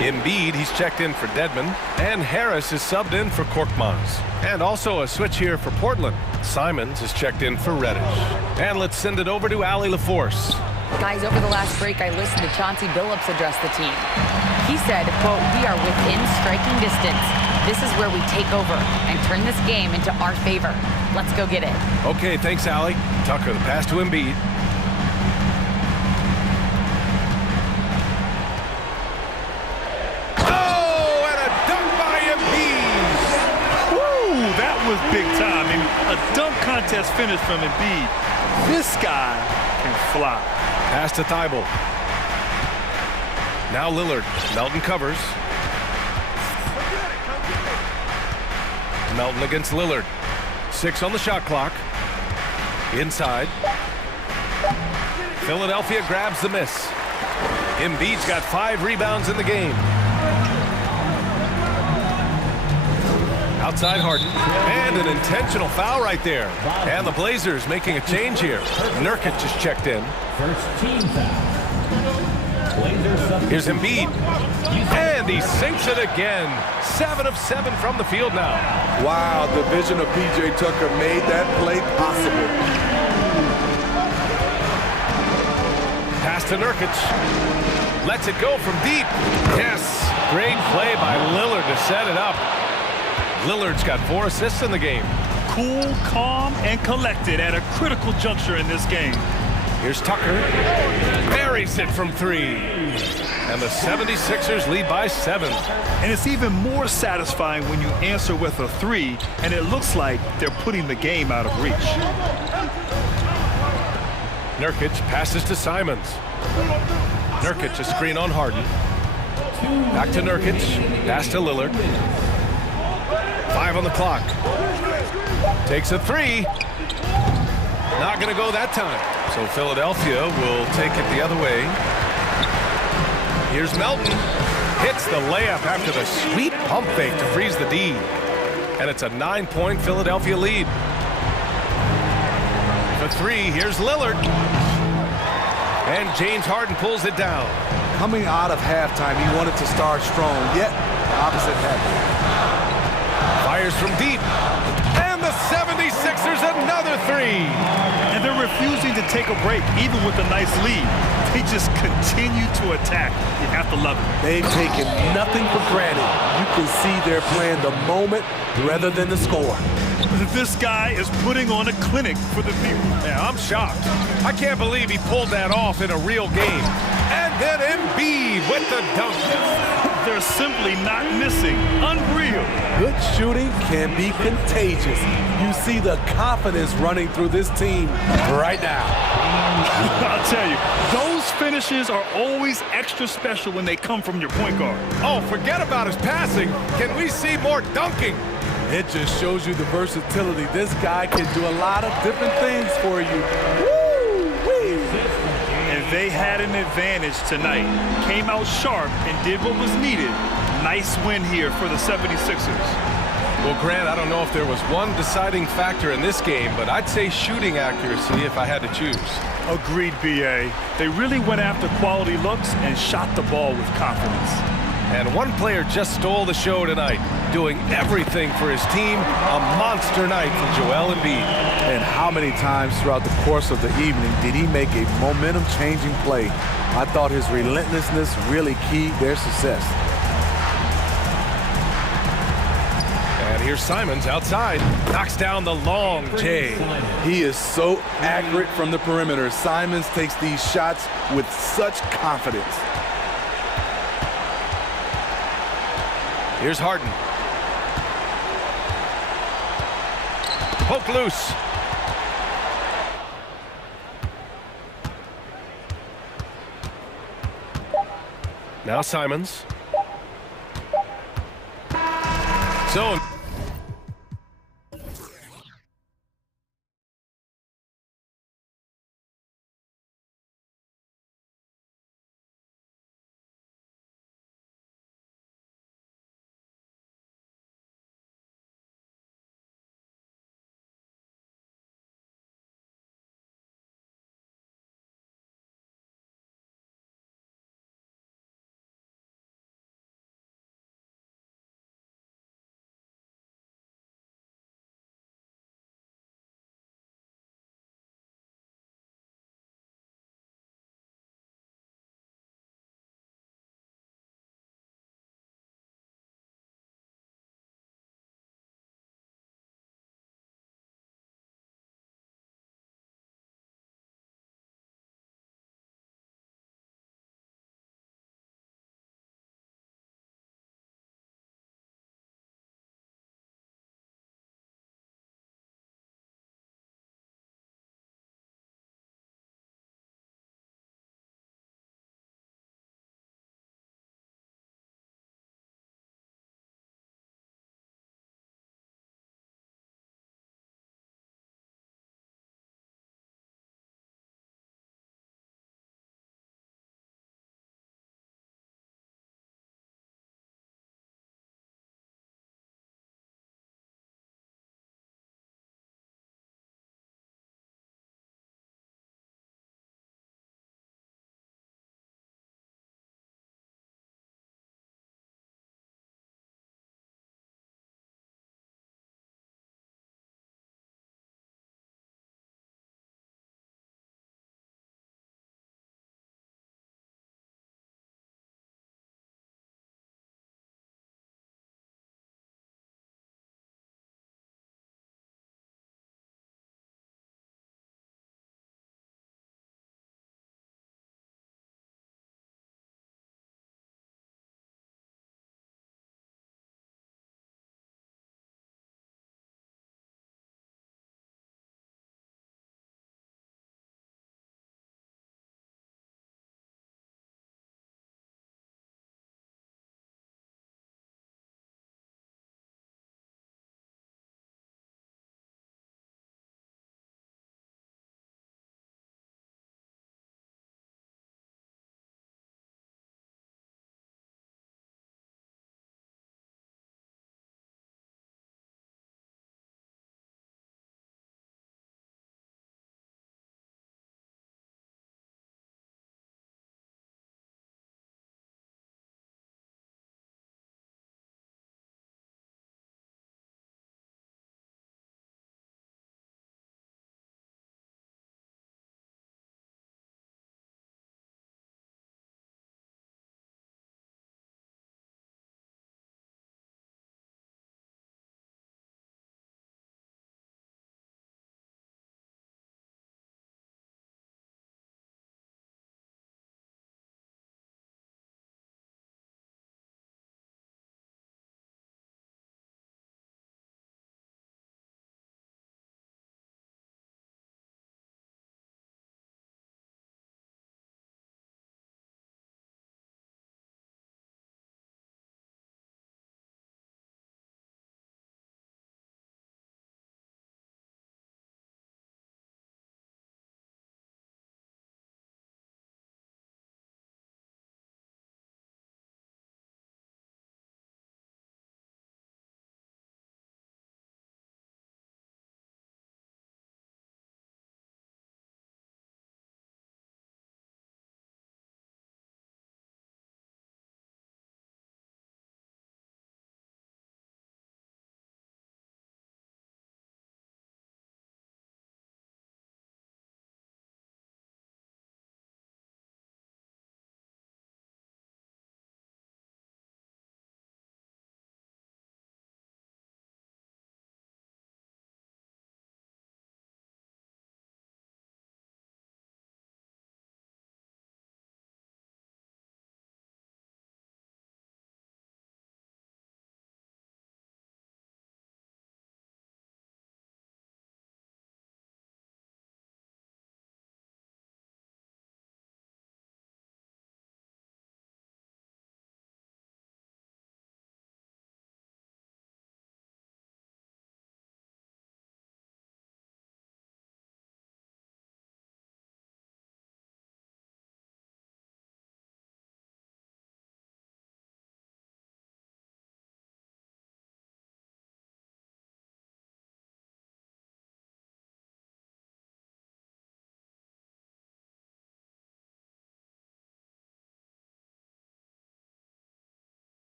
Embiid, he's checked in for Dedmon. And Harris is subbed in for Korkmaz. And also a switch here for Portland. Simons is checked in for Reddish. And let's send it over to Allie LaForce. Guys, over the last break, I listened to Chauncey Billups address the team. He said, quote, "We are within striking distance. This is where we take over and turn this game into our favor. Let's go get it." Okay, thanks, Allie. Tucker, the pass to Embiid. Oh, and a dunk by Embiid. Woo, that was big time. I mean, a dunk contest finish from Embiid. This guy can fly. Pass to Thibault. Now Lillard. Melton covers. Melton against Lillard. 6 on the shot clock. Inside. Philadelphia grabs the miss. Embiid's got 5 rebounds in the game. Outside Harden. And an intentional foul right there. And the Blazers making a change here. Nurkic just checked in. First team foul. Here's Embiid. And he sinks it again. 7 of 7 from the field now. Wow, the vision of P.J. Tucker made that play possible. Pass to Nurkic. Lets it go from deep. Yes, great play by Lillard to set it up. Lillard's got 4 assists in the game. Cool, calm, and collected at a critical juncture in this game. Here's Tucker. Buries it from 3. And the 76ers lead by 7. And it's even more satisfying when you answer with a 3, and it looks like they're putting the game out of reach. Nurkic passes to Simons. Nurkic a screen on Harden. Back to Nurkic. Pass to Lillard. 5 on the clock. Takes a 3. Not going to go that time. So Philadelphia will take it the other way. Here's Melton. Hits the layup after the sweet pump fake to freeze the D. And it's a 9-point Philadelphia lead. For 3, here's Lillard. And James Harden pulls it down. Coming out of halftime, he wanted to start strong, yet the opposite happened. Fires from deep. And the 76ers another 3. And they're refusing to take a break, even with a nice lead. They just continue to attack. You have to love it. They've taken nothing for granted. You can see they're playing the moment rather than the score. This guy is putting on a clinic for the people. Yeah, I'm shocked. I can't believe he pulled that off in a real game. And then Embiid with the dunk. They're simply not missing. Unreal. Good shooting can be contagious. You see the confidence running through this team right now. I'll tell you, those finishes are always extra special when they come from your point guard. Oh, forget about his passing. Can we see more dunking? It just shows you the versatility. This guy can do a lot of different things for you. Woo-wee. And they had an advantage tonight. Came out sharp and did what was needed. Nice win here for the 76ers. Well, Grant, I don't know if there was one deciding factor in this game, but I'd say shooting accuracy if I had to choose. Agreed, B.A. They really went after quality looks and shot the ball with confidence. And one player just stole the show tonight, doing everything for his team. A monster night for Joel Embiid. And how many times throughout the course of the evening did he make a momentum-changing play? I thought his relentlessness really keyed their success. And here's Simons outside. Knocks down the long J. He is so accurate from the perimeter. Simons takes these shots with such confidence. Here's Harden. Poke loose. Now Simons. Zone.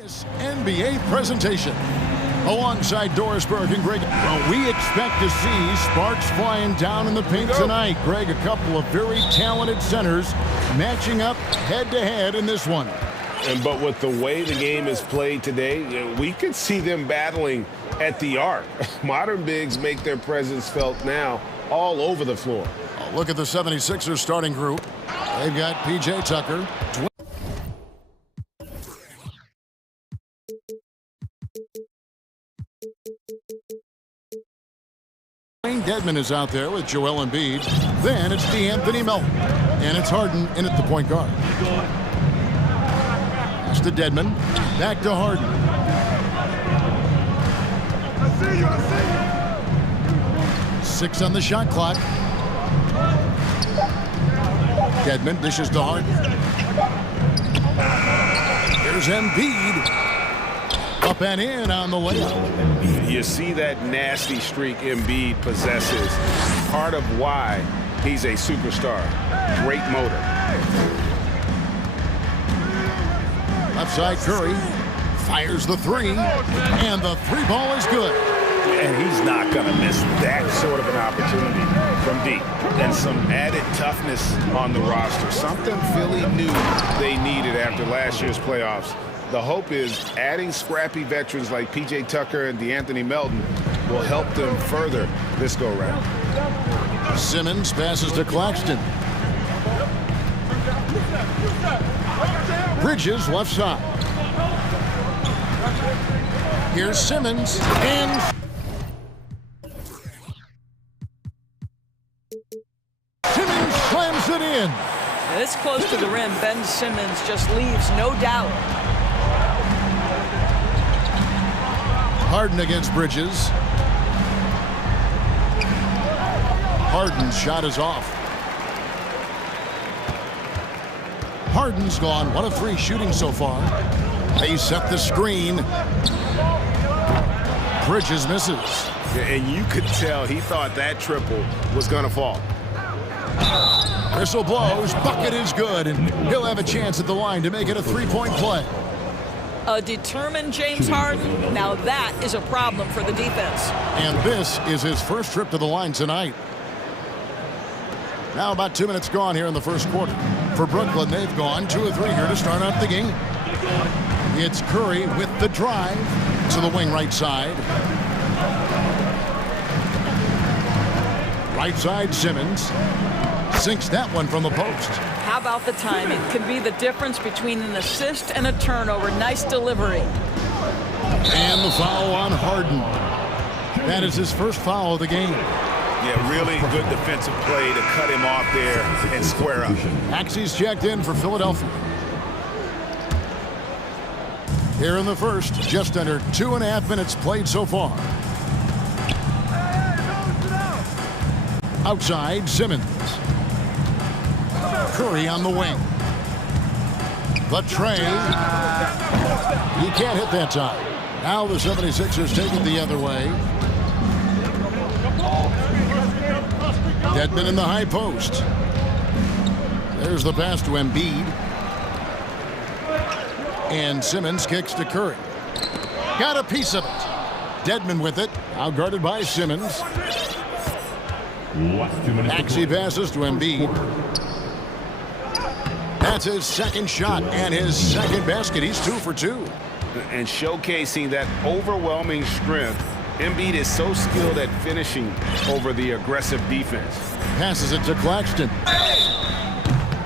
This NBA presentation. Alongside Doris Burke and Greg, well, we expect to see sparks flying down in the paint tonight. Greg, a couple of very talented centers matching up head-to-head in this one. But with the way the game is played today, we could see them battling at the arc. Modern bigs make their presence felt now all over the floor. Look at the 76ers starting group. They've got P.J. Tucker. Dedmon is out there with Joel Embiid. Then it's D'Anthony Melton. And it's Harden in at the point guard. Pass to Dedmon. Back to Harden. I see you. 6 on the shot clock. Dedmon dishes to Harden. Here's Embiid. Up and in on the layup. You see that nasty streak Embiid possesses. Part of why he's a superstar. Great motor. Left side Curry fires the three, and the three ball is good. And he's not going to miss that sort of an opportunity from deep. And some added toughness on the roster. Something Philly knew they needed after last year's playoffs. The hope is adding scrappy veterans like P.J. Tucker and D'Anthony Melton will help them further this go-round. Simmons passes to Claxton. Bridges left side. Here's Simmons, and Simmons slams it in. This close to the rim, Ben Simmons just leaves no doubt. Harden against Bridges. Harden's shot is off. Harden's gone 1 of 3 shooting so far. They set the screen. Bridges misses. And you could tell he thought that triple was going to fall. Whistle blows, bucket is good, and he'll have a chance at the line to make it a 3-point play. A determined James Harden, now that is a problem for the defense. And this is his first trip to the line tonight. Now about 2 minutes gone here in the first quarter. For Brooklyn, they've gone 2 of 3 here to start out the game. It's Curry with the drive to the wing right side. Right side, Simmons sinks that one from the post. How about the timing? Can be the difference between an assist and a turnover. Nice delivery. And the foul on Harden. That is his first foul of the game. Yeah, really good defensive play to cut him off there and square up. Maxey's checked in for Philadelphia. Here in the first, just under 2.5 minutes played so far. Outside, Simmons. Curry on the wing. The tray. He can't hit that time. Now the 76ers take it the other way. Dedmon in the high post. There's the pass to Embiid. And Simmons kicks to Curry. Got a piece of it. Dedmon with it. Outguarded by Simmons. Maxey passes to Embiid. That's his second shot and his second basket. He's 2 for 2. And showcasing that overwhelming strength. Embiid is so skilled at finishing over the aggressive defense. Passes it to Claxton.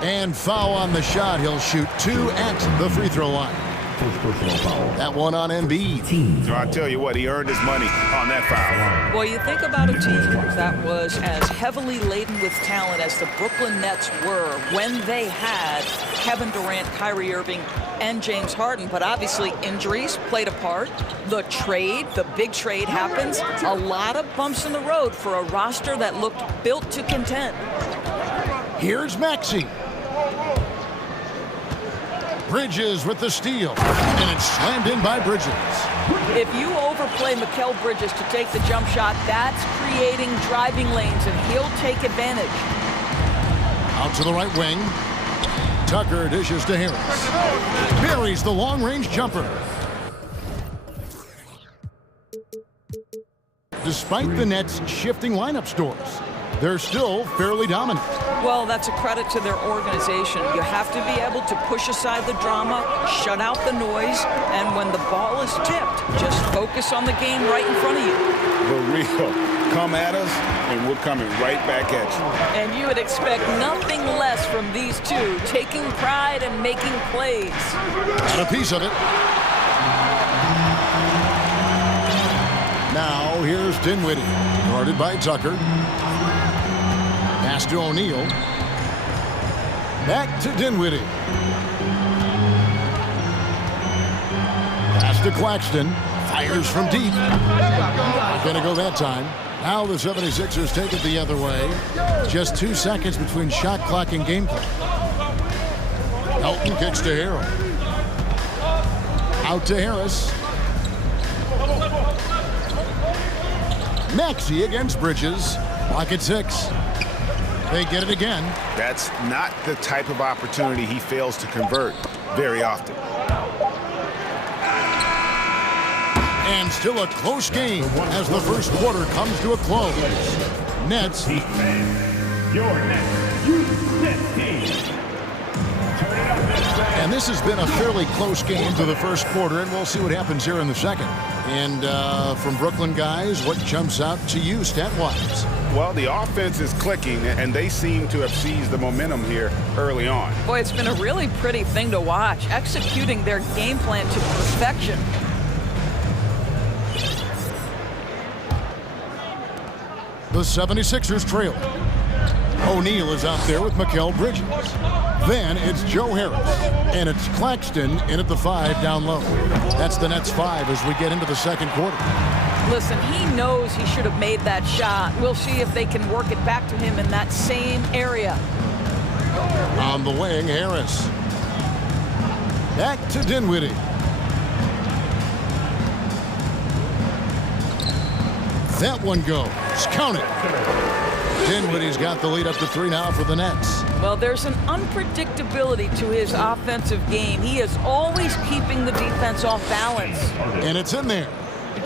And foul on the shot. He'll shoot 2 at the free throw line. First personal foul. That one on Embiid. So I tell you what, he earned his money on that foul. Well, you think about a team that was as heavily laden with talent as the Brooklyn Nets were when they had Kevin Durant, Kyrie Irving, and James Harden. But obviously injuries played a part. The trade, the big trade happens. A lot of bumps in the road for a roster that looked built to contend. Here's Maxey. Bridges with the steal, and it's slammed in by Bridges. If you overplay Mikal Bridges to take the jump shot, that's creating driving lanes, and he'll take advantage. Out to the right wing. Tucker dishes to Harris. Buries the long-range jumper. Despite the Nets' shifting lineup stores, they're still fairly dominant. Well, that's a credit to their organization. You have to be able to push aside the drama, shut out the noise, and when the ball is tipped, just focus on the game right in front of you. The real. Come at us, and we're coming right back at you. And you would expect nothing less from these two, taking pride and making plays. Got a piece of it. Now, here's Dinwiddie, guarded by Tucker. Pass to O'Neal. Back to Dinwiddie. Pass to Claxton. Fires from deep. Not going to go that time. Now the 76ers take it the other way. Just 2 seconds between shot clock and game clock. Elton kicks to Harrell. Out to Harris. Maxey against Bridges. Lock at 6. They get it again. That's not the type of opportunity he fails to convert very often. And still a close game as the first quarter comes to a close. Nets. Your next youth team. And this has been a fairly close game to the first quarter, and we'll see what happens here in the second. And from Brooklyn guys, what jumps out to you stat-wise? Well, the offense is clicking, and they seem to have seized the momentum here early on. Boy, it's been a really pretty thing to watch, executing their game plan to perfection. The 76ers trail. O'Neal is out there with Mikal Bridges. Then it's Joe Harris. And it's Claxton in at the 5 down low. That's the Nets 5 as we get into the second quarter. Listen, he knows he should have made that shot. We'll see if they can work it back to him in that same area. On the wing, Harris. Back to Dinwiddie. That one goes. Count it. Dinwiddie's got the lead up to 3 now for the Nets. Well, there's an unpredictability to his offensive game. He is always keeping the defense off balance. And it's in there.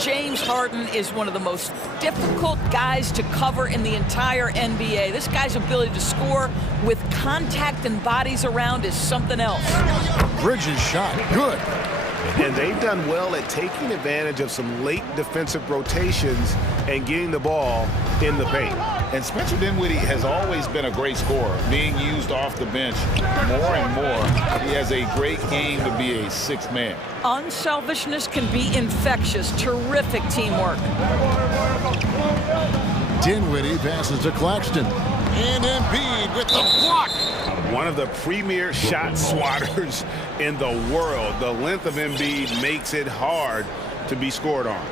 James Harden is one of the most difficult guys to cover in the entire NBA. This guy's ability to score with contact and bodies around is something else. Bridges shot. Good. And they've done well at taking advantage of some late defensive rotations and getting the ball in the paint. And Spencer Dinwiddie has always been a great scorer, being used off the bench more and more. He has a great game to be a sixth man. Unselfishness can be infectious. Terrific teamwork. Dinwiddie passes to Claxton. And Embiid with the block. One of the premier shot swatters in the world. The length of Embiid makes it hard to be scored on.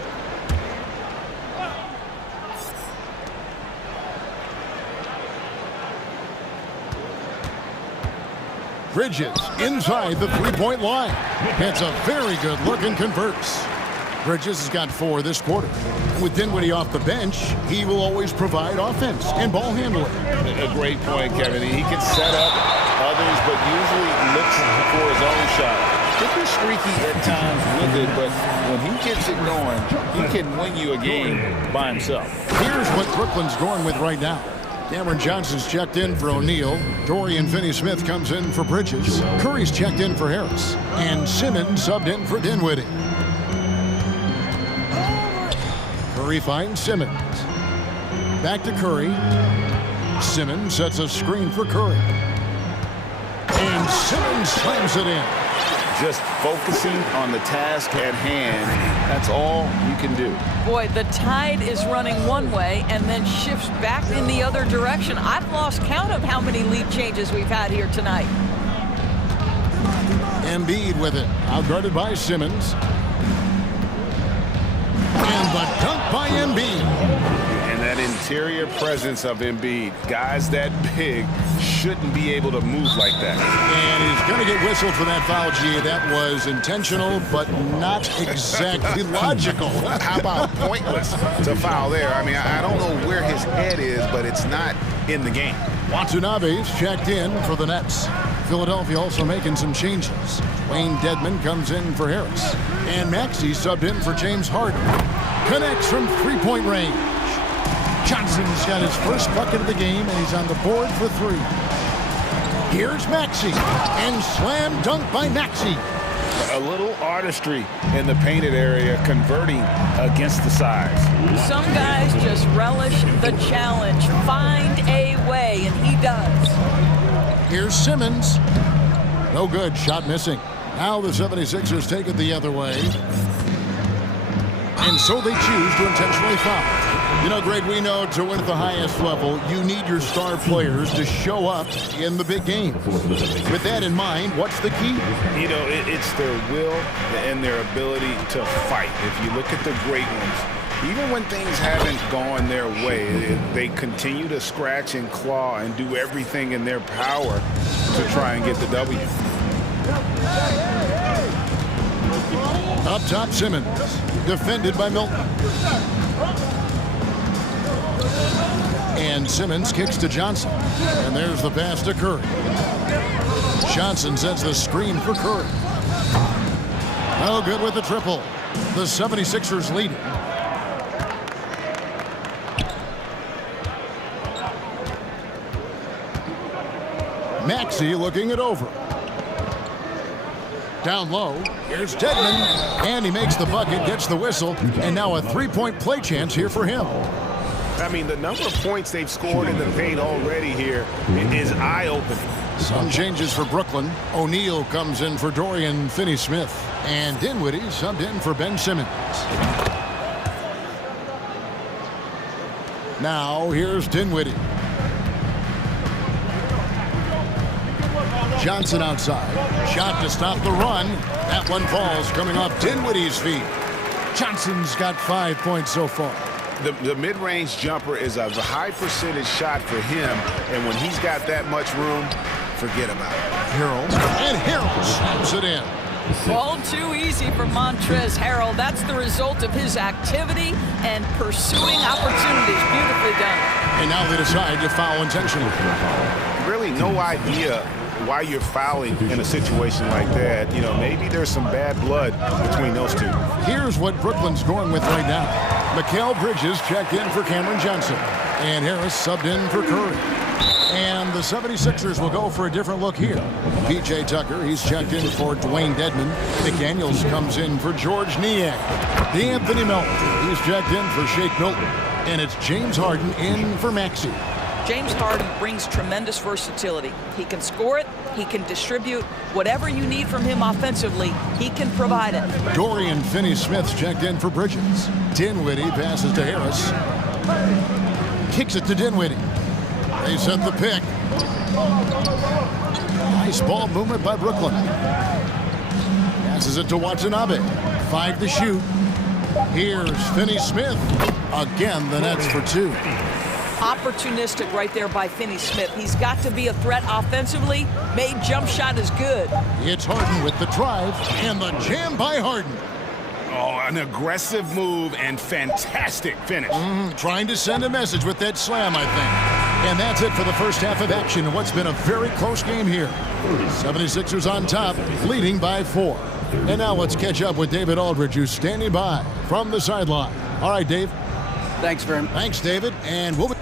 Bridges inside the three-point line. It's a very good look and converts. Bridges has got 4 this quarter. With Dinwiddie off the bench, he will always provide offense and ball handling. A great point, Kevin. He can set up others, but usually looks for his own shot. Could be streaky at times with it, but when he gets it going, he can win you a game by himself. Here's what Brooklyn's going with right now. Cameron Johnson's checked in for O'Neal. Dorian Finney-Smith comes in for Bridges. Curry's checked in for Harris. And Simmons subbed in for Dinwiddie. Curry finds Simmons. Back to Curry. Simmons sets a screen for Curry. And Simmons slams it in. Just focusing on the task at hand, that's all you can do. Boy, the tide is running one way and then shifts back in the other direction. I've lost count of how many lead changes we've had here tonight. Embiid with it, outguarded by Simmons. And the dunk by Embiid. And that interior presence of Embiid, guys that big shouldn't be able to move like that. And he's going to get whistled for that foul, G. That was intentional, but not exactly logical. How about pointless to foul there? I mean, I don't know where his head is, but it's not in the game. Watanabe's checked in for the Nets. Philadelphia also making some changes. Wayne Dedmon comes in for Harris. And Maxey subbed in for James Harden. Connects from three-point range. Johnson's got his first bucket of the game, and he's on the board for three. Here's Maxey, and slam dunk by Maxey. A little artistry in the painted area, converting against the size. Some guys just relish the challenge. Find a way, and he does. Here's Simmons. No good, shot missing. Now the 76ers take it the other way. And so they choose to intentionally foul. You know, Greg, we know to win at the highest level, you need your star players to show up in the big game. With that in mind, what's the key? You know, it's their will and their ability to fight. If you look at the great ones, even when things haven't gone their way, they continue to scratch and claw and do everything in their power to try and get the W. Up top, Simmons. Defended by Milton. And Simmons kicks to Johnson. And there's the pass to Curry. Johnson sets the screen for Curry. No good with the triple. The 76ers lead. Maxey looking it over. Down low, here's Dedmon, and he makes the bucket, gets the whistle, and now a three-point play chance here for him. I mean, the number of points they've scored in the paint already here is eye-opening. Some changes for Brooklyn. O'Neal comes in for Dorian Finney-Smith, and Dinwiddie subbed in for Ben Simmons. Now, here's Dinwiddie. Johnson outside. Shot to stop the run. That one falls coming off Dinwiddie's feet. Johnson's got 5 points so far. The mid-range jumper is a high percentage shot for him, and when he's got that much room, forget about it. Harrell, and Harrell slaps it in. All too easy for Montrezl Harrell. That's the result of his activity and pursuing opportunities. Beautifully done. And now they decide to foul intentionally. Really no idea why you're fouling in a situation like that. You know, maybe there's some bad blood between those two. Here's what Brooklyn's going with right now. Mikal Bridges checked in for Cameron Johnson. And Harris subbed in for Curry. And the 76ers will go for a different look here. P.J. Tucker, he's checked in for Dwayne Dedmon. McDaniels comes in for George Niang. D'Anthony Melton, he's checked in for Shake Milton. And it's James Harden in for Maxey. James Harden brings tremendous versatility. He can score it, he can distribute. Whatever you need from him offensively, he can provide it. Dorian Finney-Smith's checked in for Bridges. Dinwiddie passes to Harris. Kicks it to Dinwiddie. They set the pick. Nice ball movement by Brooklyn. Passes it to Watanabe. 5 to shoot. Here's Finney-Smith. Again, the Nets for 2. Opportunistic right there by Finney-Smith. He's got to be a threat offensively. Made jump shot is good. It's Harden with the drive and the jam by Harden. Oh, an aggressive move and fantastic finish. Trying to send a message with that slam, I think. And that's it for the first half of action in what's been a very close game here. 76ers on top, leading by 4. And now let's catch up with David Aldridge, who's standing by from the sideline. All right, Dave. Thanks very much. Thanks, David. And we'll be...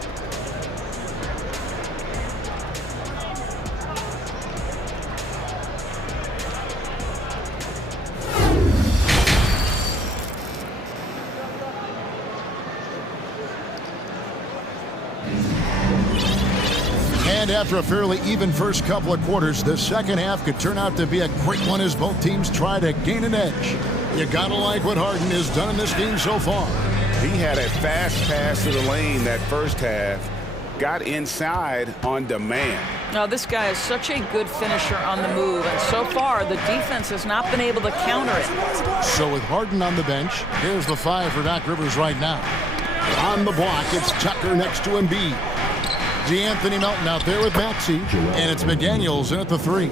And after a fairly even first couple of quarters, the second half could turn out to be a great one as both teams try to gain an edge. You gotta like what Harden has done in this game so far. He had a fast pass to the lane that first half, got inside on demand. Now, this guy is such a good finisher on the move, and so far, the defense has not been able to counter it. So with Harden on the bench, here's the 5 for Doc Rivers right now. On the block, it's Tucker next to Embiid. D'Anthony Melton out there with Maxey, and it's McDaniels in at the 3.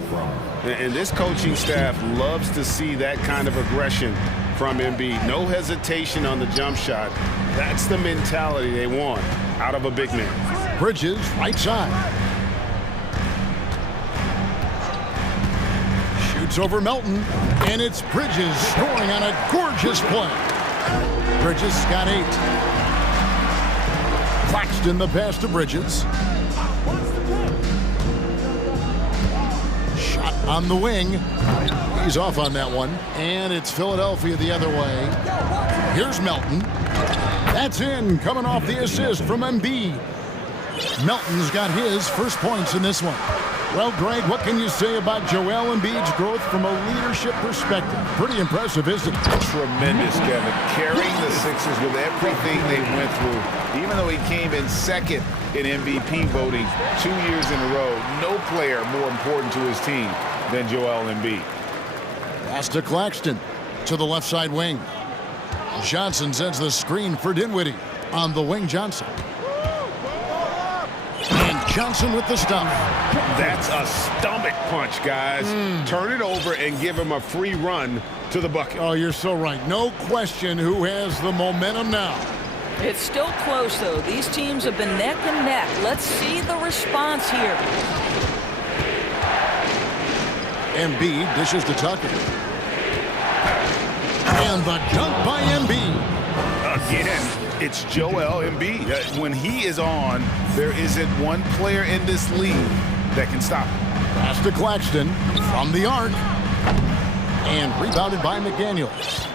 And this coaching staff loves to see that kind of aggression from Embiid. No hesitation on the jump shot. That's the mentality they want out of a big man. Bridges, right side. It's over Melton, and it's Bridges scoring on a gorgeous play. Bridges got 8. Claxton the pass to Bridges. Shot on the wing. He's off on that one. And it's Philadelphia the other way. Here's Melton. That's in, coming off the assist from Embiid. Melton's got his first points in this one. Well, Greg, what can you say about Joel Embiid's growth from a leadership perspective? Pretty impressive, isn't it? Tremendous, Kevin. Carrying the Sixers with everything they went through. Even though he came in second in MVP voting 2 years in a row, no player more important to his team than Joel Embiid. Pass to Claxton to the left side wing. Johnson sends the screen for Dinwiddie. On the wing, Johnson. And Johnson with the stop. That's a stomach punch, guys. Turn it over and give him a free run to the bucket. Oh, you're so right. No question who has the momentum now. It's still close, though. These teams have been neck and neck. Let's see the response here. Embiid dishes to Tucker. And the dunk by Embiid. Again, it's Joel Embiid. When he is on, there isn't one player in this league that can stop him. Pass to Claxton from the arc. And rebounded by McDaniels.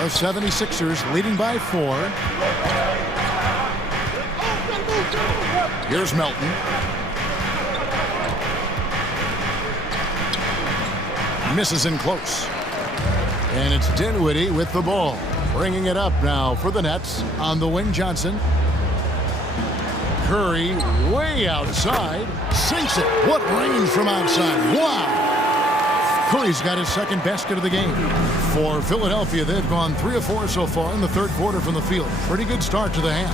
The 76ers leading by 4. Here's Melton. Misses in close. And it's Dinwiddie with the ball. Bringing it up now for the Nets. On the wing, Johnson. Curry way outside. Sinks it. What range from outside. Wow. Curry's got his second basket of the game. For Philadelphia, they've gone 3 of 4 so far in the third quarter from the field. Pretty good start to the half.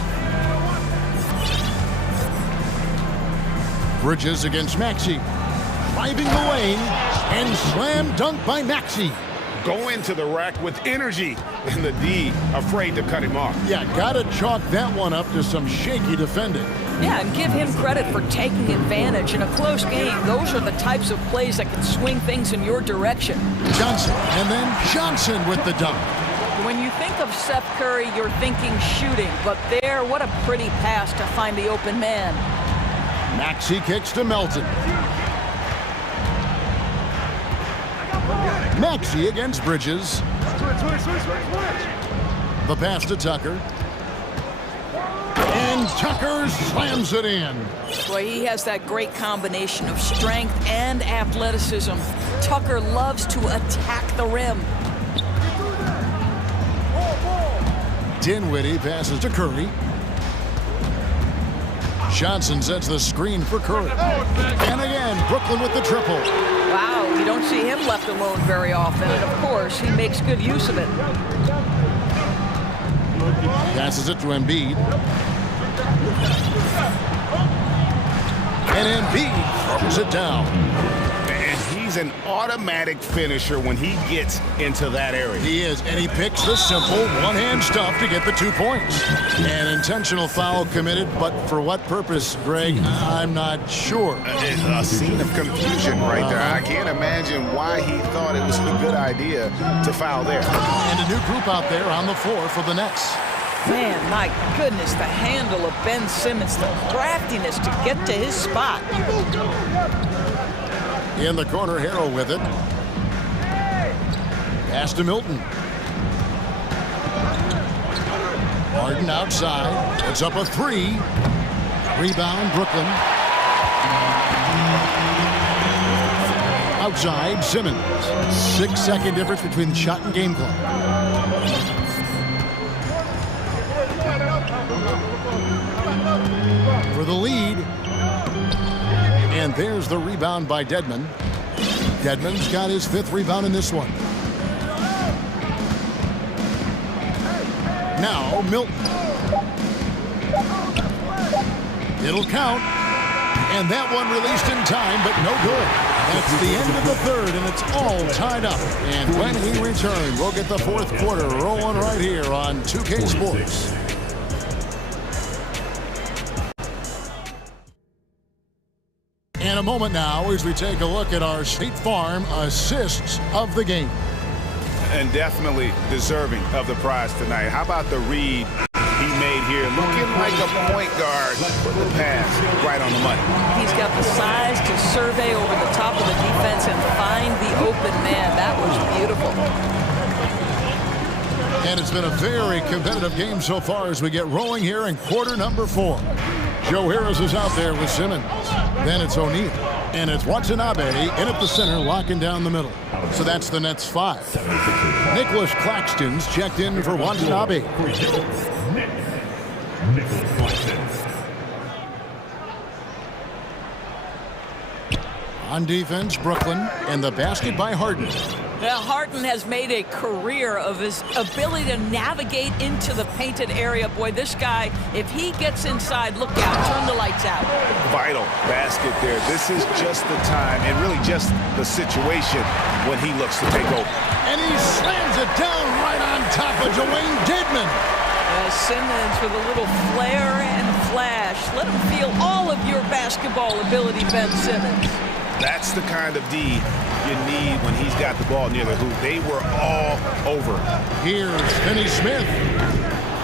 Bridges against Maxey. Driving the lane. And slam dunk by Maxey. Go into the rack with energy, and the D afraid to cut him off. Yeah, gotta chalk that one up to some shaky defending. Yeah, and give him credit for taking advantage in a close game. Those are the types of plays that can swing things in your direction. Johnson, and then Johnson with the dunk. When you think of Seth Curry, you're thinking shooting, but there, what a pretty pass to find the open man. Maxey kicks to Melton. Maxey against Bridges. The pass to Tucker. And Tucker slams it in. Boy, he has that great combination of strength and athleticism. Tucker loves to attack the rim. Dinwiddie passes to Curry. Johnson sets the screen for Curry. And again, Brooklyn with the triple. Wow, you don't see him left alone very often, and of course, he makes good use of it. Passes it to Embiid. And Embiid throws it down. And he's an automatic finisher when he gets into that area. He is, and he picks the simple one-hand stuff to get the 2 points. An intentional foul committed, but for what purpose, Greg, I'm not sure. A scene of confusion right there. I can't imagine why he thought it was a good idea to foul there. And a new group out there on the floor for the Nets. Man, my goodness, the handle of Ben Simmons, the craftiness to get to his spot. In the corner, Harrell with it. Pass to Milton. Harden outside. It's up a 3. Rebound, Brooklyn. Outside, Simmons. 6-second difference between shot and game clock. For the lead. And there's the rebound by Dedmon. Dedmon's got his 5th rebound in this one. Now, Milton. It'll count. And that one released in time, but no good. That's the end of the third, and it's all tied up. And when we return, we'll get the 4th quarter rolling right here on 2K Sports. And a moment now as we take a look at our State Farm assists of the game. And definitely deserving of the prize tonight. How about the read he made here? Looking like a point guard. Put the pass right on the money. He's got the size to survey over the top of the defense and find the open man. That was beautiful. And it's been a very competitive game so far as we get rolling here in quarter number 4. Joe Harris is out there with Simmons. Then it's O'Neal. And it's Watanabe in at the center, locking down the middle. So that's the Nets 5. Nicholas Claxton's checked in for Watanabe. On defense, Brooklyn, and the basket by Harden. Now, Harden has made a career of his ability to navigate into the painted area. Boy, this guy, if he gets inside, look out, turn the lights out. Vital basket there. This is just the time and really just the situation when he looks to take over. And he slams it down right on top of Dwayne Dedmon. Simmons with a little flair and flash. Let him feel all of your basketball ability, Ben Simmons. That's the kind of D you need when he's got the ball near the hoop. They were all over. Here's Finney Smith.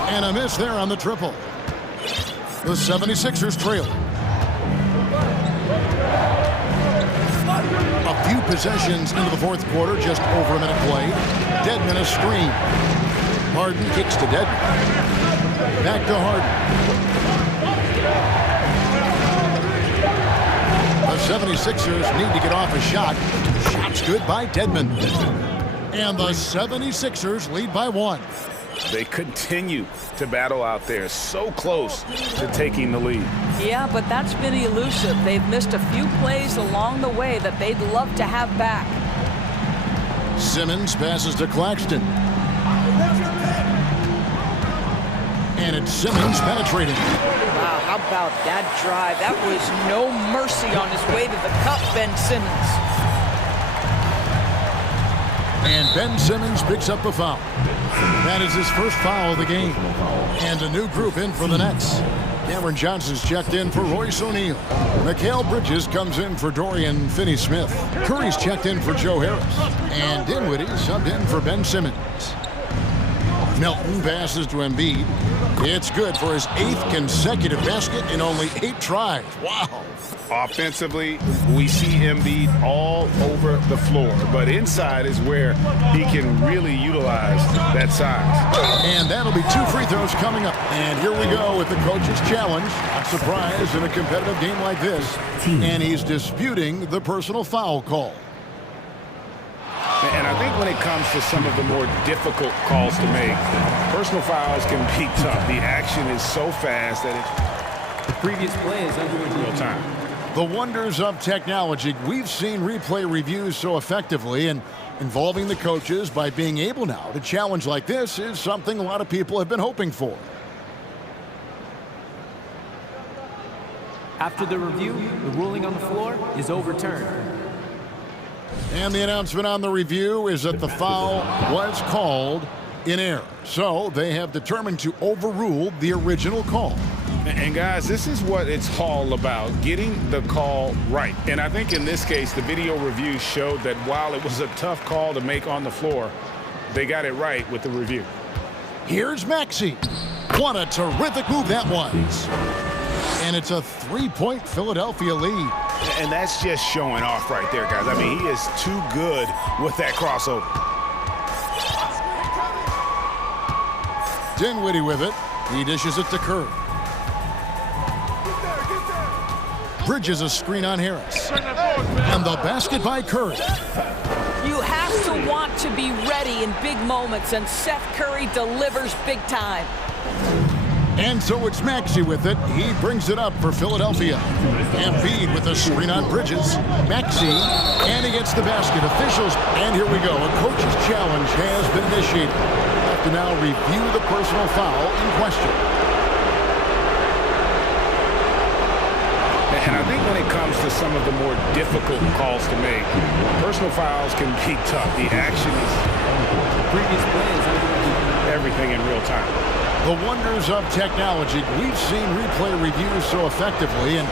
And a miss there on the triple. The 76ers trail. A few possessions into the fourth quarter, just over a minute played. Dedmon a screen. Harden kicks to Dedmon. Back to Harden. The 76ers need to get off a shot. Shot's good by Dedmon. And the 76ers lead by 1. They continue to battle out there, so close to taking the lead. Yeah, but that's been elusive. They've missed a few plays along the way that they'd love to have back. Simmons passes to Claxton. And it's Simmons penetrating. Wow, how about that drive? That was no mercy on his way to the cup, Ben Simmons. And Ben Simmons picks up a foul. That is his first foul of the game. And a new group in for the Nets. Cameron Johnson's checked in for Royce O'Neal. Mikal Bridges comes in for Dorian Finney-Smith. Curry's checked in for Joe Harris. And Dinwiddie subbed in for Ben Simmons. Milton passes to Embiid. It's good for his 8th consecutive basket in only 8 tries. Wow. Offensively, we see Embiid all over the floor, but inside is where he can really utilize that size. And that'll be 2 free throws coming up. And here we go with the coach's challenge. A surprise in a competitive game like this. And he's disputing the personal foul call. And I think when it comes to some of the more difficult calls to make, personal fouls can be tough. The action is so fast that the previous play is under real time. The wonders of technology. We've seen replay reviews so effectively, and involving the coaches by being able now to challenge like this is something a lot of people have been hoping for. After the review, the ruling on the floor is overturned. And the announcement on the review is that the foul was called in error. So they have determined to overrule the original call. And guys, this is what it's all about, getting the call right. And I think in this case, the video review showed that while it was a tough call to make on the floor, they got it right with the review. Here's Maxey. What a terrific move that was. And it's a 3-point Philadelphia lead. And that's just showing off right there, guys. I mean, he is too good with that crossover. Dinwiddie with it. He dishes it to Curry. Bridges a screen on Harris. And the basket by Curry. You have to want to be ready in big moments, and Seth Curry delivers big time. And so it's Maxey with it. He brings it up for Philadelphia. Embiid with a screen on Bridges. Maxey, and he gets the basket. Officials, and here we go. A coach's challenge has been initiated. We'll have to now review the personal foul in question. And I think when it comes to some of the more difficult calls to make, personal fouls can be tough. The action is previous play is everything in real time. The wonders of technology. We've seen replay reviews so effectively, and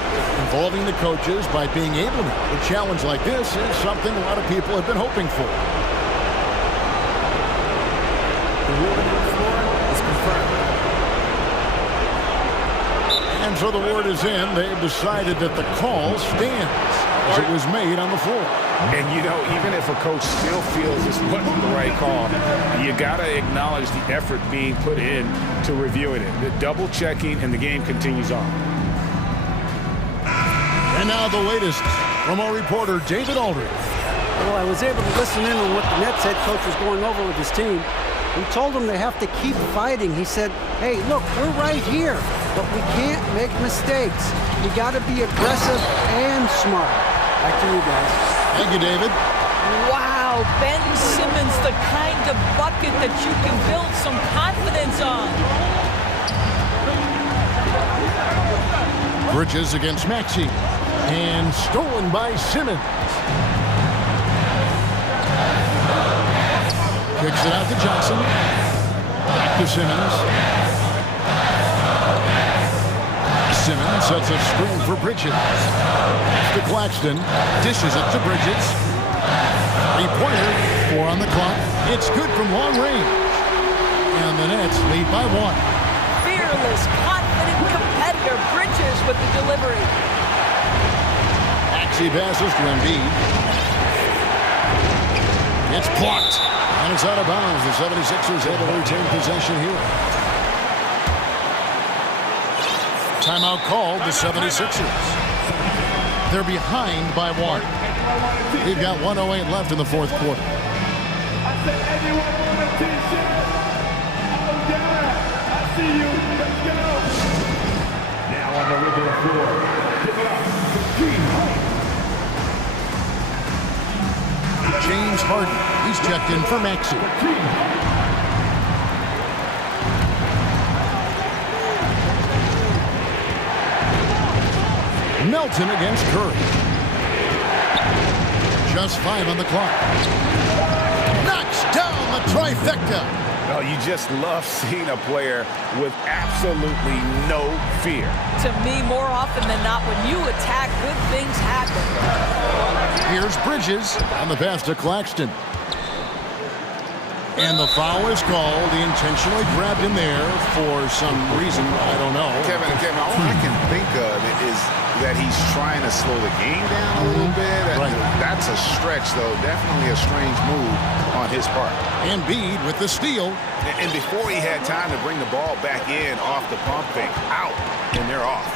involving the coaches by being able to make a challenge like this is something a lot of people have been hoping for. The ruling on the floor is confirmed. And so the word is in. They've decided that the call stands as it was made on the floor. And, you know, even if a coach still feels this wasn't the right call, you got to acknowledge the effort being put in to reviewing it. The double checking, and the game continues on. And now the latest from our reporter, David Aldridge. Well, I was able to listen in on what the Nets head coach was going over with his team. He told them they have to keep fighting. He said, hey, look, we're right here, but we can't make mistakes. You got to be aggressive and smart. Back to you guys. Thank you, David. Wow, Ben Simmons, the kind of bucket that you can build some confidence on. Bridges against Maxey. And stolen by Simmons. Kicks it out to Johnson. Back to Simmons. Simmons sets a screen for Bridges. To Claxton. Dishes it to Bridges. Three-pointer. 4 on the clock. It's good from long range. And the Nets lead by 1. Fearless, confident competitor. Bridges with the delivery. Maxey passes to Embiid. It's blocked. And it's out of bounds. The 76ers able to retain possession here. Timeout called, the 76ers. They're behind by 1. We've got 1:08 left in the fourth quarter. I said, everyone on the t-shirt. Oh, yeah. I see you. Let's go. Now on the regular floor. Give it up for James Harden. He's checked in for Maxey. Melton against Curry. Just 5 on the clock. Knocks down the trifecta. Oh, you just love seeing a player with absolutely no fear. To me, more often than not, when you attack, good things happen. Here's Bridges on the pass to Claxton. And the foul is called. He intentionally grabbed him there for some reason. I don't know. Kevin, all I can think of is that he's trying to slow the game down a little bit. Right. That's a stretch, though. Definitely a strange move on his part. Embiid with the steal. And before he had time to bring the ball back in off the pump fake, out, and they're off.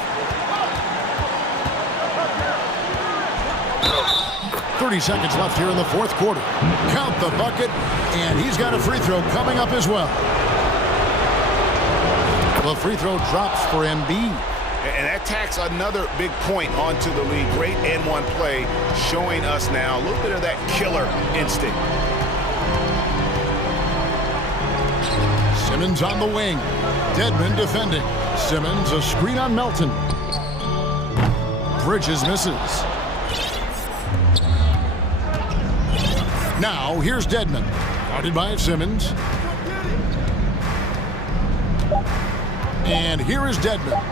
30 seconds left here in the fourth quarter. Count the bucket, and he's got a free throw coming up as well. The free throw drops for Embiid. And that tacks another big point onto the league. Great N1 play, showing us now a little bit of that killer instinct. Simmons on the wing. Dedmon defending. Simmons a screen on Melton. Bridges misses. Now here's Dedmon. Guarded by Simmons. And here is Dedmon.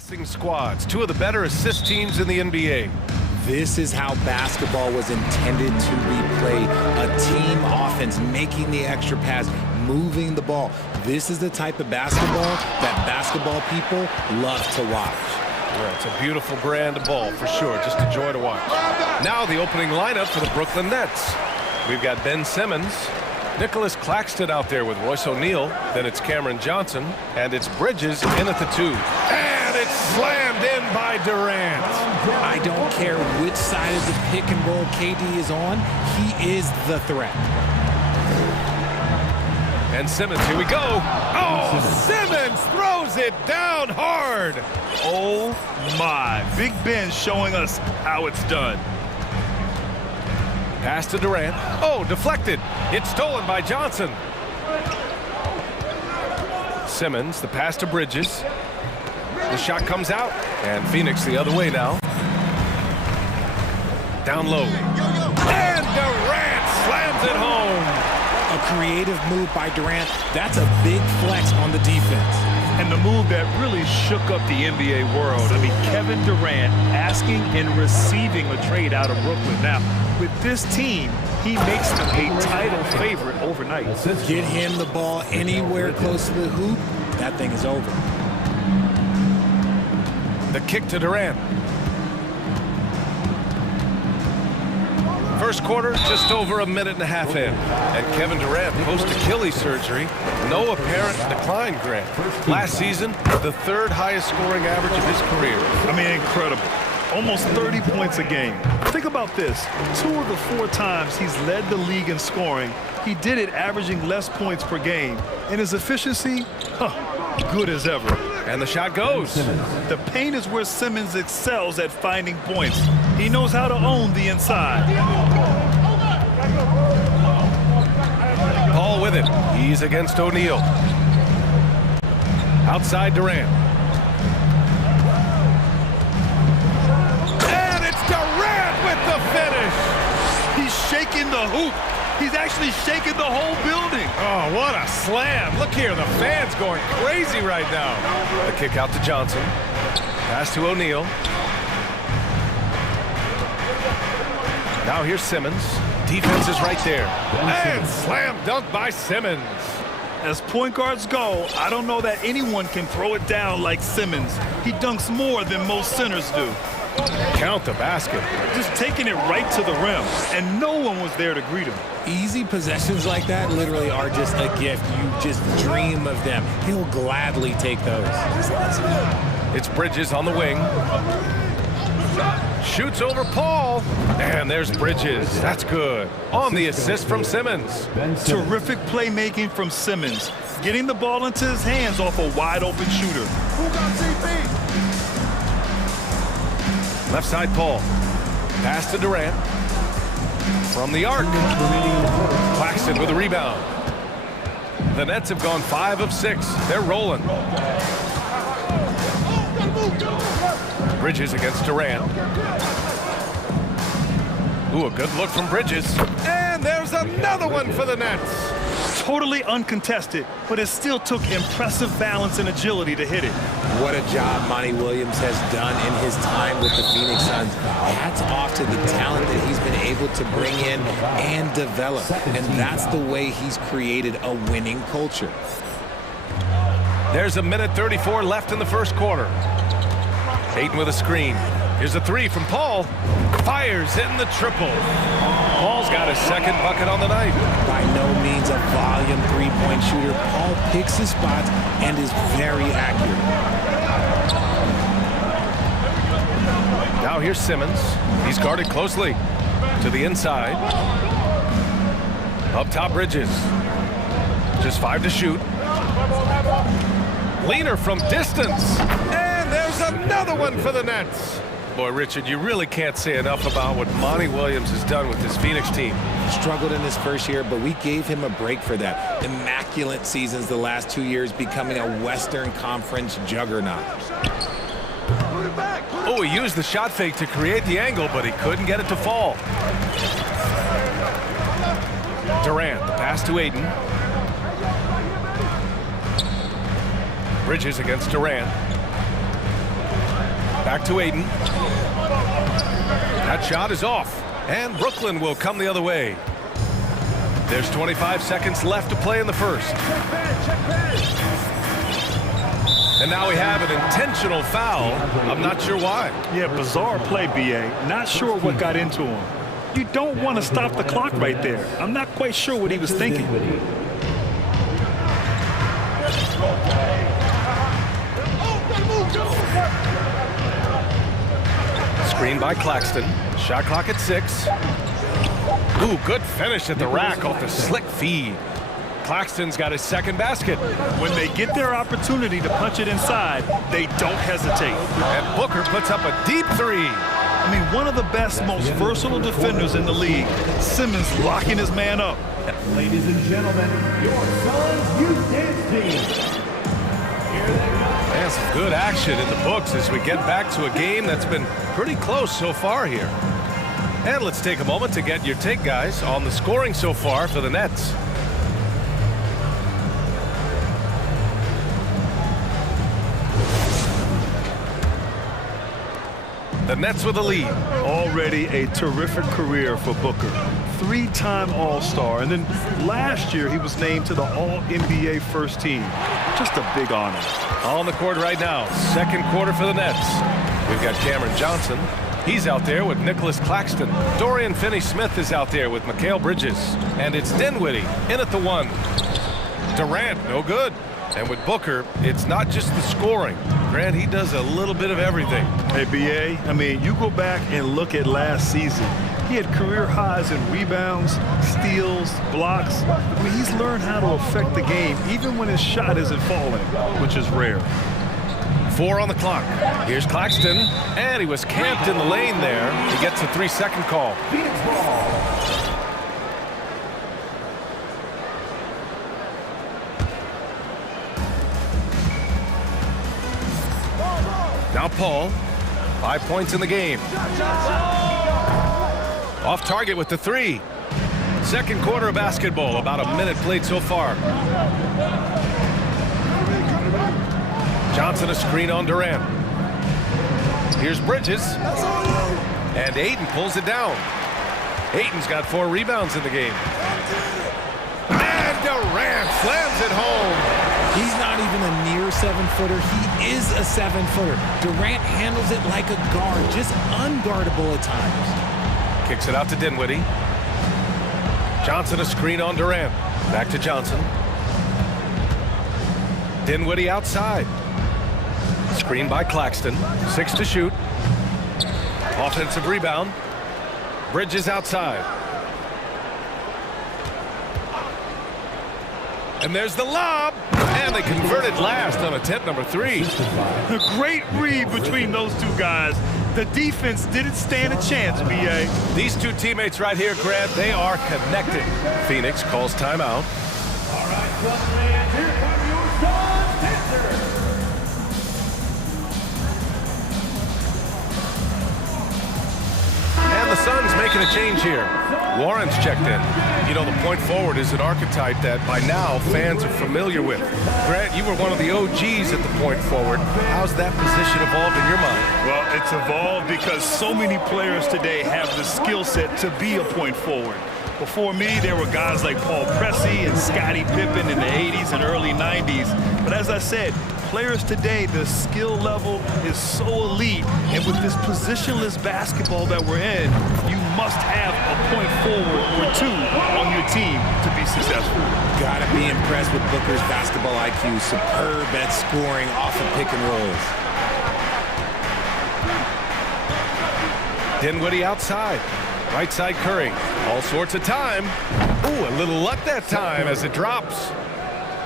passing squads, two of the better assist teams in the NBA. This is how basketball was intended to be played. A team offense, making the extra pass, moving the ball. This is the type of basketball that basketball people love to watch. Yeah, it's a beautiful brand of ball, for sure. Just a joy to watch. Now the opening lineup for the Brooklyn Nets. We've got Ben Simmons, Nicholas Claxton out there with Royce O'Neal. Then it's Cameron Johnson, and it's Bridges in at the 2. And it's slammed in by Durant. I don't care which side of the pick and roll KD is on, he is the threat. And Simmons, here we go. Oh, Simmons throws it down hard. Oh my, Big Ben showing us how it's done. Pass to Durant. Oh, deflected. It's stolen by Johnson. Simmons, the pass to Bridges. The shot comes out, and Phoenix the other way now. Down low. And Durant slams it home. A creative move by Durant. That's a big flex on the defense. And the move that really shook up the NBA world. I mean, Kevin Durant asking and receiving a trade out of Brooklyn. Now, with this team, he makes them a title favorite overnight. Get him the ball anywhere close to the hoop, that thing is over. The kick to Durant. First quarter, just over a minute and a half in. And Kevin Durant, post-Achilles surgery, no apparent decline, Grant. Last season, the third highest scoring average of his career. I mean, incredible. Almost 30 points a game. Think about this. 2 of the 4 times he's led the league in scoring, he did it averaging less points per game. And his efficiency, good as ever. And the shot goes. The paint is where Simmons excels at finding points. He knows how to own the inside. Paul with it. He's against O'Neal. Outside Durant. And it's Durant with the finish. He's shaking the hoop. He's actually shaking the whole building. Oh, what a slam. Look here, the fans going crazy right now. The kick out to Johnson. Pass to O'Neal. Now here's Simmons. Defense is right there. And slam dunk by Simmons. As point guards go, I don't know that anyone can throw it down like Simmons. He dunks more than most centers do. Count the basket. Just taking it right to the rim, and no one was there to greet him. Easy possessions like that literally are just a gift. You just dream of them. He'll gladly take those. It's Bridges on the wing. Shoots over Paul. And there's Bridges. That's good. On the assist from Simmons. Terrific playmaking from Simmons. Getting the ball into his hands off a wide-open shooter. Who got CP? Left side Paul. Pass to Durant. From the arc. Claxton with a rebound. The Nets have gone 5 of 6. They're rolling. Bridges against Durant. Ooh, a good look from Bridges. And there's another one for the Nets. Totally uncontested, but it still took impressive balance and agility to hit it. What a job Monty Williams has done in his time with the Phoenix Suns. Hats off to the talent that he's been able to bring in and develop. And that's the way he's created a winning culture. There's a minute 34 left in the first quarter. Ayton with a screen. Here's a 3 from Paul. Fires in the triple. Paul's got his second bucket on the night. By no means a volume three-point shooter, Paul picks his spots and is very accurate. Now here's Simmons. He's guarded closely. To the inside. Up top Bridges. Just 5 to shoot. Leaner from distance. And there's another one for the Nets. Boy, Richard, you really can't say enough about what Monty Williams has done with this Phoenix team. Struggled in his first year, but we gave him a break for that. Immaculate seasons the last 2 years, becoming a Western Conference juggernaut. Oh, he used the shot fake to create the angle, but he couldn't get it to fall. Durant, the pass to Ayton. Bridges against Durant. Back to Aiden. That shot is off, and Brooklyn will come the other way. There's 25 seconds left to play in the first. And now we have an intentional foul. I'm not sure why. Yeah, bizarre play, B.A. Not sure what got into him. You don't want to stop the clock right there. I'm not quite sure what he was thinking. Screen by Claxton. Shot clock at 6. Ooh, good finish at the rack off the slick feed. Claxton's got his second basket. When they get their opportunity to punch it inside, they don't hesitate. And Booker puts up a deep 3. I mean, one of the best, most versatile defenders in the league. Simmons locking his man up. Ladies and gentlemen, your son's youth dance team. And some good action in the books as we get back to a game that's been pretty close so far here. And let's take a moment to get your take, guys, on the scoring so far for the Nets. The Nets with a lead. Already a terrific career for Booker. 3-time All-Star, and then last year he was named to the All-NBA first team. Just a big honor. On the court right now, second quarter for the Nets. We've got Cameron Johnson. He's out there with Nicholas Claxton. Dorian Finney-Smith is out there with Mikal Bridges. And it's Dinwiddie in at the 1. Durant, no good. And with Booker, it's not just the scoring. Grant, he does a little bit of everything. Hey, B.A., I mean, you go back and look at last season. He had career highs in rebounds, steals, blocks. I mean, he's learned how to affect the game, even when his shot isn't falling, which is rare. 4 on the clock. Here's Claxton, and he was camped in the lane there. He gets a 3-second call. Now Paul, 5 points in the game. Off target with the 3. Second quarter of basketball, about a minute played so far. Johnson a screen on Durant. Here's Bridges. And Ayton pulls it down. Ayton's got 4 rebounds in the game. And Durant slams it home. He's not even a near 7-footer. He is a 7-footer. Durant handles it like a guard, just unguardable at times. Kicks it out to Dinwiddie. Johnson a screen on Durant. Back to Johnson. Dinwiddie outside. Screen by Claxton. 6 to shoot. Offensive rebound. Bridges outside. And there's the lob. And they converted last on attempt number 3. A great read between those two guys. The defense didn't stand a chance, B.A. These two teammates right here, Grant, they are connected. Phoenix calls timeout. All right, fans, here come your stars dancers. And the Suns making a change here. Warren's checked in. You know, the point forward is an archetype that by now fans are familiar with. Grant, you were one of the OGs at the point forward. How's that position evolved in your mind? Well, it's evolved because so many players today have the skill set to be a point forward. Before me, there were guys like Paul Pressey and Scottie Pippen in the 80s and early 90s. But as I said, players today, the skill level is so elite. And with this positionless basketball that we're in, you must have a point forward or 2 on your team to be successful. Gotta be impressed with Booker's basketball IQ. Superb at scoring off of pick and rolls. Dinwiddie outside. Right side Curry. All sorts of time. Ooh, a little luck that time as it drops.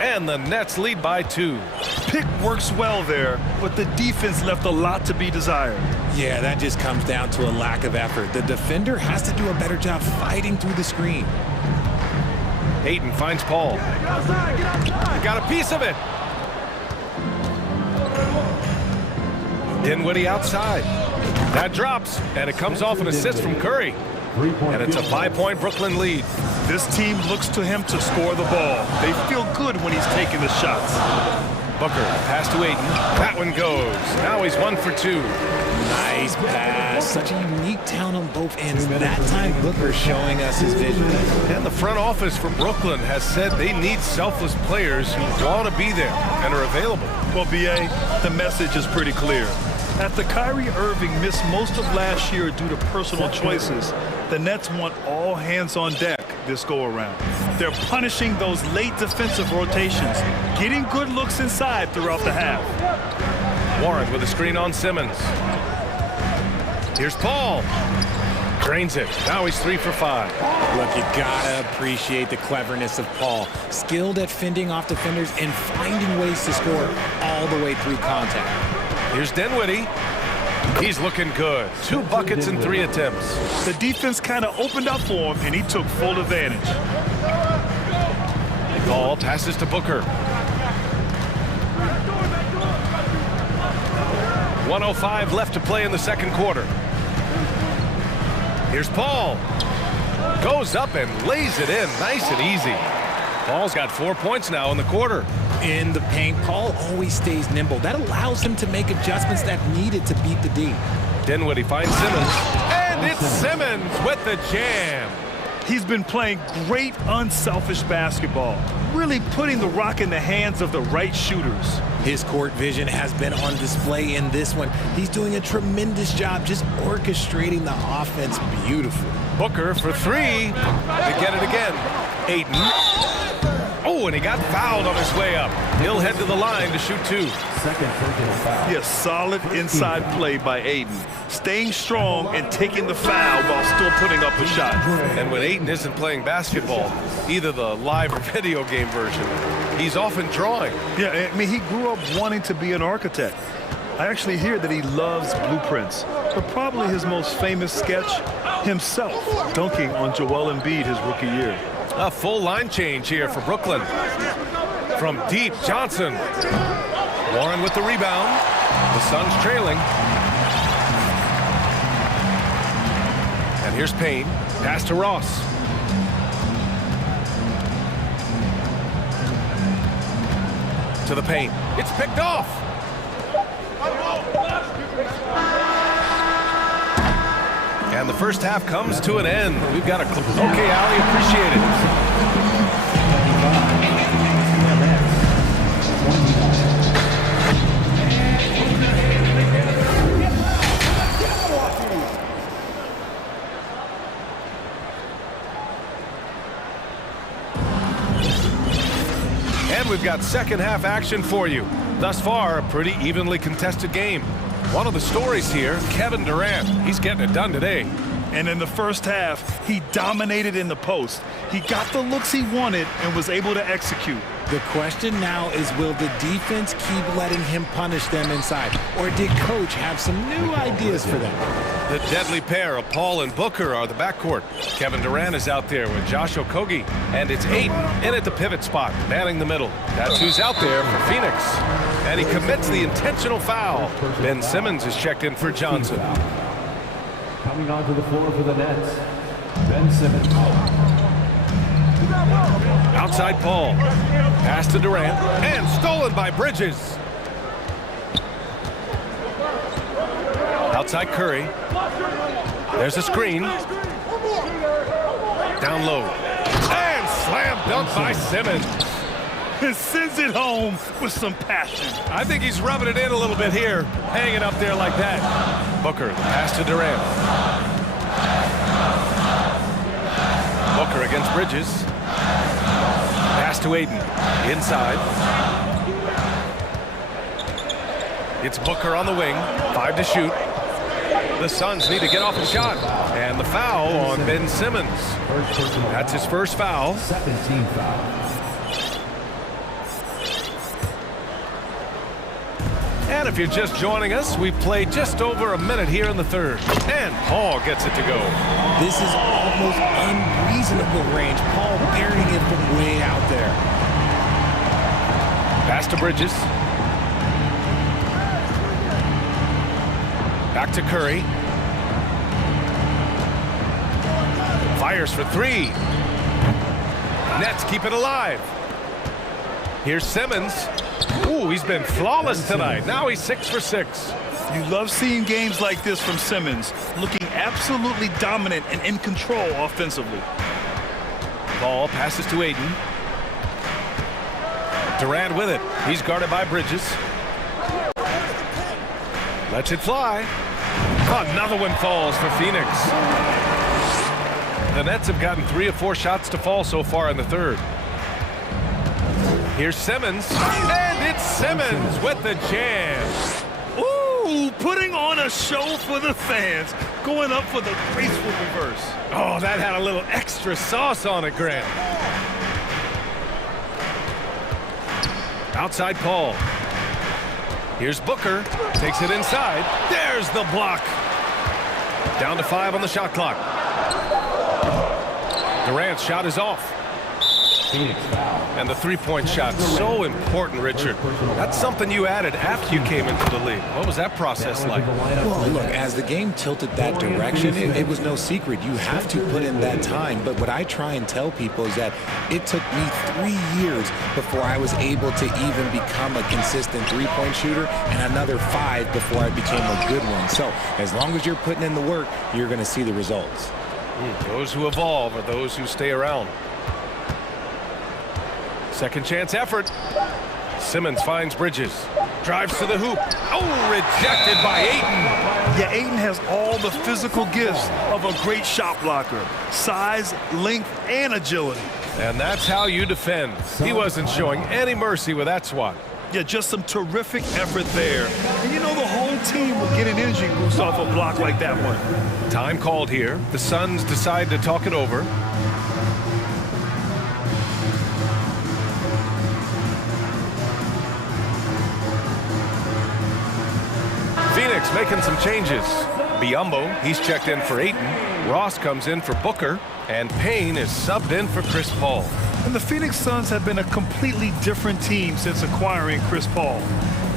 And the Nets lead by 2. Pick works well there, but the defense left a lot to be desired. Yeah, that just comes down to a lack of effort. The defender has to do a better job fighting through the screen. Ayton finds Paul. Got a piece of it. Dinwiddie outside. That drops, and it comes off an assist from Curry. And it's a 5-point Brooklyn lead. This team looks to him to score the ball. They feel good when he's taking the shots. Booker, pass to Ayton. That one goes. Now he's 1 for 2. Nice pass. Such a unique talent on both ends. That time, Booker showing us his vision. And the front office for Brooklyn has said they need selfless players who want to be there and are available. Well, B.A., the message is pretty clear. After Kyrie Irving missed most of last year due to personal choices, the Nets want all hands on deck this go-around. They're punishing those late defensive rotations, getting good looks inside throughout the half. Warren with a screen on Simmons. Here's Paul. Drains it. Now he's 3 for 5. Look, you gotta appreciate the cleverness of Paul. Skilled at fending off defenders and finding ways to score all the way through contact. Here's Dinwiddie. He's looking good. 2 buckets in 3 attempts. The defense kind of opened up for him, and he took full advantage. Paul passes to Booker. 1:05 left to play in the second quarter. Here's Paul. Goes up and lays it in nice and easy. Paul's got 4 points now in the quarter. In the paint, Paul always stays nimble. That allows him to make adjustments that needed to beat the D. Dinwiddie finds Simmons. And it's Simmons with the jam. He's been playing great unselfish basketball, really putting the rock in the hands of the right shooters. His court vision has been on display in this one. He's doing a tremendous job just orchestrating the offense beautifully. Booker for 3. They get it again. Ayton. Oh, and he got fouled on his way up. He'll head to the line to shoot 2. Second personal foul. Yes, solid inside play by Ayton. Staying strong and taking the foul while still putting up a shot. And when Ayton isn't playing basketball, either the live or video game version, he's often drawing. Yeah, I mean, he grew up wanting to be an architect. I actually hear that he loves blueprints, but probably his most famous sketch, himself dunking on Joel Embiid his rookie year. A full line change here for Brooklyn. From deep, Johnson. Warren with the rebound. The Suns trailing. And here's Payne. Pass to Ross. To the paint. It's picked off. And the first half comes to an end. We've got a... Okay, Ali, appreciate it. And we've got second half action for you. Thus far, a pretty evenly contested game. One of the stories here, Kevin Durant. He's getting it done today. And in the first half, he dominated in the post. He got the looks he wanted and was able to execute. The question now is, will the defense keep letting him punish them inside? Or did Coach have some new ideas for them? The deadly pair of Paul and Booker are the backcourt. Kevin Durant is out there with Josh Okogie. And it's Ayton in at the pivot spot, manning the middle. That's who's out there for Phoenix. And he commits the intentional foul. Ben Simmons is checked in for Johnson. Coming onto the floor for the Nets, Ben Simmons. Outside Paul. Pass to Durant. And stolen by Bridges. Outside Curry. There's a screen. Down low. And slam dunk by Simmons. And sends it home with some passion. I think he's rubbing it in a little bit here. Hanging up there like that. Booker, pass to Durant. Booker against Bridges. Pass to Ayton. Inside. It's Booker on the wing. 5 to shoot. The Suns need to get off the shot. And the foul on Ben Simmons. That's his first foul. Second team foul. And if you're just joining us, we've played just over a minute here in the third. And Paul gets it to go. This is almost unreasonable range. Paul burying it from way out there. Pass to Bridges. Back to Curry. Fires for 3. Nets keep it alive. Here's Simmons. Ooh, he's been flawless tonight. Now he's 6 for 6. You love seeing games like this from Simmons, looking absolutely dominant and in control offensively. Ball passes to Ayton. Durant with it. He's guarded by Bridges. Lets it fly. Another one falls for Phoenix. The Nets have gotten 3 of 4 shots to fall so far in the third. Here's Simmons, and it's Simmons with the jam. Ooh, putting on a show for the fans, going up for the graceful reverse. Oh, that had a little extra sauce on it, Grant. Outside Paul. Here's Booker, takes it inside. There's the block. Down to 5 on the shot clock. Durant's shot is off. And the three-point shot, so important, Richard. That's something you added after you came into the league. What was that process like? Well, look, as the game tilted that direction, it was no secret. You have to put in that time. But what I try and tell people is that it took me 3 years before I was able to even become a consistent three-point shooter, and another 5 before I became a good one. So as long as you're putting in the work, you're going to see the results. Those who evolve are those who stay around. Second chance effort. Simmons finds Bridges. Drives to the hoop. Oh, rejected by Ayton. Yeah, Ayton has all the physical gifts of a great shot blocker. Size, length, and agility. And that's how you defend. He wasn't showing any mercy with that swat. Yeah, just some terrific effort there. And you know the whole team will get an energy boost off a block like that one. Time called here. The Suns decide to talk it over. Phoenix making some changes. Biyombo, he's checked in for Ayton. Ross comes in for Booker. And Payne is subbed in for Chris Paul. And the Phoenix Suns have been a completely different team since acquiring Chris Paul.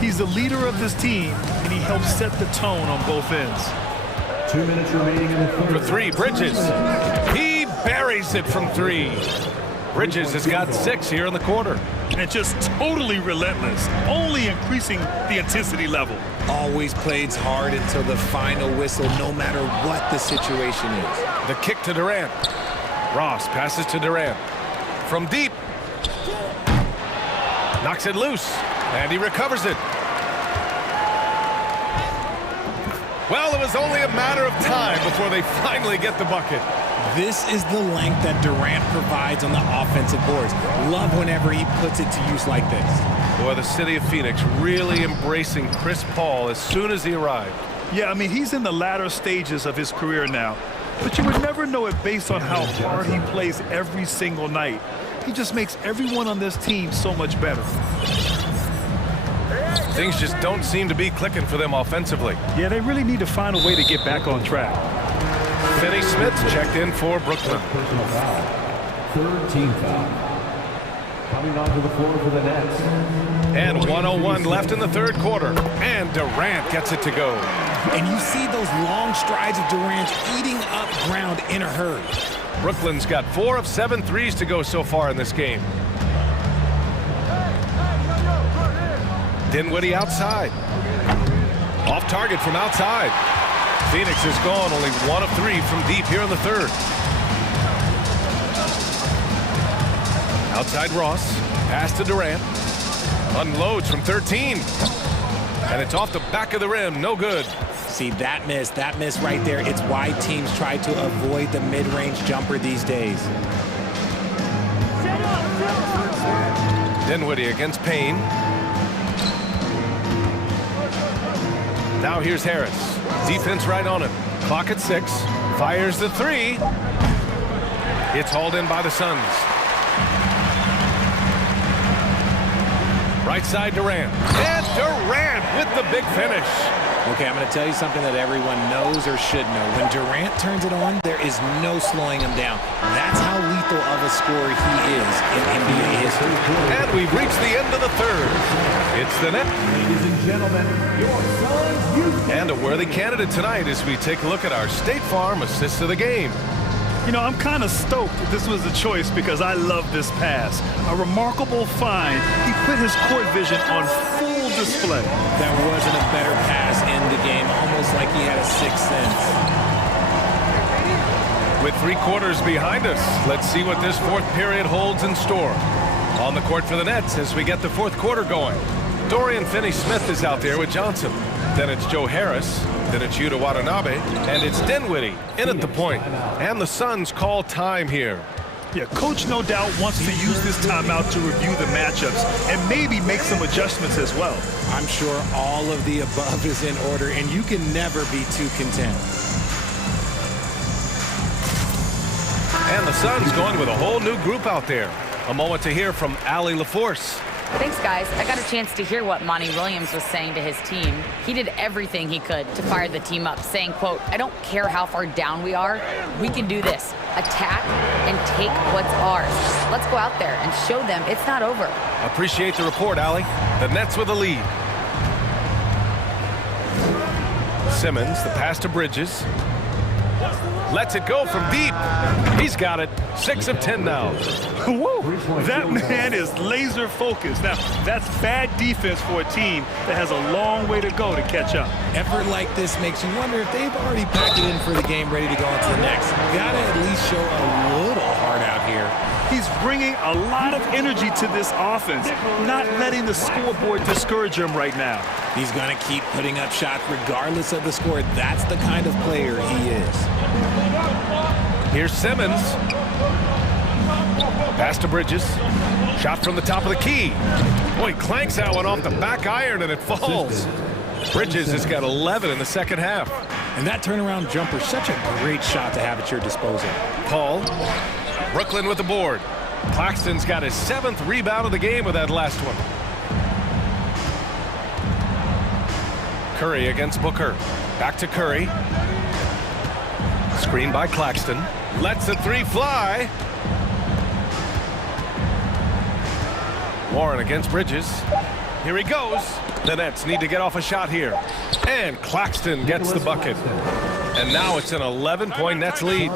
He's the leader of this team, and he helps set the tone on both ends. 2 minutes remaining in the third. For 3, Bridges. He buries it from 3. Bridges has got 6 here in the quarter. And just totally relentless, only increasing the intensity level. Always plays hard until the final whistle, no matter what the situation is. The kick to Durant. Ross passes to Durant. From deep. Knocks it loose. And he recovers it. Well, it was only a matter of time before they finally get the bucket. This is the length that Durant provides on the offensive boards. Love whenever he puts it to use like this. Boy, the city of Phoenix really embracing Chris Paul as soon as he arrived. Yeah, I mean, he's in the latter stages of his career now. But you would never know it based on how hard he plays every single night. He just makes everyone on this team so much better. Things just don't seem to be clicking for them offensively. Yeah, they really need to find a way to get back on track. Finney-Smith checked in for Brooklyn. Personal foul. 3rd team foul. Coming onto the floor for the Nets. And 1:01 left in the third quarter. And Durant gets it to go. And you see those long strides of Durant eating up ground in a hurry. Brooklyn's got 4 of 7 threes to go so far in this game. Dinwiddie outside. Off target from outside. Phoenix has gone only 1 of 3 from deep here in the third. Outside Ross. Pass to Durant. Unloads from 13. And it's off the back of the rim. No good. See, that miss right there. It's why teams try to avoid the mid-range jumper these days. Dinwiddie against Payne. Now here's Harris. Defense right on him. Clock at 6. Fires the 3. It's hauled in by the Suns. Right side Durant. And Durant with the big finish. Okay, I'm going to tell you something that everyone knows or should know. When Durant turns it on, there is no slowing him down. That's how lethal of a scorer he is in NBA history. And we've reached the end of the third. It's the net. Ladies and gentlemen, your Suns. And a worthy candidate tonight as we take a look at our State Farm assist of the game. You know, I'm kind of stoked that this was a choice because I love this pass. A remarkable find. He put his court vision on full display. That wasn't a better pass in the game, almost like he had a sixth sense. With 3 quarters behind us, let's see what this fourth period holds in store. On the court for the Nets as we get the fourth quarter going. Dorian Finney-Smith is out there with Johnson. Then it's Joe Harris. Then it's Yuta Watanabe. And it's Dinwiddie in at the point. And the Suns call time here. Yeah, coach no doubt wants to use this timeout to review the matchups and maybe make some adjustments as well. I'm sure all of the above is in order, and you can never be too content. And the Suns going with a whole new group out there. A moment to hear from Allie LaForce. Thanks, guys. I got a chance to hear what Monty Williams was saying to his team. He did everything he could to fire the team up, saying, quote, "I don't care how far down we are. We can do this. Attack and take what's ours. Let's go out there and show them it's not over." Appreciate the report, Allie. The Nets with a lead. Simmons, the pass to Bridges. Lets it go from deep. He's got it. 6 of 10 now. Whoa, that man is laser focused. Now, that's bad defense for a team that has a long way to go to catch up. Effort like this makes you wonder if they've already packed it in for the game, ready to go into the next. Gotta at least show a little heart out here. He's bringing a lot of energy to this offense, not letting the scoreboard discourage him right now. He's going to keep putting up shots regardless of the score. That's the kind of player he is. Here's Simmons. Pass to Bridges. Shot from the top of the key. Boy, clanks that one off the back iron and it falls. Bridges has got 11 in the second half. And that turnaround jumper, such a great shot to have at your disposal. Paul. Brooklyn with the board. Claxton's got his 7th rebound of the game with that last one. Curry against Booker. Back to Curry. Screen by Claxton. Lets the 3 fly. Warren against Bridges. Here he goes. The Nets need to get off a shot here. And Claxton gets the bucket. And now it's an 11-point Nets lead.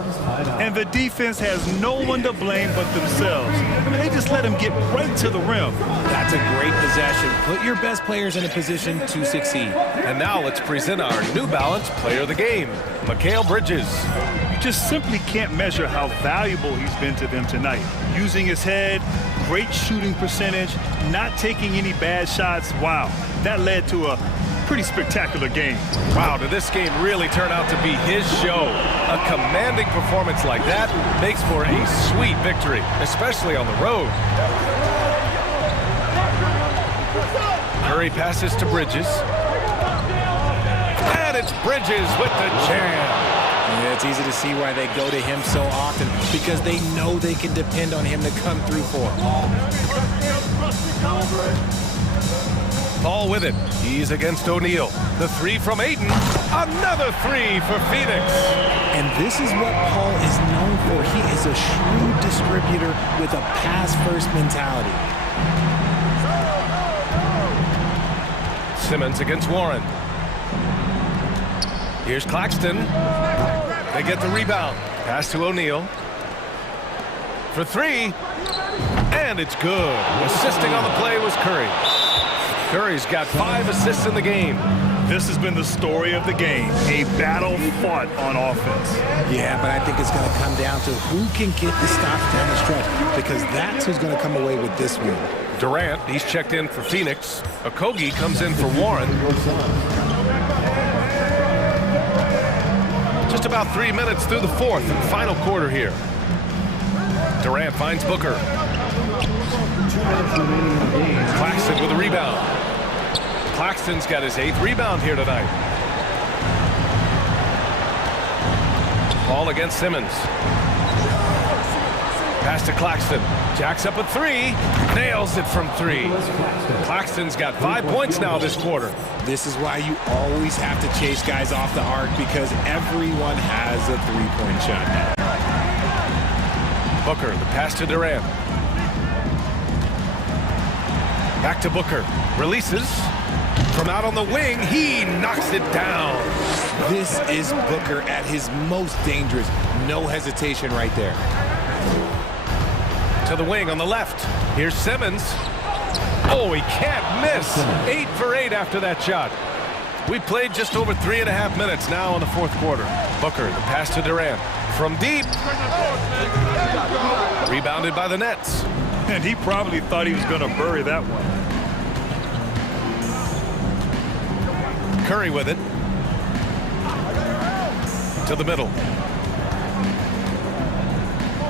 And the defense has no one to blame but themselves. I mean, they just let him get right to the rim. That's a great possession. Put your best players in a position to succeed. And now let's present our New Balance player of the game, Mikal Bridges. You just simply can't measure how valuable he's been to them tonight. Using his head, great shooting percentage, not taking any bad shots. Wow, that led to a pretty spectacular game. Wow, did this game really turn out to be his show? A commanding performance like that makes for a sweet victory, especially on the road. Curry passes to Bridges. And it's Bridges with the jam. Yeah, it's easy to see why they go to him so often, because they know they can depend on him to come through for them. Paul with it. He's against O'Neal. The 3 from Ayton. Another 3 for Phoenix. And this is what Paul is known for. He is a shrewd distributor with a pass-first mentality. Simmons against Warren. Here's Claxton. They get the rebound. Pass to O'Neal. For 3. And it's good. Assisting on the play was Curry. Curry's got 5 assists in the game. This has been the story of the game, a battle fought on offense. Yeah, but I think it's going to come down to who can get the stops down the stretch, because that's who's going to come away with this win. Durant, he's checked in for Phoenix. Okogie comes in for Warren. Just about 3 minutes through the fourth and final quarter here. Durant finds Booker. Claxton with a rebound. Claxton's got his 8th rebound here tonight. Paul against Simmons. Pass to Claxton. Jacks up a 3. Nails it from 3. Claxton's got 5 points now this quarter. This is why you always have to chase guys off the arc, because everyone has a 3-point shot now. Booker, the pass to Durant. Back to Booker. Releases. From out on the wing, he knocks it down. This is Booker at his most dangerous. No hesitation right there. To the wing on the left. Here's Simmons. Oh, he can't miss. 8 for 8 after that shot. We played just over 3.5 minutes now in the fourth quarter. Booker, the pass to Durant. From deep. Rebounded by the Nets. And he probably thought he was going to bury that one. Curry with it. To the middle.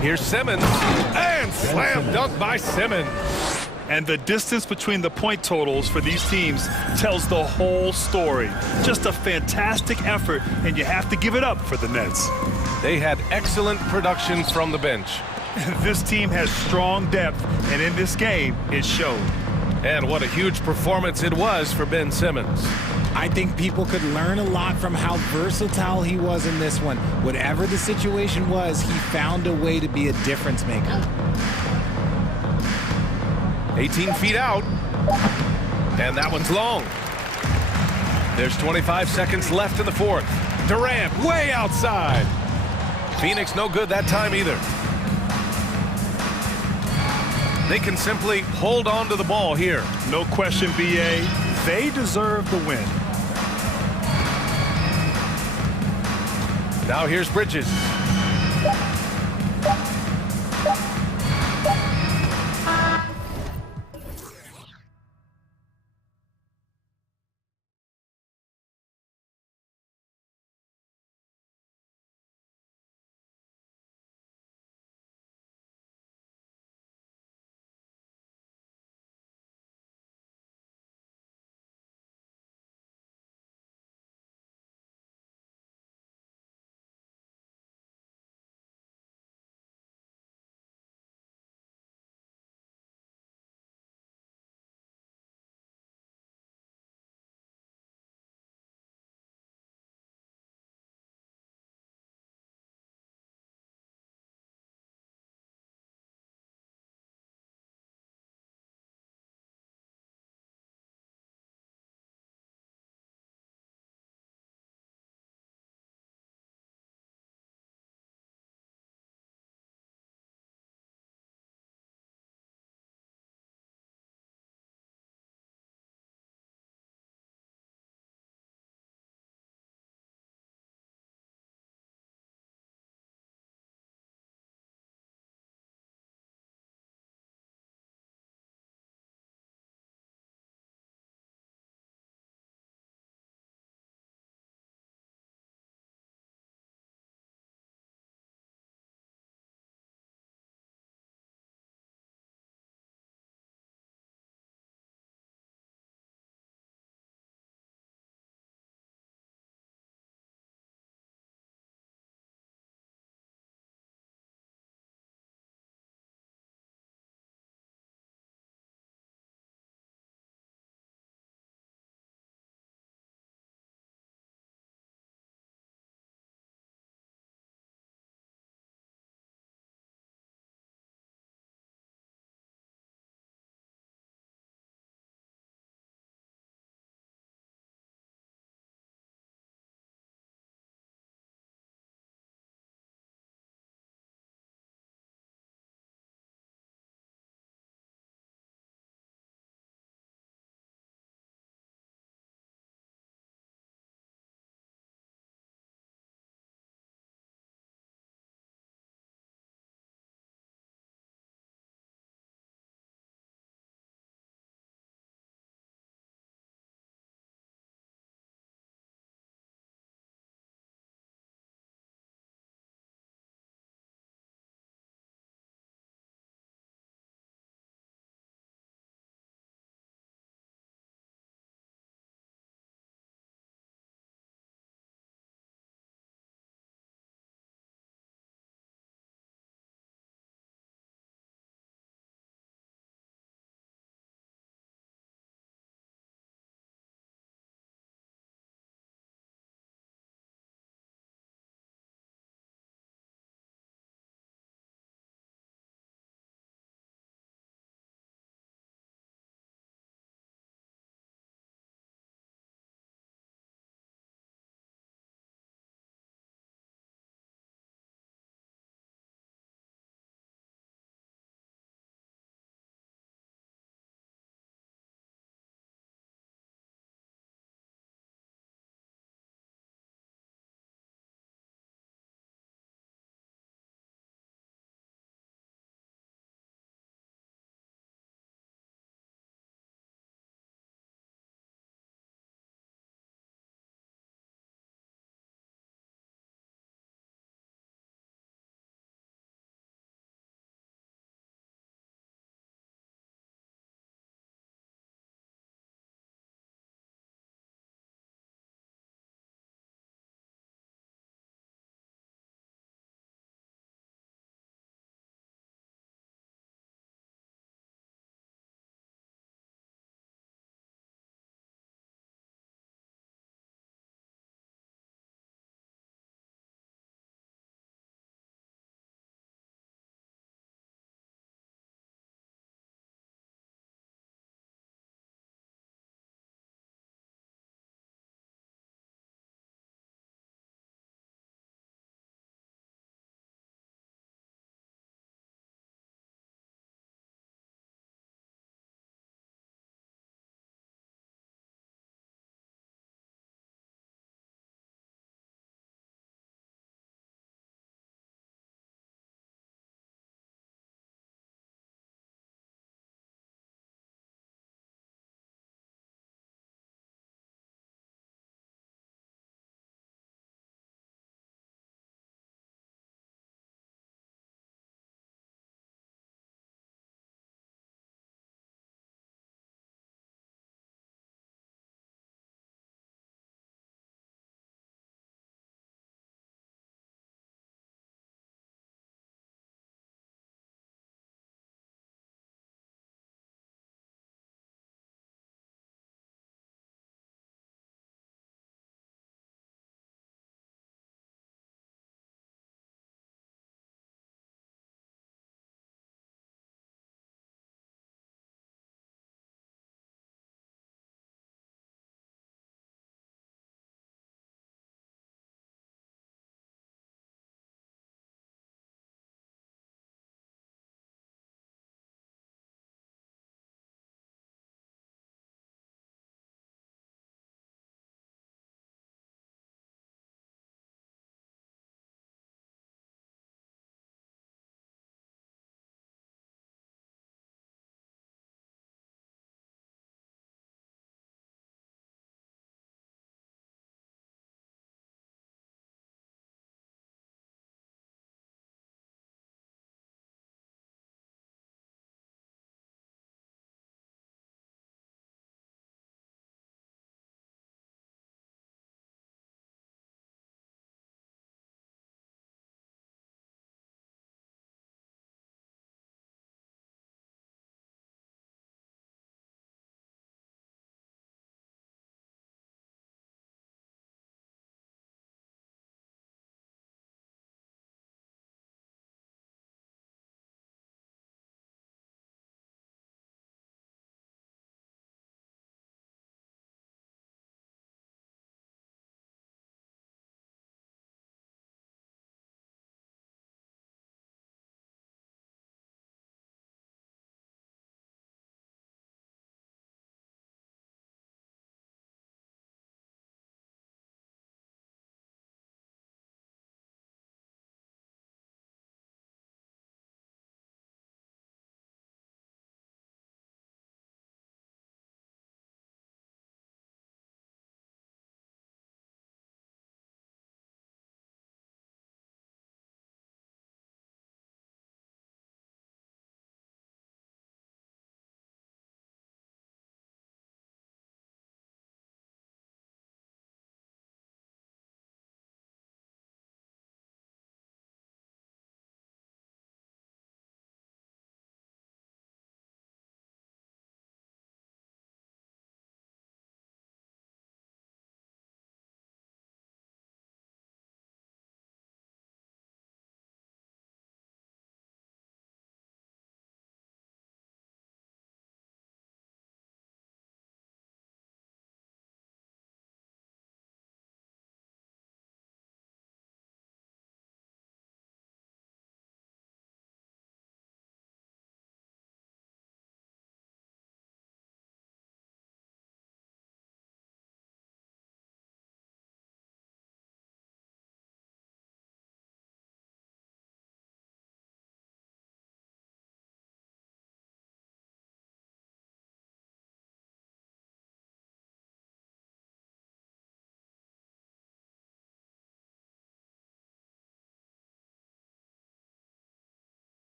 Here's Simmons. And slam dunk by Simmons. And the distance between the point totals for these teams tells the whole story. Just a fantastic effort, and you have to give it up for the Nets. They had excellent production from the bench. This team has strong depth, and in this game, it showed. And what a huge performance it was for Ben Simmons. I think people could learn a lot from how versatile he was in this one. Whatever the situation was, he found a way to be a difference maker. 18 feet out. And that one's long. There's 25 seconds left in the fourth. Durant way outside. Phoenix no good that time either. They can simply hold on to the ball here. No question, BA. They deserve the win. Now here's Bridges.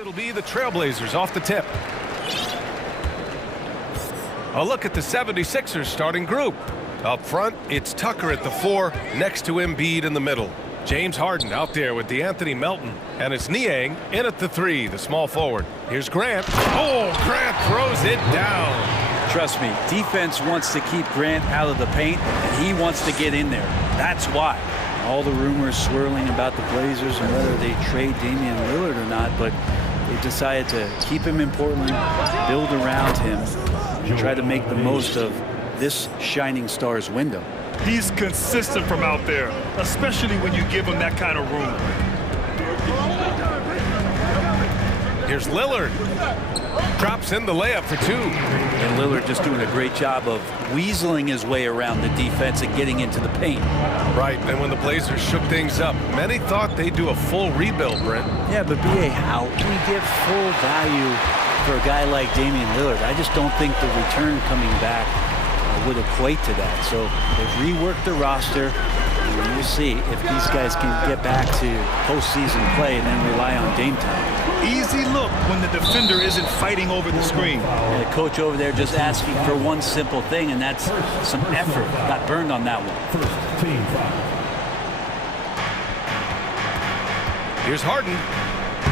it'll be the Trailblazers off the tip. A look at the 76ers starting group. Up front, it's Tucker at the 4, next to Embiid in the middle. James Harden out there with DeAnthony Melton. And it's Niang in at the 3, the small forward. Here's Grant. Oh, Grant throws it down. Trust me, defense wants to keep Grant out of the paint, and he wants to get in there. That's why. All the rumors swirling about the Blazers and whether they trade Damian Lillard or not, but they decided to keep him in Portland, build around him, and try to make the most of this shining star's window. He's consistent from out there, especially when you give him that kind of room. Here's Lillard. Drops in the layup for 2. And Lillard just doing a great job of weaseling his way around the defense and getting into the paint. Right, and when the Blazers shook things up, many thought they'd do a full rebuild, Brent. Yeah, but B.A., how can you give full value for a guy like Damian Lillard? I just don't think the return coming back would equate to that. So they've reworked the roster, and we'll see if these guys can get back to postseason play and then rely on Dame time. Easy look when the defender isn't fighting over the screen. And the coach over there just asking for one simple thing, and that's some effort. Got burned on that one. Here's Harden.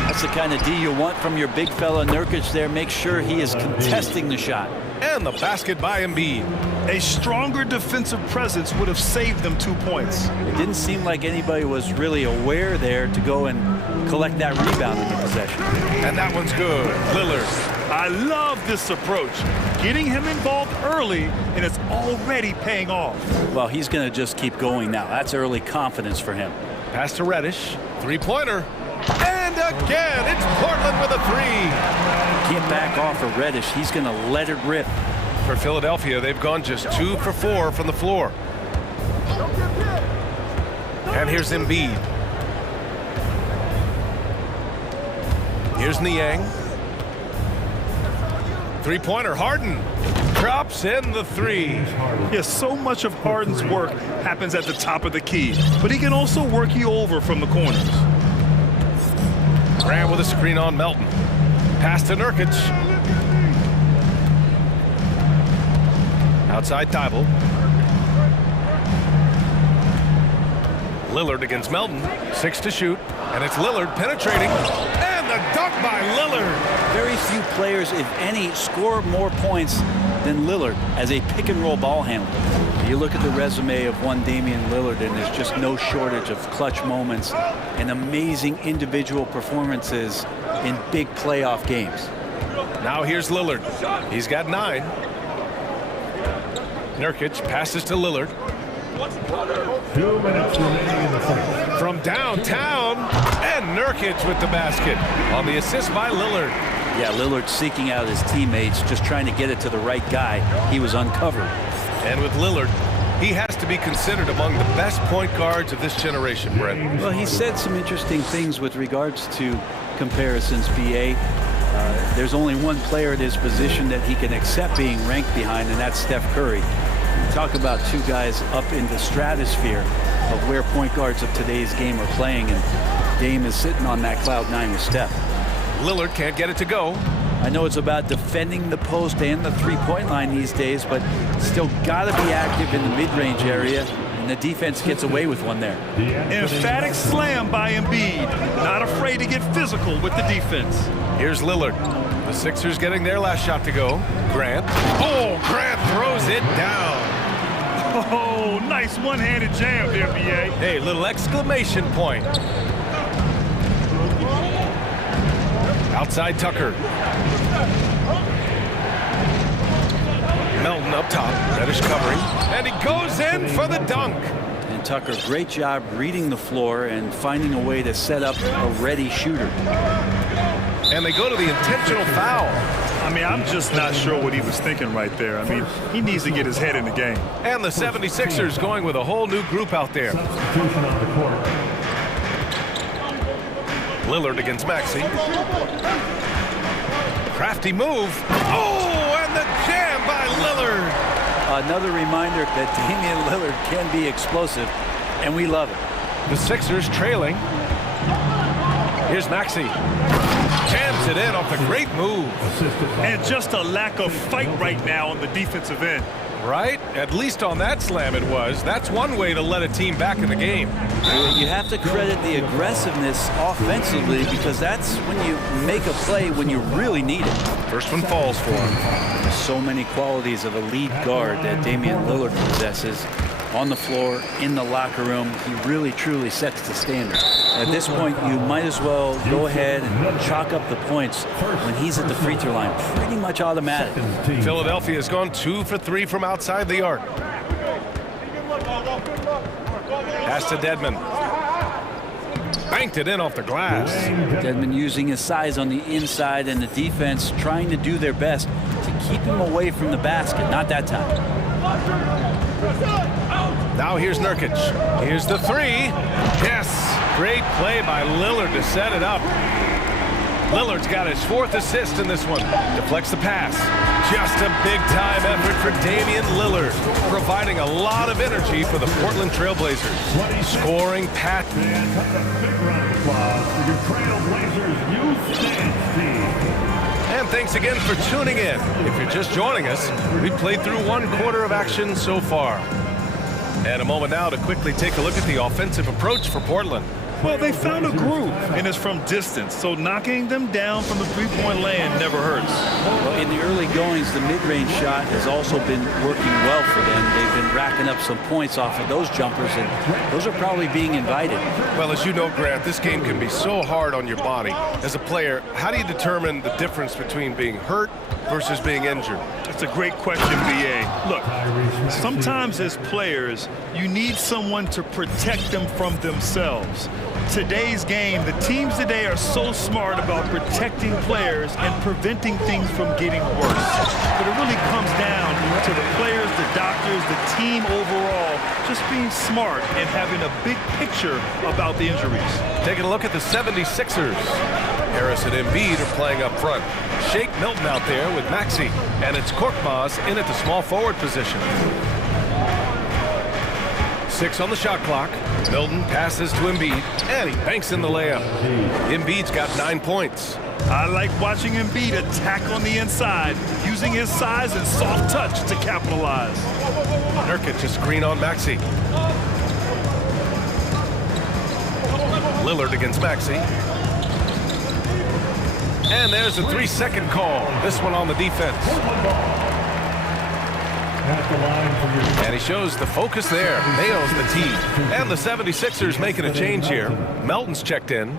That's the kind of D you want from your big fella Nurkic there. Make sure he is contesting the shot. And the basket by Embiid. A stronger defensive presence would have saved them 2 points. It didn't seem like anybody was really aware there to go and collect that rebound in the possession. And that one's good. Lillard. I love this approach. Getting him involved early, and it's already paying off. Well, he's going to just keep going now. That's early confidence for him. Pass to Reddish. Three-pointer. And again, it's Portland with a 3. Can't back off of Reddish. He's going to let it rip. For Philadelphia, they've gone just 2 for 4 from the floor. And here's Embiid. Here's Niang. Three-pointer, Harden. Drops in the 3. Yes, so much of Harden's work happens at the top of the key, but he can also work you over from the corners. Grant with a screen on Melton. Pass to Nurkic. Outside Thibault. Lillard against Melton. 6 to shoot. And it's Lillard penetrating. And the dunk by Lillard. Very few players, if any, score more points than Lillard as a pick-and-roll ball handler. You look at the resume of one Damian Lillard, and there's just no shortage of clutch moments and amazing individual performances in big playoff games. Now here's Lillard. He's got 9. Nurkic passes to Lillard. 2 minutes remaining in the fourth. From downtown, and Nurkic with the basket on the assist by Lillard. Yeah, Lillard seeking out his teammates, just trying to get it to the right guy. He was uncovered. And with Lillard, he has to be considered among the best point guards of this generation, Brent. Well, he said some interesting things with regards to comparisons, B.A. There's only one player at his position that he can accept being ranked behind, and that's Steph Curry. Talk about 2 guys up in the stratosphere of where point guards of today's game are playing, and Dame is sitting on that cloud 9 with Steph. Lillard can't get it to go. I know it's about defending the post and the three-point line these days, but still got to be active in the mid-range area, and the defense gets away with one there. Emphatic slam by Embiid. Not afraid to get physical with the defense. Here's Lillard. The Sixers getting their last shot to go. Grant. Oh, Grant throws it down. Oh, nice one-handed jam there, B.A. Hey, little exclamation point. Outside Tucker. Melton up top. Reddish covering. And he goes in for the dunk. And Tucker, great job reading the floor and finding a way to set up a ready shooter. And they go to the intentional foul. I mean, I'm just not sure what he was thinking right there. I mean, he needs to get his head in the game. And the 76ers going with a whole new group out there. Substitution on the court. Lillard against Maxey. Crafty move. Oh, and the jam by Lillard. Another reminder that Damian Lillard can be explosive, and we love it. The Sixers trailing. Here's Maxey. Jams it in off the great move. And just a lack of fight right now on the defensive end. Right? At least on that slam it was. That's one way to let a team back in the game. You have to credit the aggressiveness offensively because that's when you make a play when you really need it. First one falls for him. There's so many qualities of a lead guard that Damian Lillard possesses. On the floor, in the locker room, he really truly sets the standard. At this point, you might as well go ahead and chalk up the points when he's at the free throw line. Pretty much automatic. Philadelphia has gone 2 for 3 from outside the arc. Pass to Dedmon. Banked it in off the glass. Dedmon using his size on the inside and the defense trying to do their best to keep him away from the basket. Not that time. Now here's Nurkic. Here's the 3. Yes, great play by Lillard to set it up. Lillard's got his 4th assist in this one. Deflects the pass. Just a big-time effort for Damian Lillard, providing a lot of energy for the Portland Trailblazers. Scoring pattern. And thanks again for tuning in. If you're just joining us, we played through 1 quarter of action so far. And a moment now to quickly take a look at the offensive approach for Portland. Well, they found a groove, and it's from distance, so knocking them down from the three-point land never hurts. Well, in the early goings, the mid-range shot has also been working well for them. They've been racking up some points off of those jumpers, and those are probably being invited. Well, as you know, Grant, this game can be so hard on your body. As a player, how do you determine the difference between being hurt versus being injured? That's a great question, B.A. Look, sometimes as players, you need someone to protect them from themselves. Today's game, the teams today are so smart about protecting players and preventing things from getting worse. But it really comes down to the players, the doctors, the team overall, just being smart and having a big picture about the injuries. Taking a look at the 76ers. Harris and Embiid are playing up front. Shake Milton out there with Maxey, and it's Korkmaz in at the small forward position. 6 on the shot clock. Milton passes to Embiid, and he banks in the layup. Embiid's got 9 points. I like watching Embiid attack on the inside, using his size and soft touch to capitalize. Nurkic a screen on Maxey. Lillard against Maxey. And there's a 3-second call. This one on the defense. And he shows the focus there. Nails the tee. And the 76ers making a change here. Melton's checked in.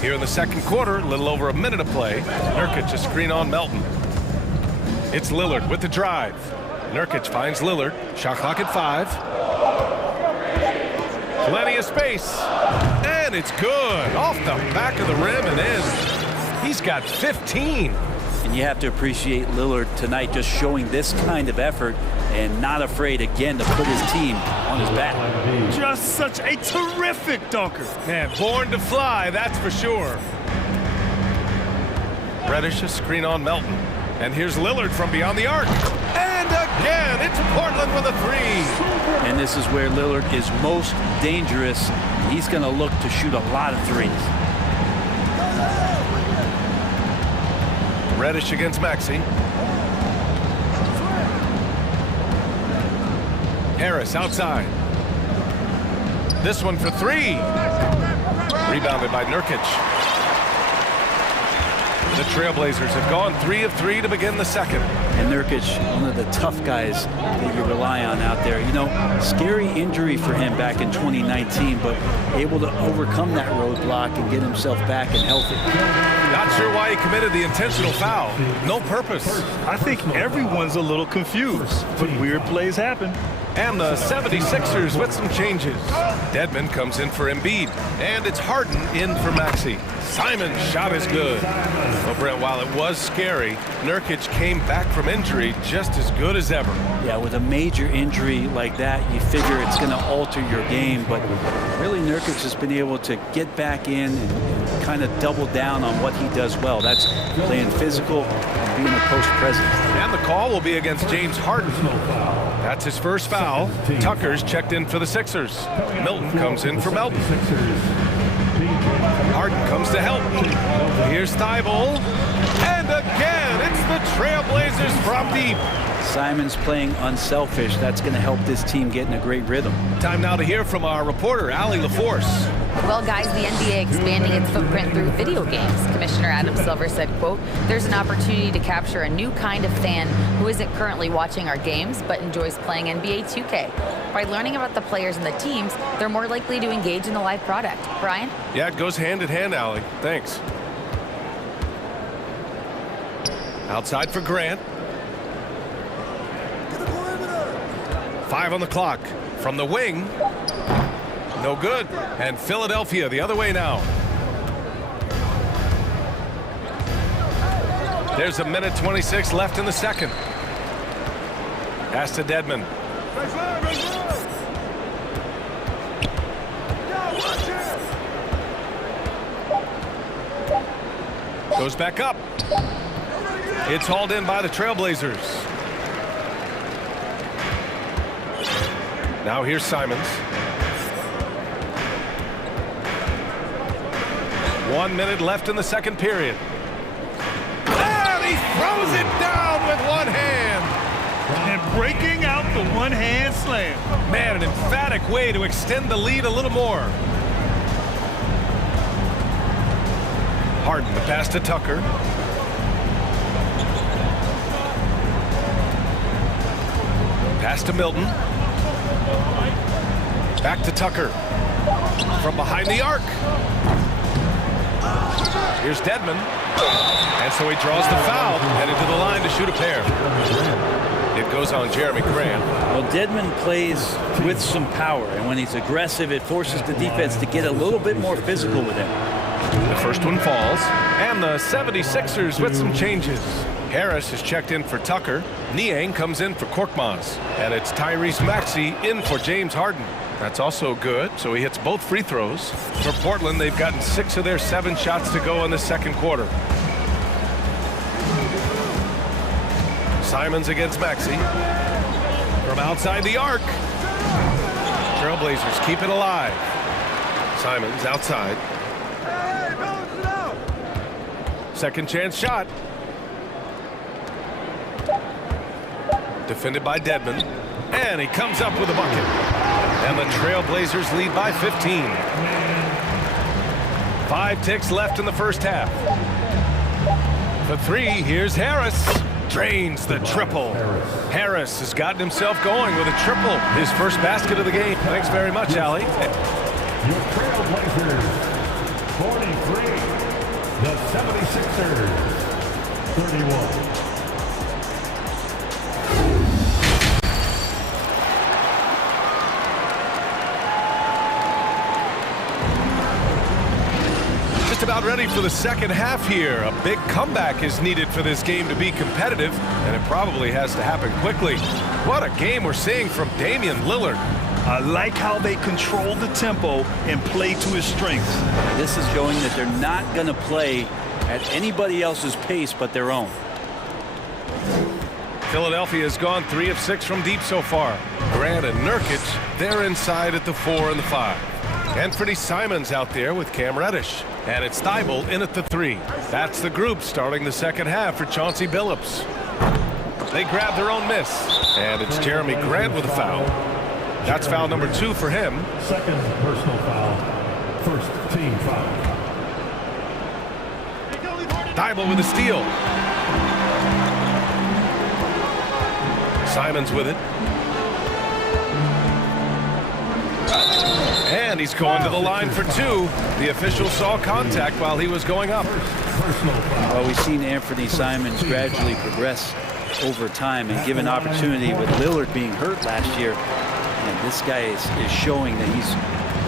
Here in the second quarter, a little over a minute of play. Nurkic a screen on Melton. It's Lillard with the drive. Nurkic finds Lillard. Shot clock at 5. Plenty of space. And it's good. Off the back of the rim and in. He's got 15. And you have to appreciate Lillard tonight just showing this kind of effort and not afraid again to put his team on his back. Just such a terrific dunker. Man, born to fly, that's for sure. Reddish a screen on Melton. And here's Lillard from beyond the arc. And again, it's Portland with a 3. And this is where Lillard is most dangerous. He's going to look to shoot a lot of threes. Reddish against Maxey. Harris outside. This one for 3. Rebounded by Nurkic. The Trailblazers have gone 3 of 3 to begin the second. And Nurkic, one of the tough guys that you rely on out there. You know, scary injury for him back in 2019, but able to overcome that roadblock and get himself back and healthy. Not sure why he committed the intentional foul. No purpose. I think everyone's a little confused, but weird plays happen. And the 76ers with some changes. Dedmon comes in for Embiid, and it's Harden in for Maxey. Simon's shot is good. Well, Brent, while it was scary, Nurkic came back from injury just as good as ever. Yeah, with a major injury like that, you figure it's going to alter your game, but really Nurkic has been able to get back in and kind of double down on what he does well. That's playing physical and being a post presence. And the call will be against James Harden. That's his first foul. Tucker's checked in for the Sixers. Milton comes in for Melton. Harden comes to help. Here's Thibault. And again, it's the Trailblazers from deep. Simons playing unselfish. That's going to help this team get in a great rhythm. Time now to hear from our reporter, Allie LaForce. Well, guys, the NBA expanding its footprint through video games. Commissioner Adam Silver said, quote, "There's an opportunity to capture a new kind of fan who isn't currently watching our games but enjoys playing NBA 2K. By learning about the players and the teams, they're more likely to engage in the live product." Brian? Yeah, it goes hand in hand, Allie. Thanks. Outside for Grant. 5 on the clock. From the wing. No good. And Philadelphia the other way now. There's 1:26 left in the second. Pass to Dedmon. Goes back up. It's hauled in by the Trailblazers. Now here's Simons. 1 minute left in the second period. And he throws it down with one hand. And breaking out the one-hand slam. Man, an emphatic way to extend the lead a little more. Harden, the pass to Tucker. Pass to Milton. Back to Tucker. From behind the arc. Here's Dedmon. And so he draws the foul, headed to the line to shoot a pair. It goes on Jeremy Grant. Well, Dedmon plays with some power, and when he's aggressive, it forces the defense to get a little bit more physical with him. The first one falls, and the 76ers with some changes. Harris is checked in for Tucker. Niang comes in for Korkmaz. And it's Tyrese Maxey in for James Harden. That's also good, so he hits both free throws. For Portland, they've gotten 6 of their 7 shots to go in the second quarter. Simons against Maxey. From outside the arc. Trailblazers keep it alive. Simons outside. Second chance shot. Defended by Dedmon. And he comes up with a bucket. And the Trailblazers lead by 15. 5 ticks left in the first half. For 3, here's Harris. Drains the triple. Harris has gotten himself going with a triple. His first basket of the game. Thanks very much, Allie. Your Trailblazers, 43. The 76ers, 31. About ready for the second half here. A big comeback is needed for this game to be competitive, and it probably has to happen quickly. What a game we're seeing from Damian Lillard. I like how they control the tempo and play to his strengths. This is showing that they're not going to play at anybody else's pace but their own. Philadelphia has gone 3 of 6 from deep so far. Grant and Nurkic, they're inside at the 4 and the 5. Anthony Simons out there with Cam Reddish. And it's Thibault in at the 3. That's the group starting the second half for Chauncey Billups. They grab their own miss. And it's Jeremy Grant with a foul. That's foul number 2 for him. Second personal foul. First team foul. Thibault with a steal. Simons with it. And he's going to the line for 2. The official saw contact while he was going up. Well, we've seen Anthony Simons gradually progress over time and given opportunity with Lillard being hurt last year. And this guy is showing that he's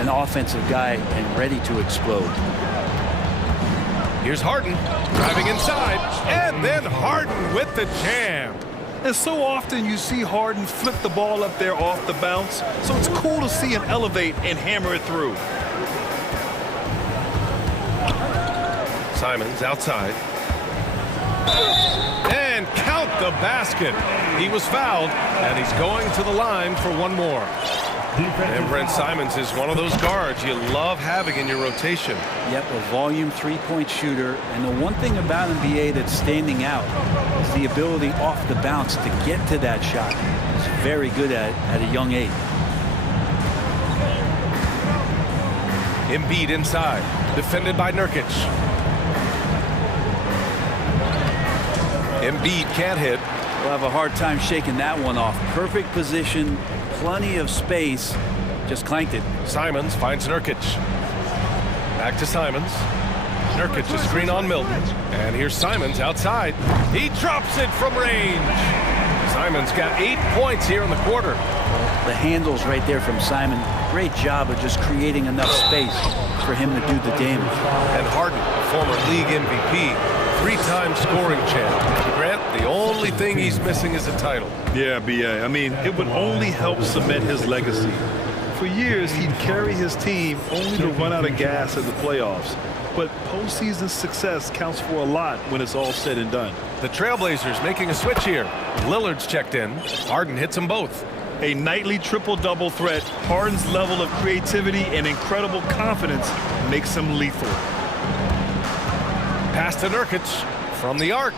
an offensive guy and ready to explode. Here's Harden driving inside, and then Harden with the jam. And so often you see Harden flip the ball up there off the bounce, so it's cool to see him elevate and hammer it through. Simons outside. And count the basket. He was fouled, and he's going to the line for one more. And Brent Simons is one of those guards you love having in your rotation. Yep, a volume three-point shooter. And the one thing about NBA that's standing out is the ability off the bounce to get to that shot. He's very good at a young age. Embiid inside, defended by Nurkic. Embiid can't hit. We'll have a hard time shaking that one off. Perfect position, plenty of space, just clanked it. Simons finds Nurkic. Back to Simons. Nurkic a screen on Milton. And here's Simons outside. He drops it from range. Simons got 8 points here in the quarter. The handles right there from Simon. Great job of just creating enough space for him to do the damage. And Harden, former league MVP, three-time scoring champ. Grant, the only thing he's missing is a title. Yeah, B.A. I mean, it would only help cement his legacy. For years, he'd carry his team only to run out of gas in the playoffs. But postseason success counts for a lot when it's all said and done. The Trailblazers making a switch here. Lillard's checked in. Harden hits them both. A nightly triple-double threat, Harden's level of creativity and incredible confidence makes him lethal. Pass to Nurkic from the arc.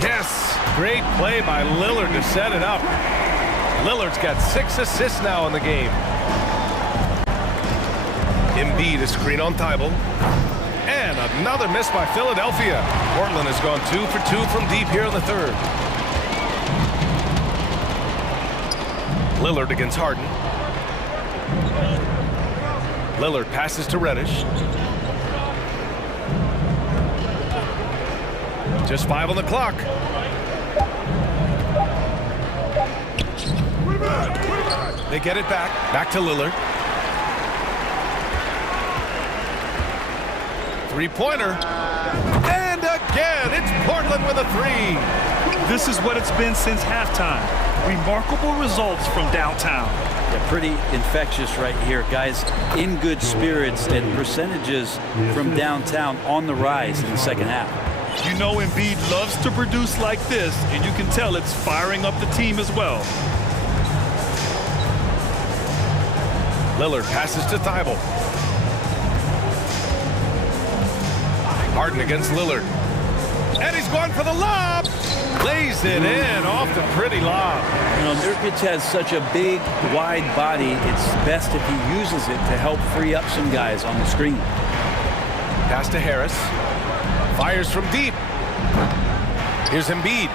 Yes, great play by Lillard to set it up. Lillard's got 6 assists now in the game. Embiid a screen on Thibault. And another miss by Philadelphia. Portland has gone 2 for 2 from deep here in the third. Lillard against Harden. Lillard passes to Reddish. Just 5 on the clock. They get it back. Back to Lillard. Three-pointer. And again, it's Portland with a three. This is what it's been since halftime. Remarkable results from downtown. Yeah, pretty infectious right here, guys. In good spirits and percentages from downtown on the rise in the second half. You know Embiid loves to produce like this, and you can tell it's firing up the team as well. Lillard passes to Thibault. Harden against Lillard. And he's going for the lob. Lays it in off the pretty lob. You know, Nurkic has such a big, wide body. It's best if he uses it to help free up some guys on the screen. Pass to Harris. Fires from deep. Here's Embiid.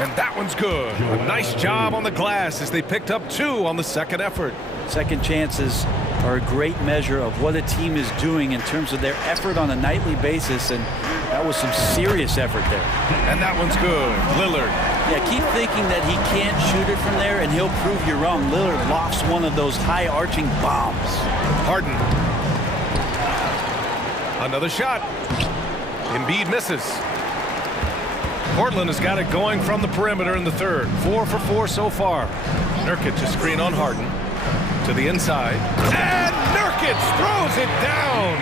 And that one's good. A nice job on the glass as they picked up 2 on the second effort. Second chances are a great measure of what a team is doing in terms of their effort on a nightly basis, and that was some serious effort there. And that one's good. Lillard. Yeah, keep thinking that he can't shoot it from there, and he'll prove you wrong. Lillard lofts one of those high-arching bombs. Harden. Another shot. Embiid misses. Portland has got it going from the perimeter in the third. 4 for 4 so far. Nurkic a screen on Harden. To the inside. And Nurkic throws it down.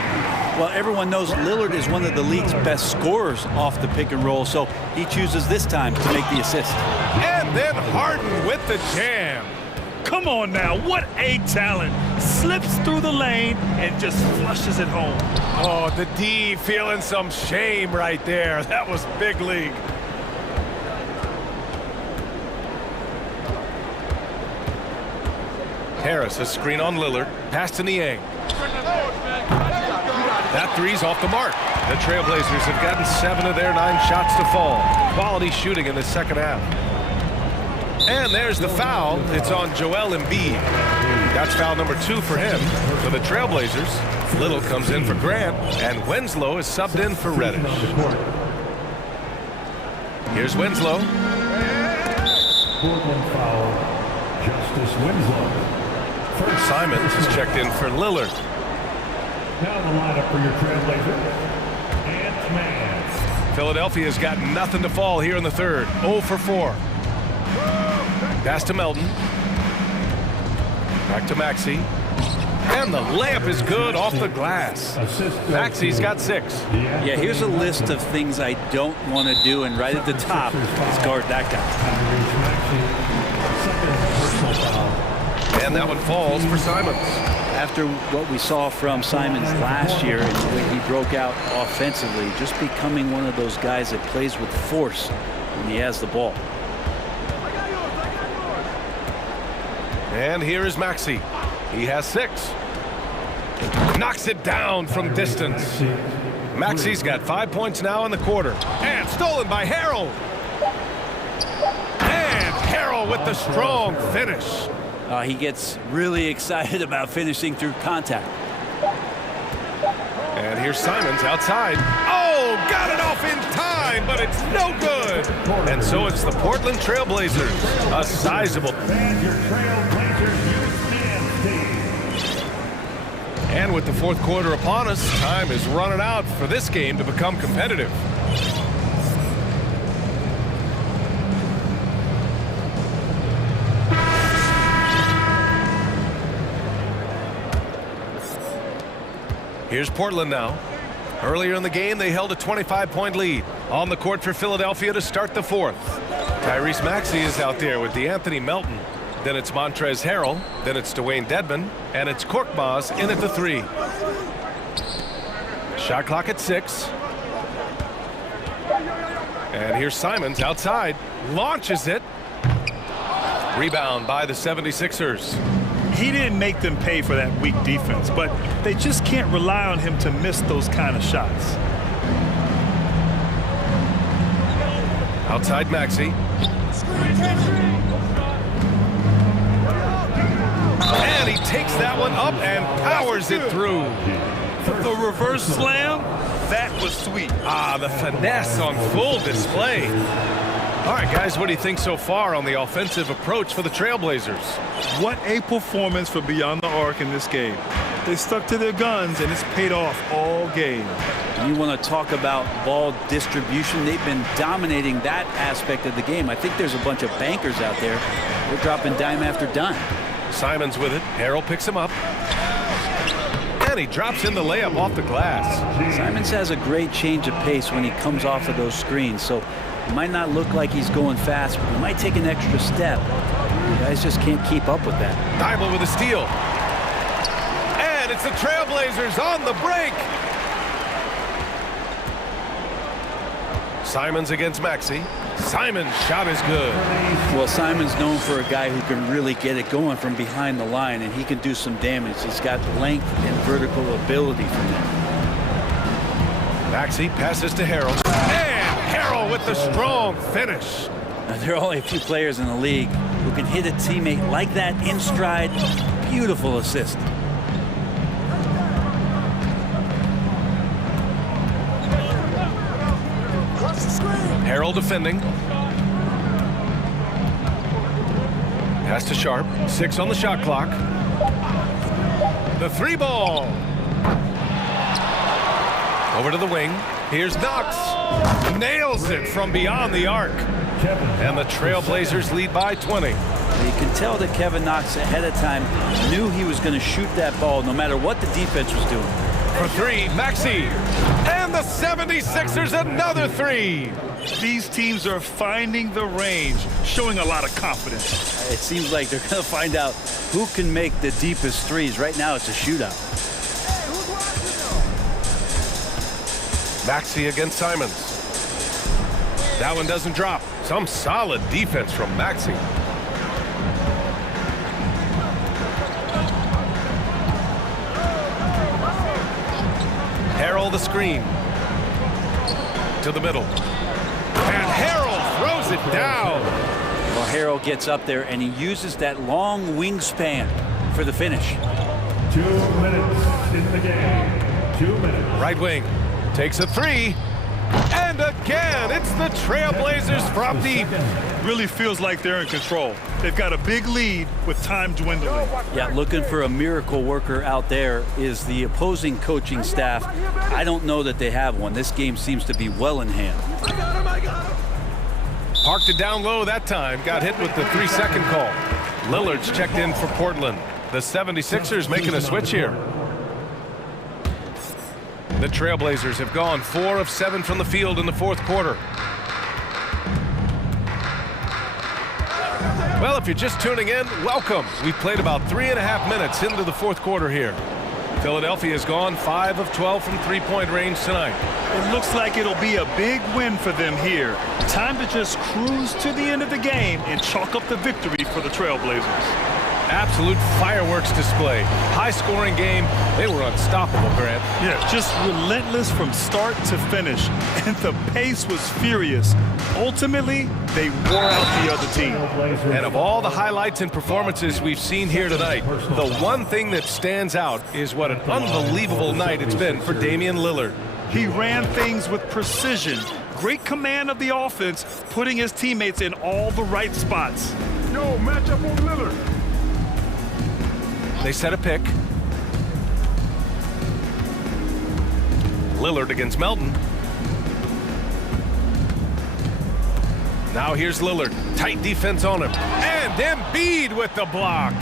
Well, everyone knows Lillard is one of the league's best scorers off the pick and roll, so he chooses this time to make the assist. And then Harden with the jam. Come on now, what a talent. Slips through the lane and just flushes it home. Oh, the D feeling some shame right there. That was big league. Harris a screen on Lillard. Pass to Niang. That three's off the mark. The Trailblazers have gotten 7 of their 9 shots to fall. Quality shooting in the second half. And there's the foul. It's on Joel Embiid. That's foul number 2 for him. For the Trailblazers, Little comes in for Grant, and Winslow is subbed in for Reddish. Here's Winslow. Portland foul, Justice Winslow. Simons is checked in for Lillard. Now the lineup for your Trailblazer. Ant-Man. Philadelphia's got nothing to fall here in the third. 0 for 4. Pass to Melton. Back to Maxey. And the layup is good off the glass. Maxey's got 6. Yeah, here's a list of things I don't want to do, and right at the top is guard that guy. And that one falls for Simons. After what we saw from Simons last year and the way he broke out offensively, just becoming one of those guys that plays with force when he has the ball. And here is Maxey. He has 6. Knocks it down from distance. Maxey's got 5 points now in the quarter. And stolen by Harrell. And Harrell with the strong finish. He gets really excited about finishing through contact. And here's Simons outside. Oh, got it off in time, but it's no good. And so it's the Portland Trailblazers, a sizable. And with the fourth quarter upon us, time is running out for this game to become competitive. Here's Portland now. Earlier in the game, they held a 25-point lead. On the court for Philadelphia to start the fourth. Tyrese Maxey is out there with DeAnthony Melton. Then it's Montrezl Harrell. Then it's Dwayne Dedmon. And it's Korkmaz in at the 3. Shot clock at 6. And here's Simons outside. Launches it. Rebound by the 76ers. He didn't make them pay for that weak defense, but they just can't rely on him to miss those kind of shots. Outside Maxey. And he takes that one up and powers it through. The reverse slam, that was sweet. The finesse on full display. All right, guys, what do you think so far on the offensive approach for the Trailblazers? What a performance for beyond the arc in this game. They stuck to their guns, and it's paid off all game. You want to talk about ball distribution. They've been dominating that aspect of the game. I think there's a bunch of bankers out there. They're dropping dime after dime. Simons with it. Harrell picks him up. And he drops in the layup off the glass. Simons has a great change of pace when he comes off of those screens, so it might not look like he's going fast, but he might take an extra step. You guys just can't keep up with that. Thibault with a steal. And it's the Trailblazers on the break. Simons against Maxey. Simons' shot is good. Well, Simons known for a guy who can really get it going from behind the line, and he can do some damage. He's got length and vertical ability from there. Maxey passes to Harrell. And Harrell with the strong finish. Now, there are only a few players in the league who can hit a teammate like that in stride. Beautiful assist. Harrell defending. Pass to Sharp. 6 on the shot clock. The 3 ball. Over to the wing. Here's Knox. Nails it from beyond the arc. And the Trailblazers lead by 20. You can tell that Kevin Knox ahead of time knew he was going to shoot that ball no matter what the defense was doing. For 3, Maxey. And the 76ers another 3. These teams are finding the range, showing a lot of confidence. It seems like they're going to find out who can make the deepest threes. Right now, it's a shootout. Maxey against Simons. That one doesn't drop. Some solid defense from Maxey. Harrell the screen. To the middle. And Harrell throws it down. Well, Harrell gets up there and he uses that long wingspan for the finish. 2 minutes in the game. 2 minutes. Right wing. Takes a 3. And again, it's the Trailblazers from deep. Really feels like they're in control. They've got a big lead with time dwindling. Yeah, looking for a miracle worker out there is the opposing coaching staff. I don't know that they have one. This game seems to be well in hand. Parked it down low that time. Got hit with the 3-second call. Lillard's checked in for Portland. The 76ers making a switch here. The Trailblazers have gone 4 of 7 from the field in the fourth quarter. Well, if you're just tuning in, welcome. We've played about 3.5 minutes into the fourth quarter here. Philadelphia has gone 5 of 12 from three-point range tonight. It looks like it'll be a big win for them here. Time to just cruise to the end of the game and chalk up the victory for the Trailblazers. Absolute fireworks display. High-scoring game. They were unstoppable, Grant. Yeah, just relentless from start to finish. And the pace was furious. Ultimately, they wore out the other team. And of all the highlights and performances we've seen here tonight, the one thing that stands out is what an unbelievable night it's been for Damian Lillard. He ran things with precision. Great command of the offense, putting his teammates in all the right spots. Yo, match up on Lillard. They set a pick. Lillard against Melton. Now here's Lillard. Tight defense on him. And Embiid with the block.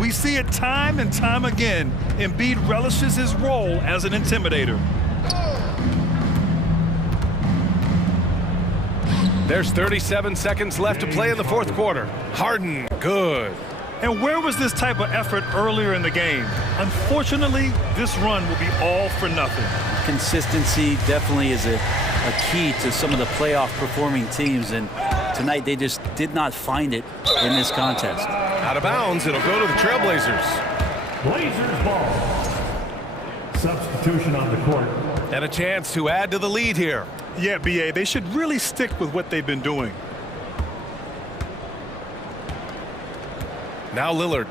We see it time and time again. Embiid relishes his role as an intimidator. There's 37 seconds left to play in the fourth quarter. Harden, good. And where was this type of effort earlier in the game? Unfortunately, this run will be all for nothing. Consistency definitely is a key to some of the playoff performing teams, and tonight they just did not find it in this contest. Out of bounds, it'll go to the Trailblazers. Blazers ball. Substitution on the court. And a chance to add to the lead here. Yeah, BA, they should really stick with what they've been doing. Now Lillard.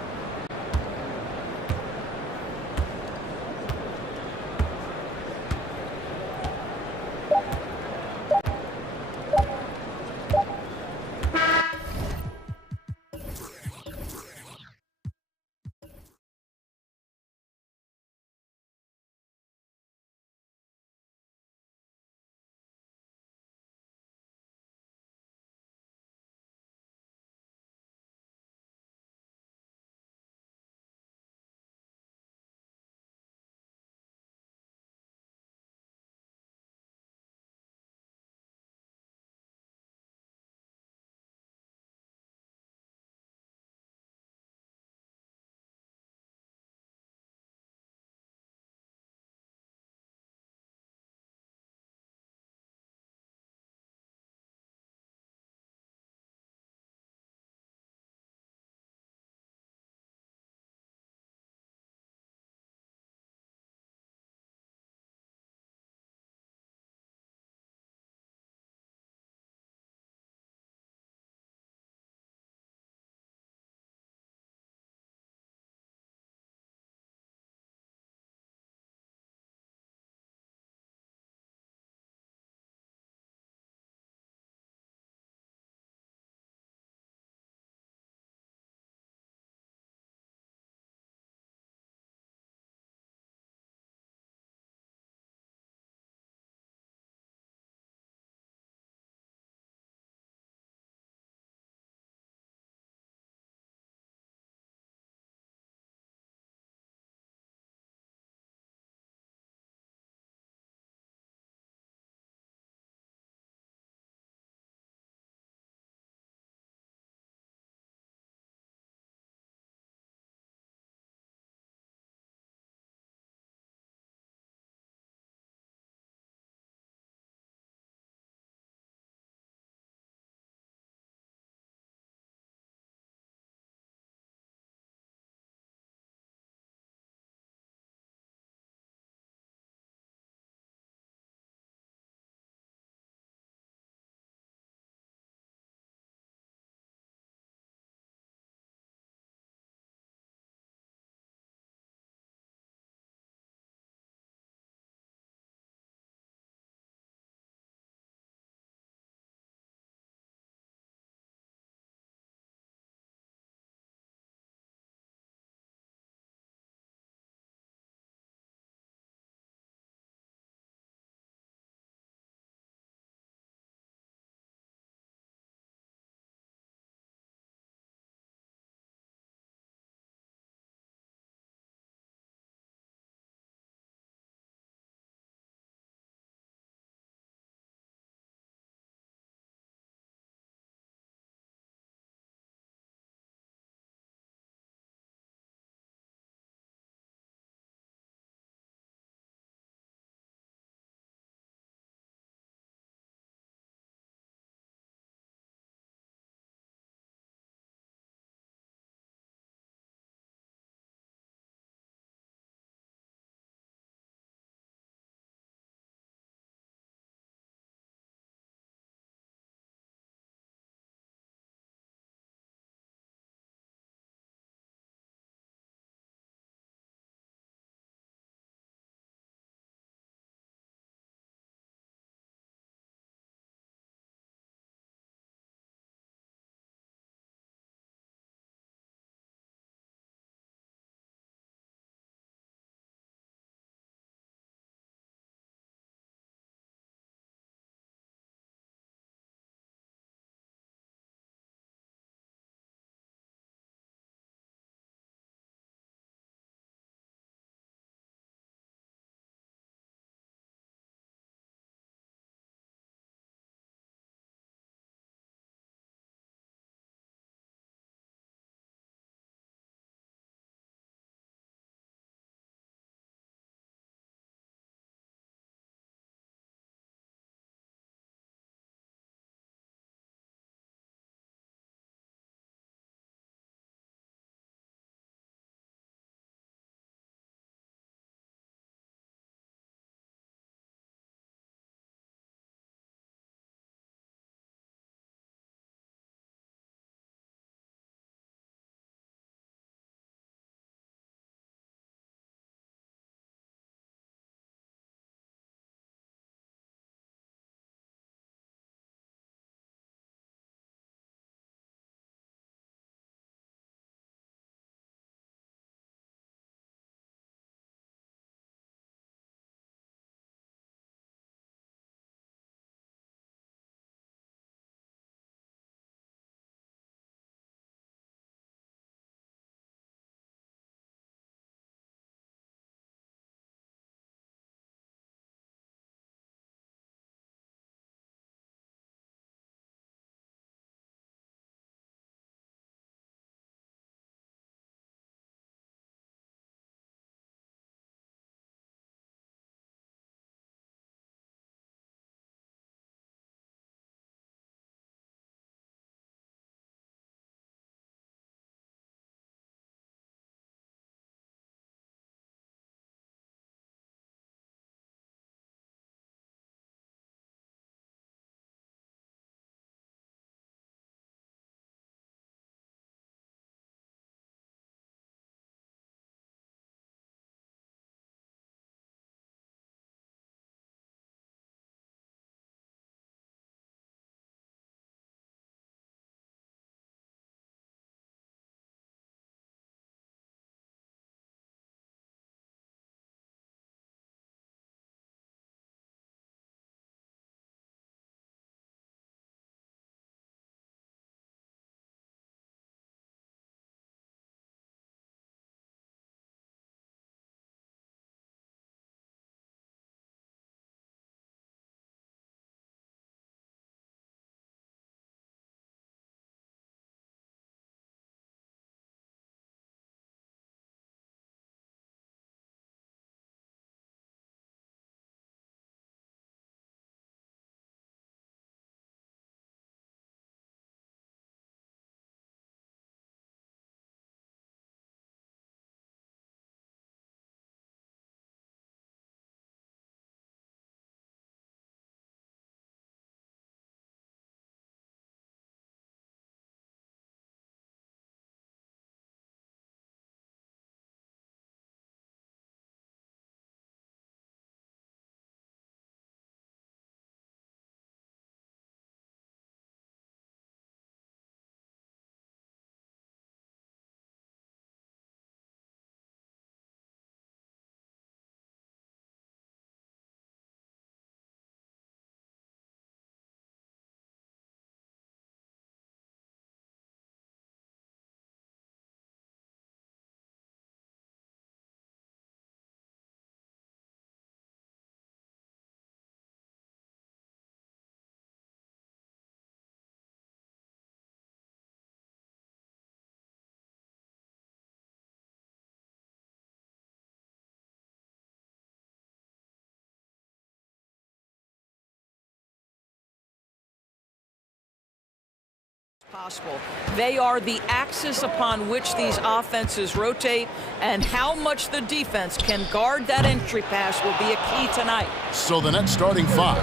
possible. They are the axis upon which these offenses rotate, and how much the defense can guard that entry pass will be a key tonight. So the Nets starting five.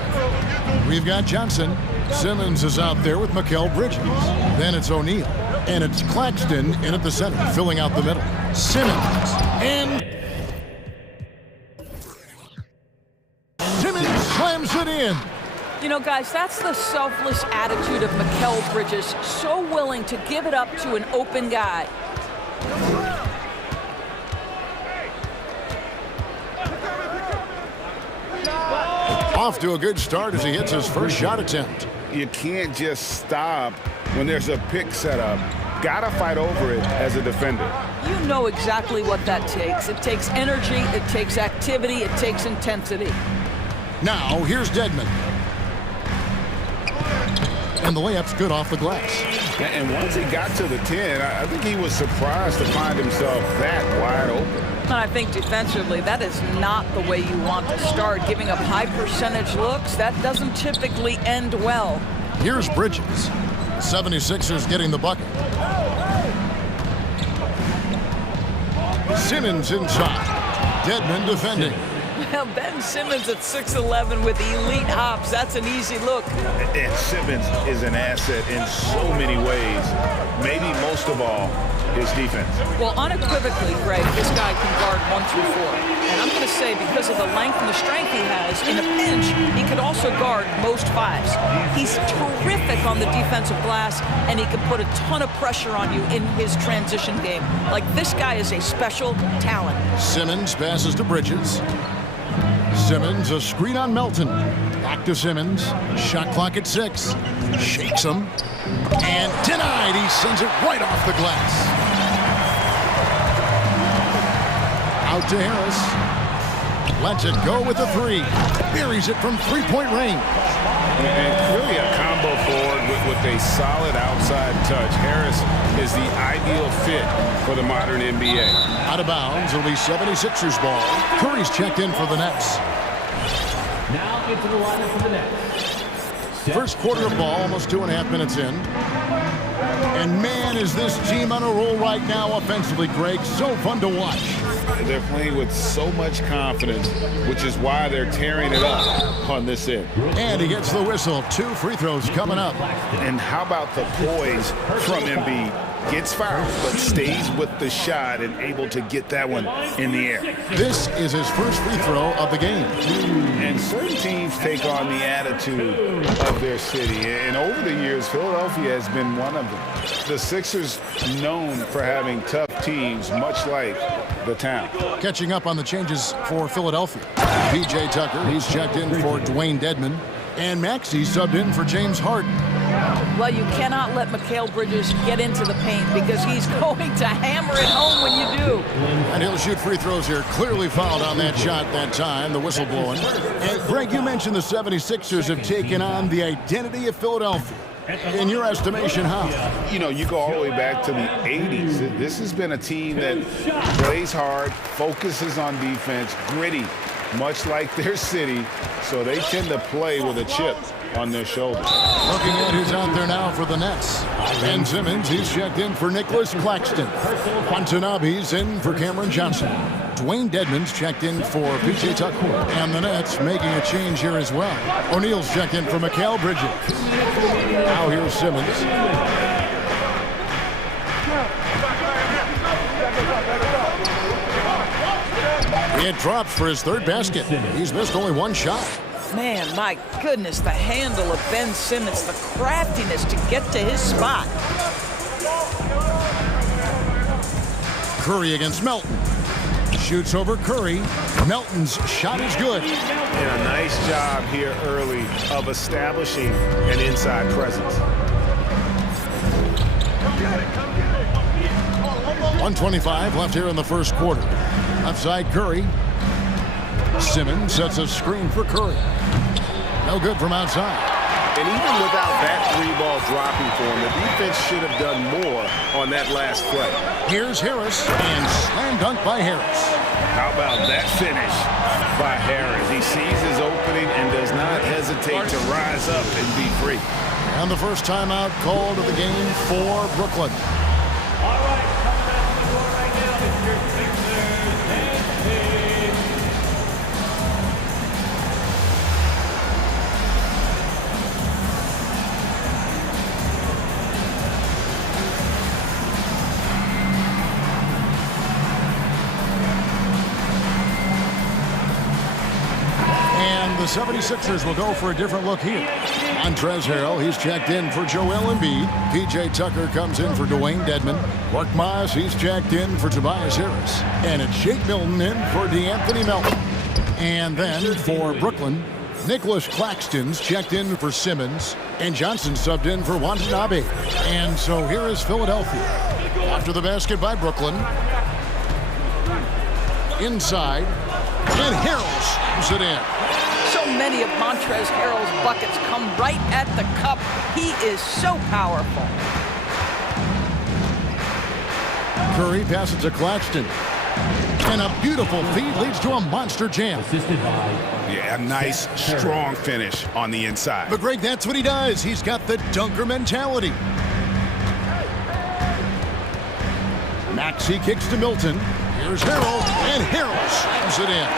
We've got Johnson. Simmons is out there with Mikal Bridges. Then it's O'Neal. And it's Claxton in at the center, filling out the middle. Simmons. And Simmons slams it in. You know, guys, that's the selfless attitude of Mikal Bridges. So willing to give it up to an open guy. Off to a good start as he hits his first shot attempt. You can't just stop when there's a pick set up. Gotta fight over it as a defender. You know exactly what that takes. It takes energy, it takes activity, it takes intensity. Now, here's Dedmon. And the layup's good off the glass. And once he got to the 10, I think he was surprised to find himself that wide open. And I think defensively, that is not the way you want to start. Giving up high percentage looks, that doesn't typically end well. Here's Bridges. 76ers getting the bucket. Simmons inside. Dedmon defending. Well, Ben Simmons at 6'11" with elite hops, that's an easy look. And Simmons is an asset in so many ways. Maybe most of all, his defense. Well, unequivocally, Greg, this guy can guard 1 through 4. And I'm going to say, because of the length and the strength he has, in a pinch, he could also guard most 5s. He's terrific on the defensive glass, and he can put a ton of pressure on you in his transition game. Like, this guy is a special talent. Simmons passes to Bridges. Simmons, a screen on Melton. Back to Simmons. Shot clock at 6. Shakes him. And denied. He sends it right off the glass. Out to Harris. Lets it go with a 3. Buries it from three-point range. And really a combo forward with a solid outside touch. Harris is the ideal fit for the modern NBA. Out of bounds, it'll be 76ers ball. Curry's checked in for the Nets. Now into the lineup for the Nets. First quarter of ball, almost 2.5 minutes in. And man, is this team on a roll right now offensively, Greg. So fun to watch. They're playing with so much confidence, which is why they're tearing it up on this end. And he gets the whistle. 2 free throws coming up. And how about the poise from Embiid? Gets fouled, but stays with the shot and able to get that one in the air. This is his first free throw of the game. And certain teams take on the attitude of their city. And over the years, Philadelphia has been one of them. The Sixers known for having tough teams, much like the town. Catching up on the changes for Philadelphia. P.J. Tucker, he's checked in for Dwayne Dedmon. And Maxey subbed in for James Harden. Well, you cannot let Mikal Bridges get into the paint because he's going to hammer it home when you do. And he'll shoot free throws here. Clearly fouled on that shot that time, the whistle blowing. And Greg, you mentioned the 76ers have taken on the identity of Philadelphia. In your estimation, how? You know, you go all the way back to the 80s. This has been a team that plays hard, focuses on defense, gritty, much like their city. So they tend to play with a chip on their shoulder. Looking at who's out there now for the Nets. Ben Simmons, he's checked in for Nicholas Claxton. Watanabe's in for Cameron Johnson. Dwayne Dedmon's checked in for P.J. Tucker. And the Nets making a change here as well. O'Neal's checked in for Mikal Bridges. Now here's Simmons. It drops for his 3rd basket. He's missed only 1 shot. Man, my goodness, the handle of Ben Simmons, the craftiness to get to his spot. Curry against Melton. Shoots over Curry. Melton's shot is good. And a nice job here early of establishing an inside presence. 1:25 left here in the first quarter. Left side Curry. Simmons sets a screen for Curry. No good from outside. And even without that 3-ball dropping for him, the defense should have done more on that last play. Here's Harris, and slam dunk by Harris. How about that finish by Harris? He sees his opening and does not hesitate to rise up and be free. And the first timeout called of the game for Brooklyn. All right, coming back to the floor right now is your Sixers and Page. And the 76ers will go for a different look here. Montrezl Harrell, he's checked in for Joel Embiid. P.J. Tucker comes in for Dwayne Dedmon. Mark Miles, he's checked in for Tobias Harris. And it's Shake Milton in for DeAnthony Melton. And then for Brooklyn, Nicholas Claxton's checked in for Simmons. And Johnson subbed in for Watanabe. And so here is Philadelphia. After the basket by Brooklyn. Inside. And Harrell slams it in. So many of Montrezl Harrell's buckets come right at the cup. He is so powerful. Curry passes to Claxton. And a beautiful feed leads to a monster jam. Yeah, a nice, strong finish on the inside. But Greg, that's what he does. He's got the dunker mentality. Maxey kicks to Milton. Here's Harrell, and Harrell slams it in.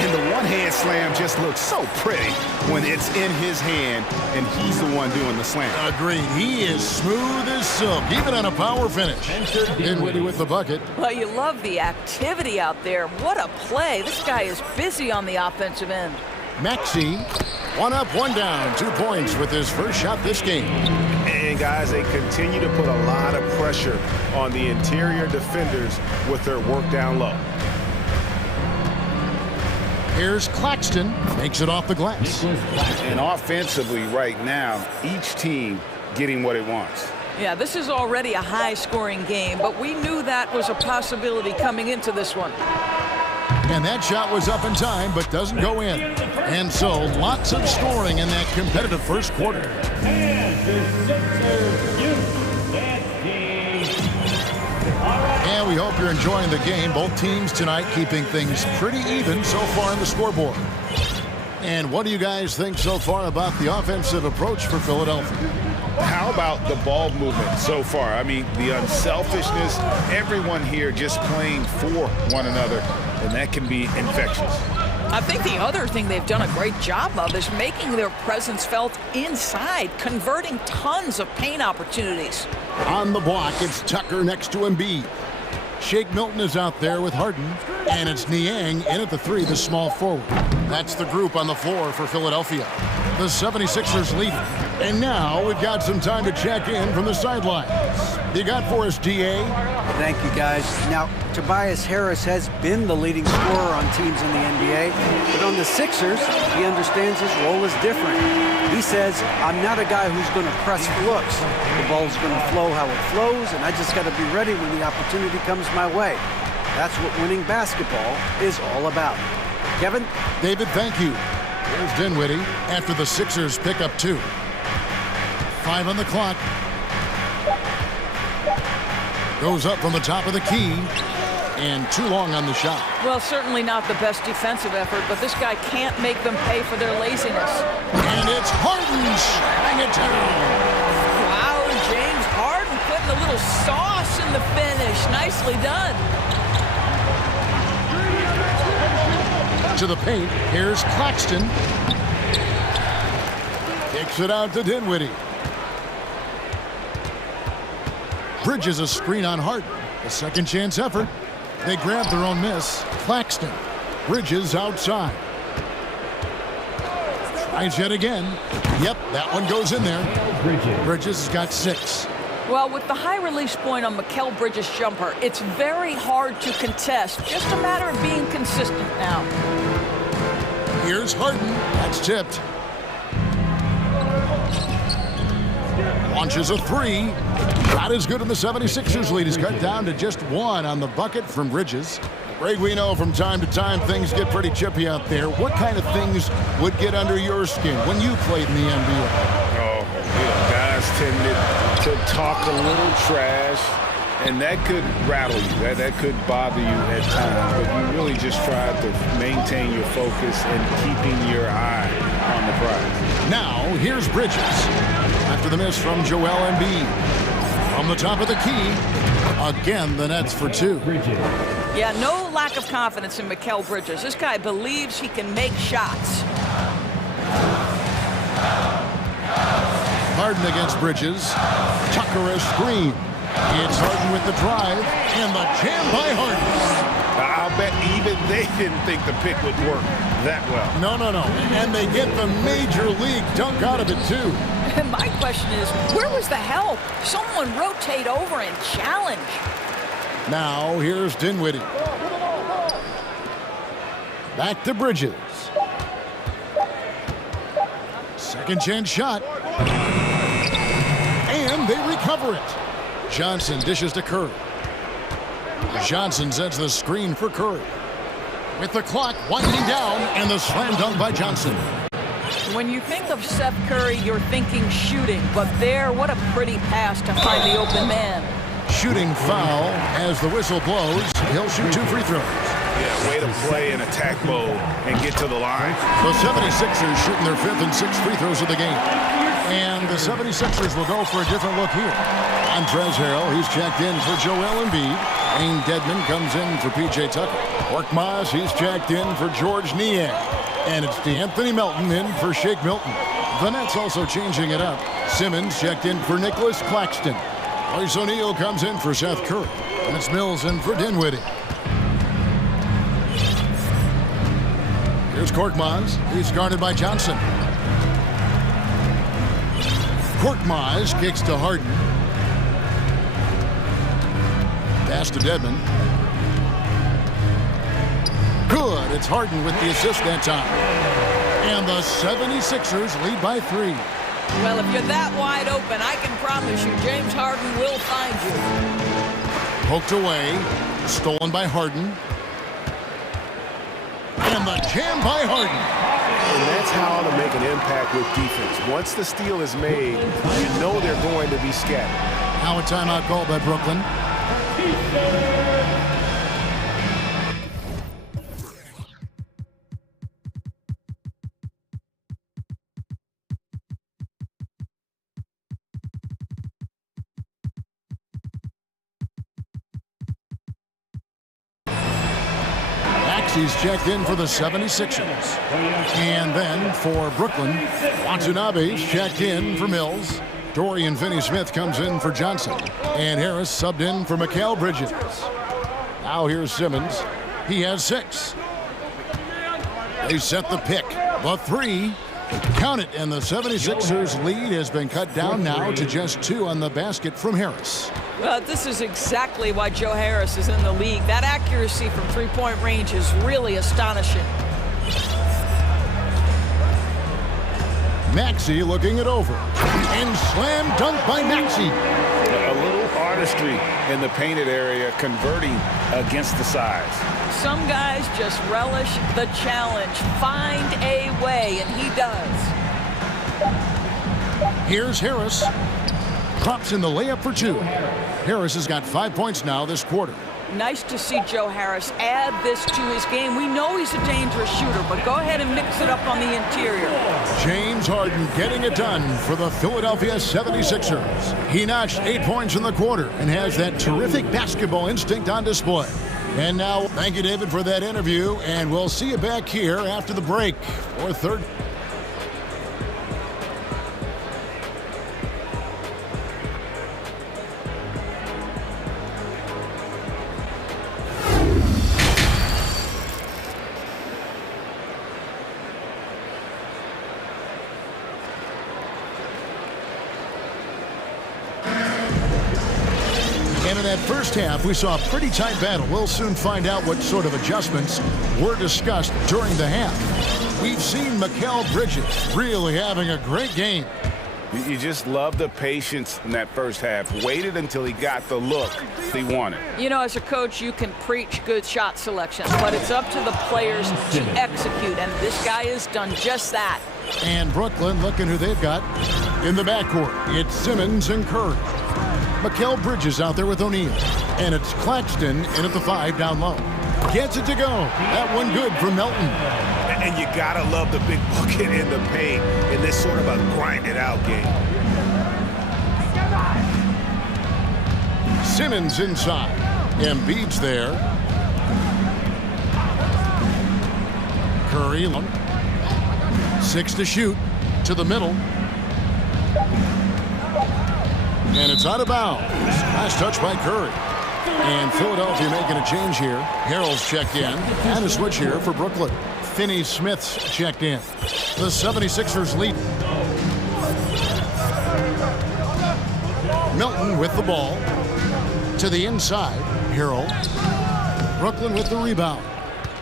And the one-hand slam just looks so pretty when it's in his hand and he's the one doing the slam. Agreed. He is smooth as silk, even on a power finish. Dinwiddie with the bucket. Well, you love the activity out there. What a play. This guy is busy on the offensive end. Maxey, one up, one down, 2 points with his first shot this game. And guys, they continue to put a lot of pressure on the interior defenders with their work down low. Here's Claxton, makes it off the glass. And offensively right now, each team getting what it wants. Yeah, this is already a high-scoring game, but we knew that was a possibility coming into this one. And that shot was up in time, but doesn't go in. And so, lots of scoring in that competitive first quarter. And the Sixers youth and team. All right. And we hope you're enjoying the game. Both teams tonight keeping things pretty even so far on the scoreboard. And what do you guys think so far about the offensive approach for Philadelphia? How about the ball movement so far? I mean, the unselfishness, everyone here just playing for one another, and that can be infectious. I think the other thing they've done a great job of is making their presence felt inside, converting tons of paint opportunities. On the block, it's Tucker next to Embiid. Shake Milton is out there with Harden, and it's Niang in at the 3, the small forward. That's the group on the floor for Philadelphia. The 76ers lead. And now we've got some time to check in from the sidelines. You got for us, DA? Thank you, guys. Now, Tobias Harris has been the leading scorer on teams in the NBA, but on the Sixers, he understands his role is different. He says, I'm not a guy who's going to press looks. The ball's going to flow how it flows, and I just got to be ready when the opportunity comes my way. That's what winning basketball is all about. Kevin? David, thank you. Here's Dinwiddie after the Sixers pick up 2. 5 on the clock. Goes up from the top of the key. And too long on the shot. Well, certainly not the best defensive effort, but this guy can't make them pay for their laziness. And it's Harden slamming it down. Wow, James Harden putting a little sauce in the finish. Nicely done. To the paint, here's Claxton. Kicks it out to Dinwiddie. Bridges a screen on Harden. A second chance effort. They grab their own miss. Claxton. Bridges outside. Tries yet again. Yep, that one goes in there. Bridges has got 6. Well, with the high release point on Mikal Bridges' jumper, it's very hard to contest. Just a matter of being consistent now. Here's Harden. That's tipped. Launches a 3. Not as good in the 76ers lead. He's cut down to just 1 on the bucket from Bridges. Greg, we know from time to time things get pretty chippy out there. What kind of things would get under your skin when you played in the NBA? Oh, guys tended to talk a little trash, And that could rattle you. That could bother you at times. But you really just try to maintain your focus and keeping your eye on the prize. Now, here's Bridges. After the miss from Joel Embiid. From the top of the key, again, the Nets for two. Yeah, no lack of confidence in Mikal Bridges. This guy believes he can make shots. Harden against Bridges. Tucker a screen. It's Harden with the drive, and the jam by Harden. I'll bet even they didn't think the pick would work that well. No. And they get the major league dunk out of it, too. And my question is, where was the help? Someone rotate over and challenge. Now, here's Dinwiddie. Back to Bridges. Second chance shot. And they recover it. Johnson dishes to Curry. Johnson sets the screen for Curry. With the clock winding down, and the slam dunk by Johnson. When you think of Seth Curry, you're thinking shooting. But there, what a pretty pass to find the open man. Shooting foul as the whistle blows. He'll shoot 2 free throws. Yeah, way to play in attack mode and get to the line. The 76ers shooting their 5th and 6th free throws of the game. And the 76ers will go for a different look here. Montrezl Harrell, he's checked in for Joel Embiid. Wayne Dedmon comes in for P.J. Tucker. Korkmaz, he's checked in for George Niang. And it's DeAnthony Melton in for Shake Milton. The Nets also changing it up. Simmons checked in for Nicholas Claxton. Royce O'Neal comes in for Seth Curry. And it's Mills in for Dinwiddie. Here's Korkmaz. He's guarded by Johnson. Korkmaz kicks to Harden. Pass to Dedmon. Good. It's Harden with the assist that time. And the 76ers lead by 3. Well, if you're that wide open, I can promise you James Harden will find you. Poked away. Stolen by Harden. And the jam by Harden. And that's how to make an impact with defense. Once the steal is made, you know they're going to be scattered. Now a timeout call by Brooklyn. He's checked in for the 76ers. And then for Brooklyn, Watanabe's checked in for Mills. Dorian Finney-Smith comes in for Johnson. And Harris subbed in for Mikal Bridges. Now here's Simmons. He has 6. They set the pick. The 3. Count it, and the 76ers lead has been cut down now to just 2 on the basket from Harris. Well, this is exactly why Joe Harris is in the league. That accuracy from three-point range is really astonishing. Maxey looking it over. And slam dunk by Maxey. A little artistry in the painted area, converting against the size. Some guys just relish the challenge. Find a way, and he does. Here's Harris. Drops in the layup for 2. Harris has got 5 points now this quarter. Nice to see Joe Harris add this to his game. We know he's a dangerous shooter, but go ahead and mix it up on the interior. James Harden getting it done for the Philadelphia 76ers. He notched 8 points in the quarter and has that terrific basketball instinct on display. And now, thank you, David, for that interview, and we'll see you back here after the break for third. And in that first half, we saw a pretty tight battle. We'll soon find out what sort of adjustments were discussed during the half. We've seen Mikal Bridges really having a great game. You just love the patience in that first half. Waited until he got the look he wanted. You know, as a coach, you can preach good shot selection, but it's up to the players to execute, and this guy has done just that. And Brooklyn, looking who they've got in the backcourt. It's Simmons and Curry. Mikal Bridges out there with O'Neal. And it's Claxton in at the 5 down low. Gets it to go. That one good for Melton. And you gotta love the big bucket in the paint in this sort of a grind-it-out game. Simmons inside. Embiid's there. Curry, 6 to shoot, to the middle. And it's out of bounds. Nice touch by Curry. And Philadelphia making a change here. Harrell's checked in. And a switch here for Brooklyn. Finney-Smith's checked in. The 76ers lead. Melton with the ball. To the inside. Harrell. Brooklyn with the rebound.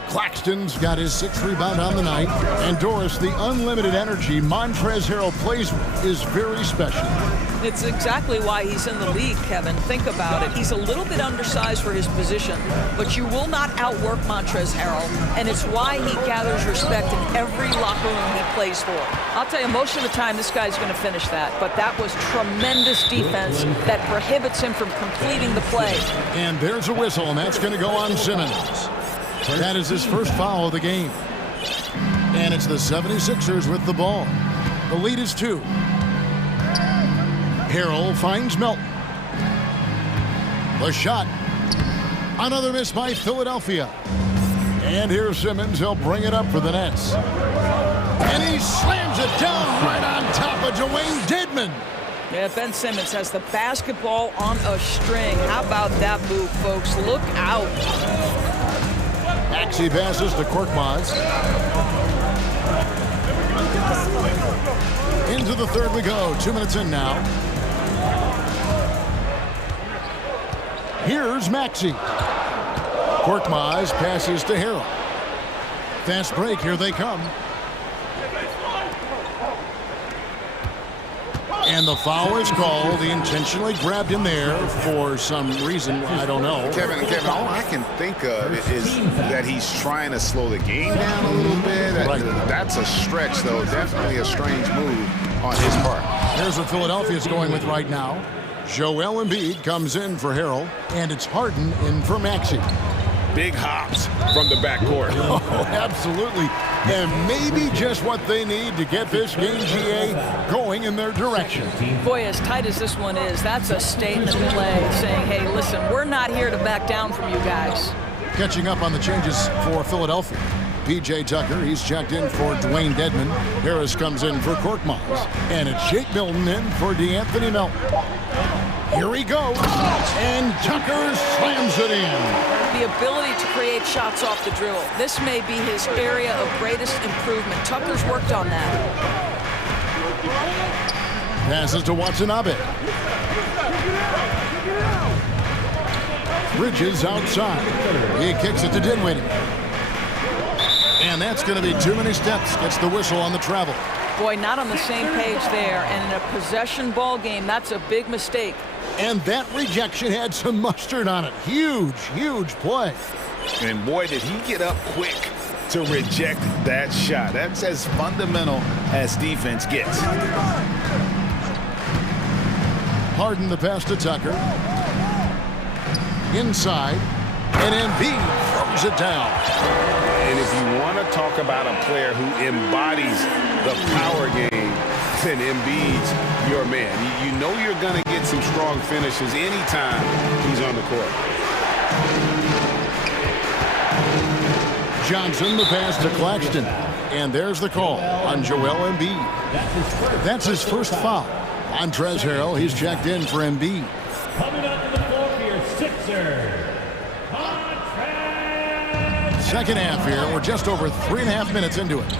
Claxton's got his 6th rebound on the night. And Doris, the unlimited energy Montrezl Harrell plays with is very special. It's exactly why he's in the league, Kevin. Think about it. He's a little bit undersized for his position, but you will not outwork Montrezl Harrell, and it's why he gathers respect in every locker room he plays for. I'll tell you, most of the time, this guy's going to finish that, but that was tremendous defense that prohibits him from completing the play. And there's a whistle, and that's going to go on Simmons. That is his first foul of the game. And it's the 76ers with the ball. The lead is 2. Harrell finds Melton. The shot. Another miss by Philadelphia. And here's Simmons. He'll bring it up for the Nets. And he slams it down right on top of Dwayne Dedmon. Yeah, Ben Simmons has the basketball on a string. How about that move, folks? Look out. Maxey passes to Korkmaz. Into the third we go. 2 minutes in now. Here's Maxey. Korkmaz passes to Harrell. Fast break. Here they come. And the foul is called. He intentionally grabbed him there for some reason. I don't know. Kevin, all I can think of is that he's trying to slow the game down a little bit. That's a stretch, though. Definitely a strange move on his part. Here's what Philadelphia's going with right now. Joel Embiid comes in for Harrell, and it's Harden in for Maxey. Big hops from the backcourt. Oh, absolutely. And maybe just what they need to get this game, GA, going in their direction. Boy, as tight as this one is, that's a statement play saying, hey, listen, we're not here to back down from you guys. Catching up on the changes for Philadelphia. P.J. Tucker, he's checked in for Dwayne Dedmon. Harris comes in for Korkmaz. And it's Shake Milton in for DeAnthony Melton. Here he goes, and Tucker slams it in. The ability to create shots off the dribble. This may be his area of greatest improvement. Tucker's worked on that. Passes to Watanabe. Bridges outside. He kicks it to Dinwiddie. And that's going to be too many steps. Gets the whistle on the travel. Boy, not on the same page there. And in a possession ball game, that's a big mistake. And that rejection had some mustard on it. Huge, huge play. And boy, did he get up quick to reject that shot. That's as fundamental as defense gets. Harden the pass to Tucker. Inside. And Embiid throws it down. And if you want to talk about a player who embodies the power game, then Embiid's your man. You know you're going to get some strong finishes anytime he's on the court. Johnson the pass to Claxton. And there's the call on Joel Embiid. That's his first foul. Montrezl Harrell, he's checked in for Embiid. Coming up to the floor for your Sixers. Second half here. We're just over 3.5 minutes into it.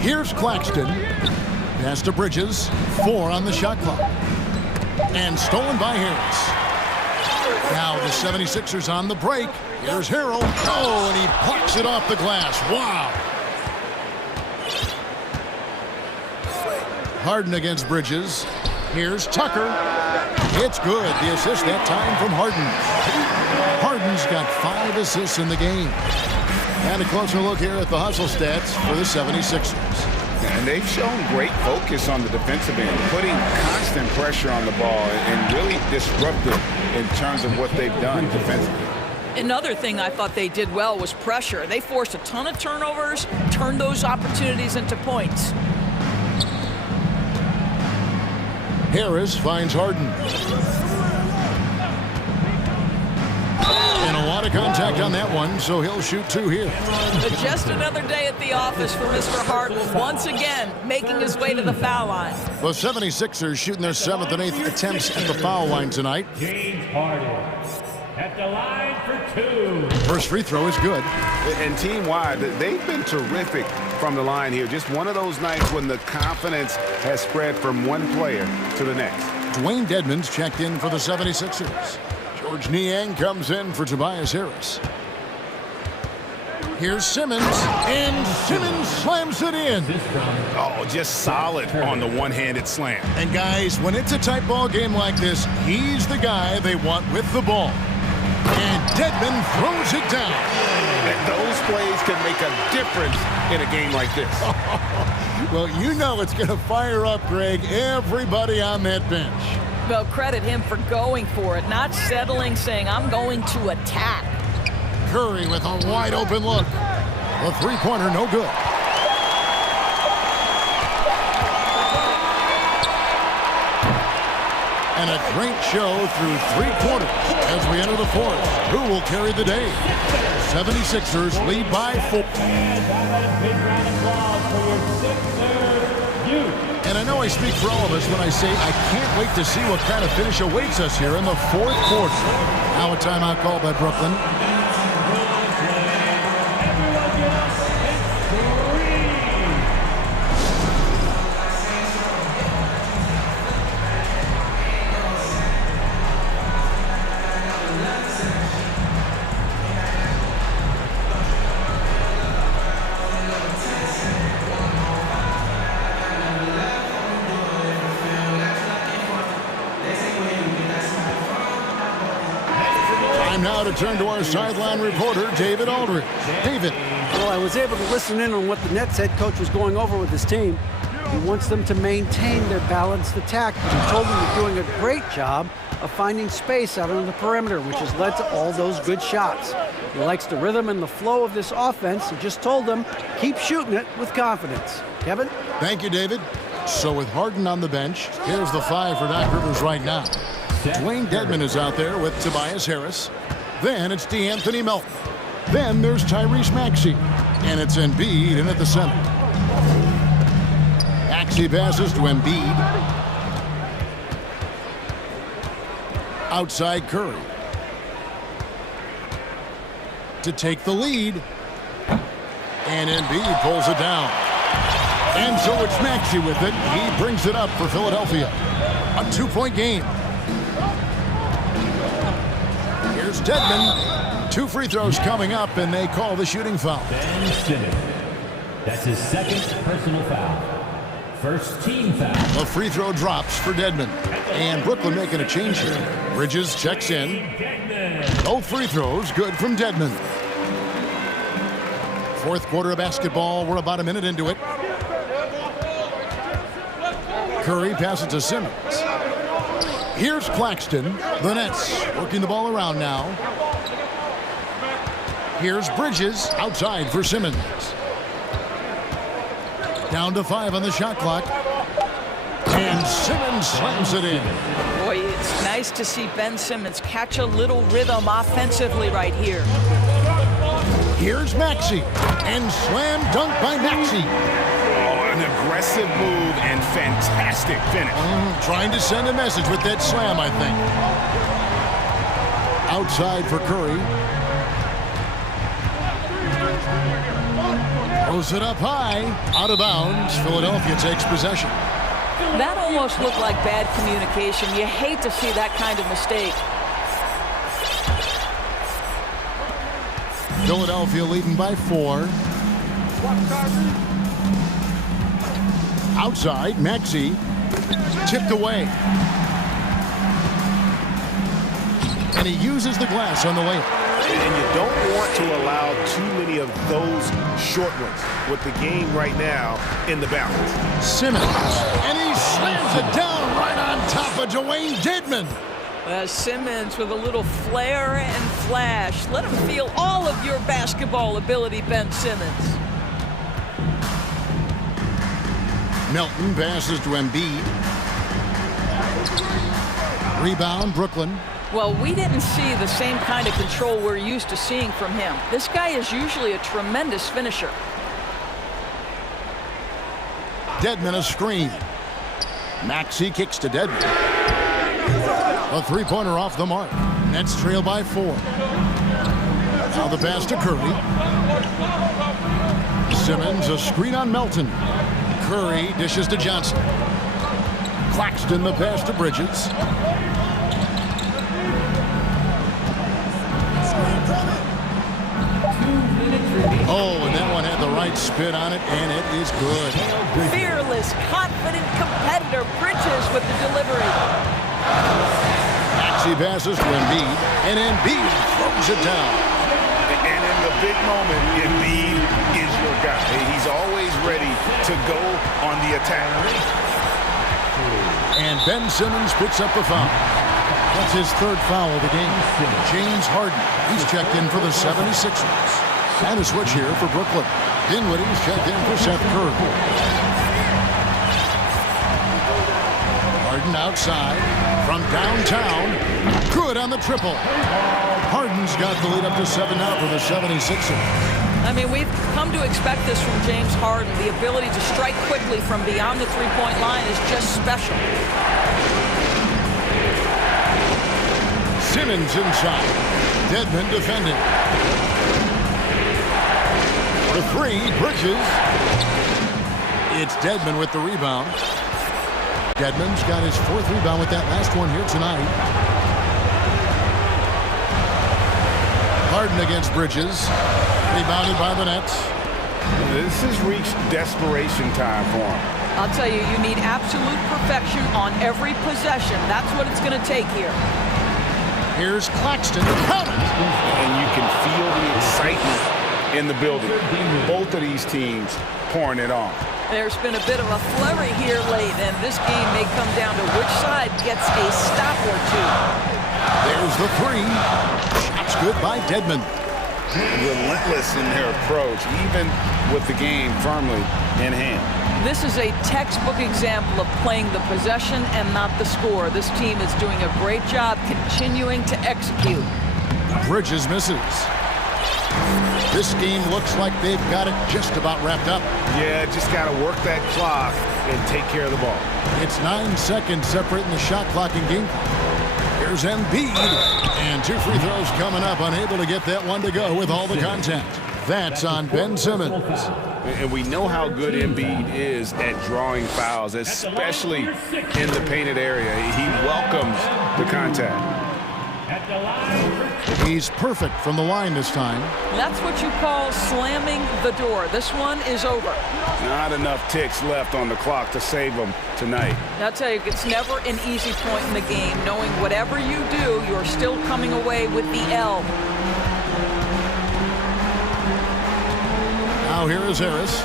Here's Claxton. Pass to Bridges. 4 on the shot clock. And stolen by Harris. Now the 76ers on the break. Here's Harrell. Oh, and he plucks it off the glass. Wow. Harden against Bridges. Here's Tucker. It's good. The assist that time from Harden. Harden's got 5 assists in the game. And a closer look here at the hustle stats for the 76ers. And they've shown great focus on the defensive end, putting constant pressure on the ball and really disruptive in terms of what they've done defensively. Another thing I thought they did well was pressure. They forced a ton of turnovers, turned those opportunities into points. Harris finds Harden. And a lot of contact on that one, so he'll shoot 2 here. But just another day at the office for Mr. Harden, once again making his way to the foul line. The 76ers shooting their 7th and 8th attempts at the foul line tonight. James Harden at the line for 2. First free throw is good. And team-wide, they've been terrific from the line here. Just one of those nights when the confidence has spread from one player to the next. Dwayne Dedmon's checked in for the 76ers. George Niang comes in for Tobias Harris. Here's Simmons, and Simmons slams it in. Oh, just solid on the one-handed slam. And guys, when it's a tight ball game like this, he's the guy they want with the ball. And Dedmon throws it down. And those plays can make a difference in a game like this. Well, you know it's going to fire up, Greg, everybody on that bench. Well, credit him for going for it, not settling, saying, I'm going to attack. Curry with a wide open look. The three-pointer no good. And a great show through 3 quarters as we enter the 4th. Who will carry the day? 76ers lead by 4. And I know I speak for all of us when I say I can't wait to see what kind of finish awaits us here in the 4th quarter. Now a timeout call by Brooklyn. Now to turn to our sideline reporter, David Aldridge. David. Well, I was able to listen in on what the Nets head coach was going over with his team. He wants them to maintain their balanced attack, but he told them they're doing a great job of finding space out on the perimeter, which has led to all those good shots. He likes the rhythm and the flow of this offense. He just told them, keep shooting it with confidence. Kevin? Thank you, David. So with Harden on the bench, here's the 5 for Doc Rivers right now. Dwayne Dedmon is out there with Tobias Harris. Then it's DeAnthony Melton. Then there's Tyrese Maxey. And it's Embiid in at the center. Maxey passes to Embiid. Outside Curry. To take the lead. And Embiid pulls it down. And so it's Maxey with it. He brings it up for Philadelphia. A 2-point game. Here's Dedmon. 2 free throws coming up, and they call the shooting foul. Ben Simmons. That's his 2nd personal foul. First team foul. The free throw drops for Dedmon. And Brooklyn making a change here. Bridges checks in. No free throws, good from Dedmon. 4th quarter of basketball. We're about a minute into it. Curry passes to Simmons. Here's Claxton. The Nets working the ball around now. Here's Bridges outside for Simmons. Down to 5 on the shot clock. And Simmons slams it in. Boy, it's nice to see Ben Simmons catch a little rhythm offensively right here. Here's Maxey. And slam dunk by Maxey. An aggressive move and fantastic finish. Trying to send a message with that slam, I think. Outside for Curry. Throws it up high. Out of bounds. Philadelphia takes possession. That almost looked like bad communication. You hate to see that kind of mistake. Philadelphia leading by 4. Outside, Maxey tipped away. and he uses the glass on the way. And you don't want to allow too many of those short ones with the game right now in the balance. Simmons, and he slams it down right on top of Dwayne Dedmon. Simmons with a little flair and flash. Let him feel all of your basketball ability, Ben Simmons. Melton passes to Embiid. Rebound, Brooklyn. Well, we didn't see the same kind of control we're used to seeing from him. This guy is usually a tremendous finisher. Dedmon a screen. Maxey kicks to Dedmon. A three-pointer off the mark. Nets trail by 4. Now the pass to Curry. Simmons a screen on Melton. Curry dishes to Johnson. Claxton the pass to Bridges. Oh, and that one had the right spin on it, and it is good. Fearless, confident competitor. Bridges with the delivery. Maxey passes to Embiid, and Embiid throws it down. And in the big moment, Embiid is your guy. He's always ready to go on the attack. And Ben Simmons picks up the foul. That's his third foul of the game. James Harden, he's checked in for the 76ers. And a switch here for Brooklyn. Dinwiddie's checked in for Seth Curry. Harden outside from downtown. Good on the triple. Harden's got the lead up to 7 now for the 76ers. I mean, we've come to expect this from James Harden. The ability to strike quickly from beyond the three-point line is just special. Simmons inside. Dedmon defending. For 3, Bridges. It's Dedmon with the rebound. Dedmon's got his 4th rebound with that last one here tonight. Harden against Bridges. Rebounded by the Nets. This has reached desperation time for him. I'll tell you, you need absolute perfection on every possession. That's what it's going to take here. Here's Claxton to count it. And you can feel the excitement in the building. Both of these teams pouring it on. There's been a bit of a flurry here late, and this game may come down to which side gets a stop or two. There's the 3. Shots good by Dedmon. Relentless in their approach, even with the game firmly in hand. This is a textbook example of playing the possession and not the score. This team is doing a great job continuing to execute. Bridges misses. This game looks like they've got it just about wrapped up. Yeah, just got to work that clock and take care of the ball. It's 9 seconds separating the shot clock and game clock. Here's Embiid. And 2 free throws coming up, unable to get that one to go with all the contact. That's on Ben Simmons. And we know how good Embiid is at drawing fouls, especially in the painted area. He welcomes the contact. He's perfect from the line this time. That's what you call slamming the door. This one is over. Not enough ticks left on the clock to save them tonight. I'll tell you, it's never an easy point in the game, knowing whatever you do, you're still coming away with the L. Now here is Harris.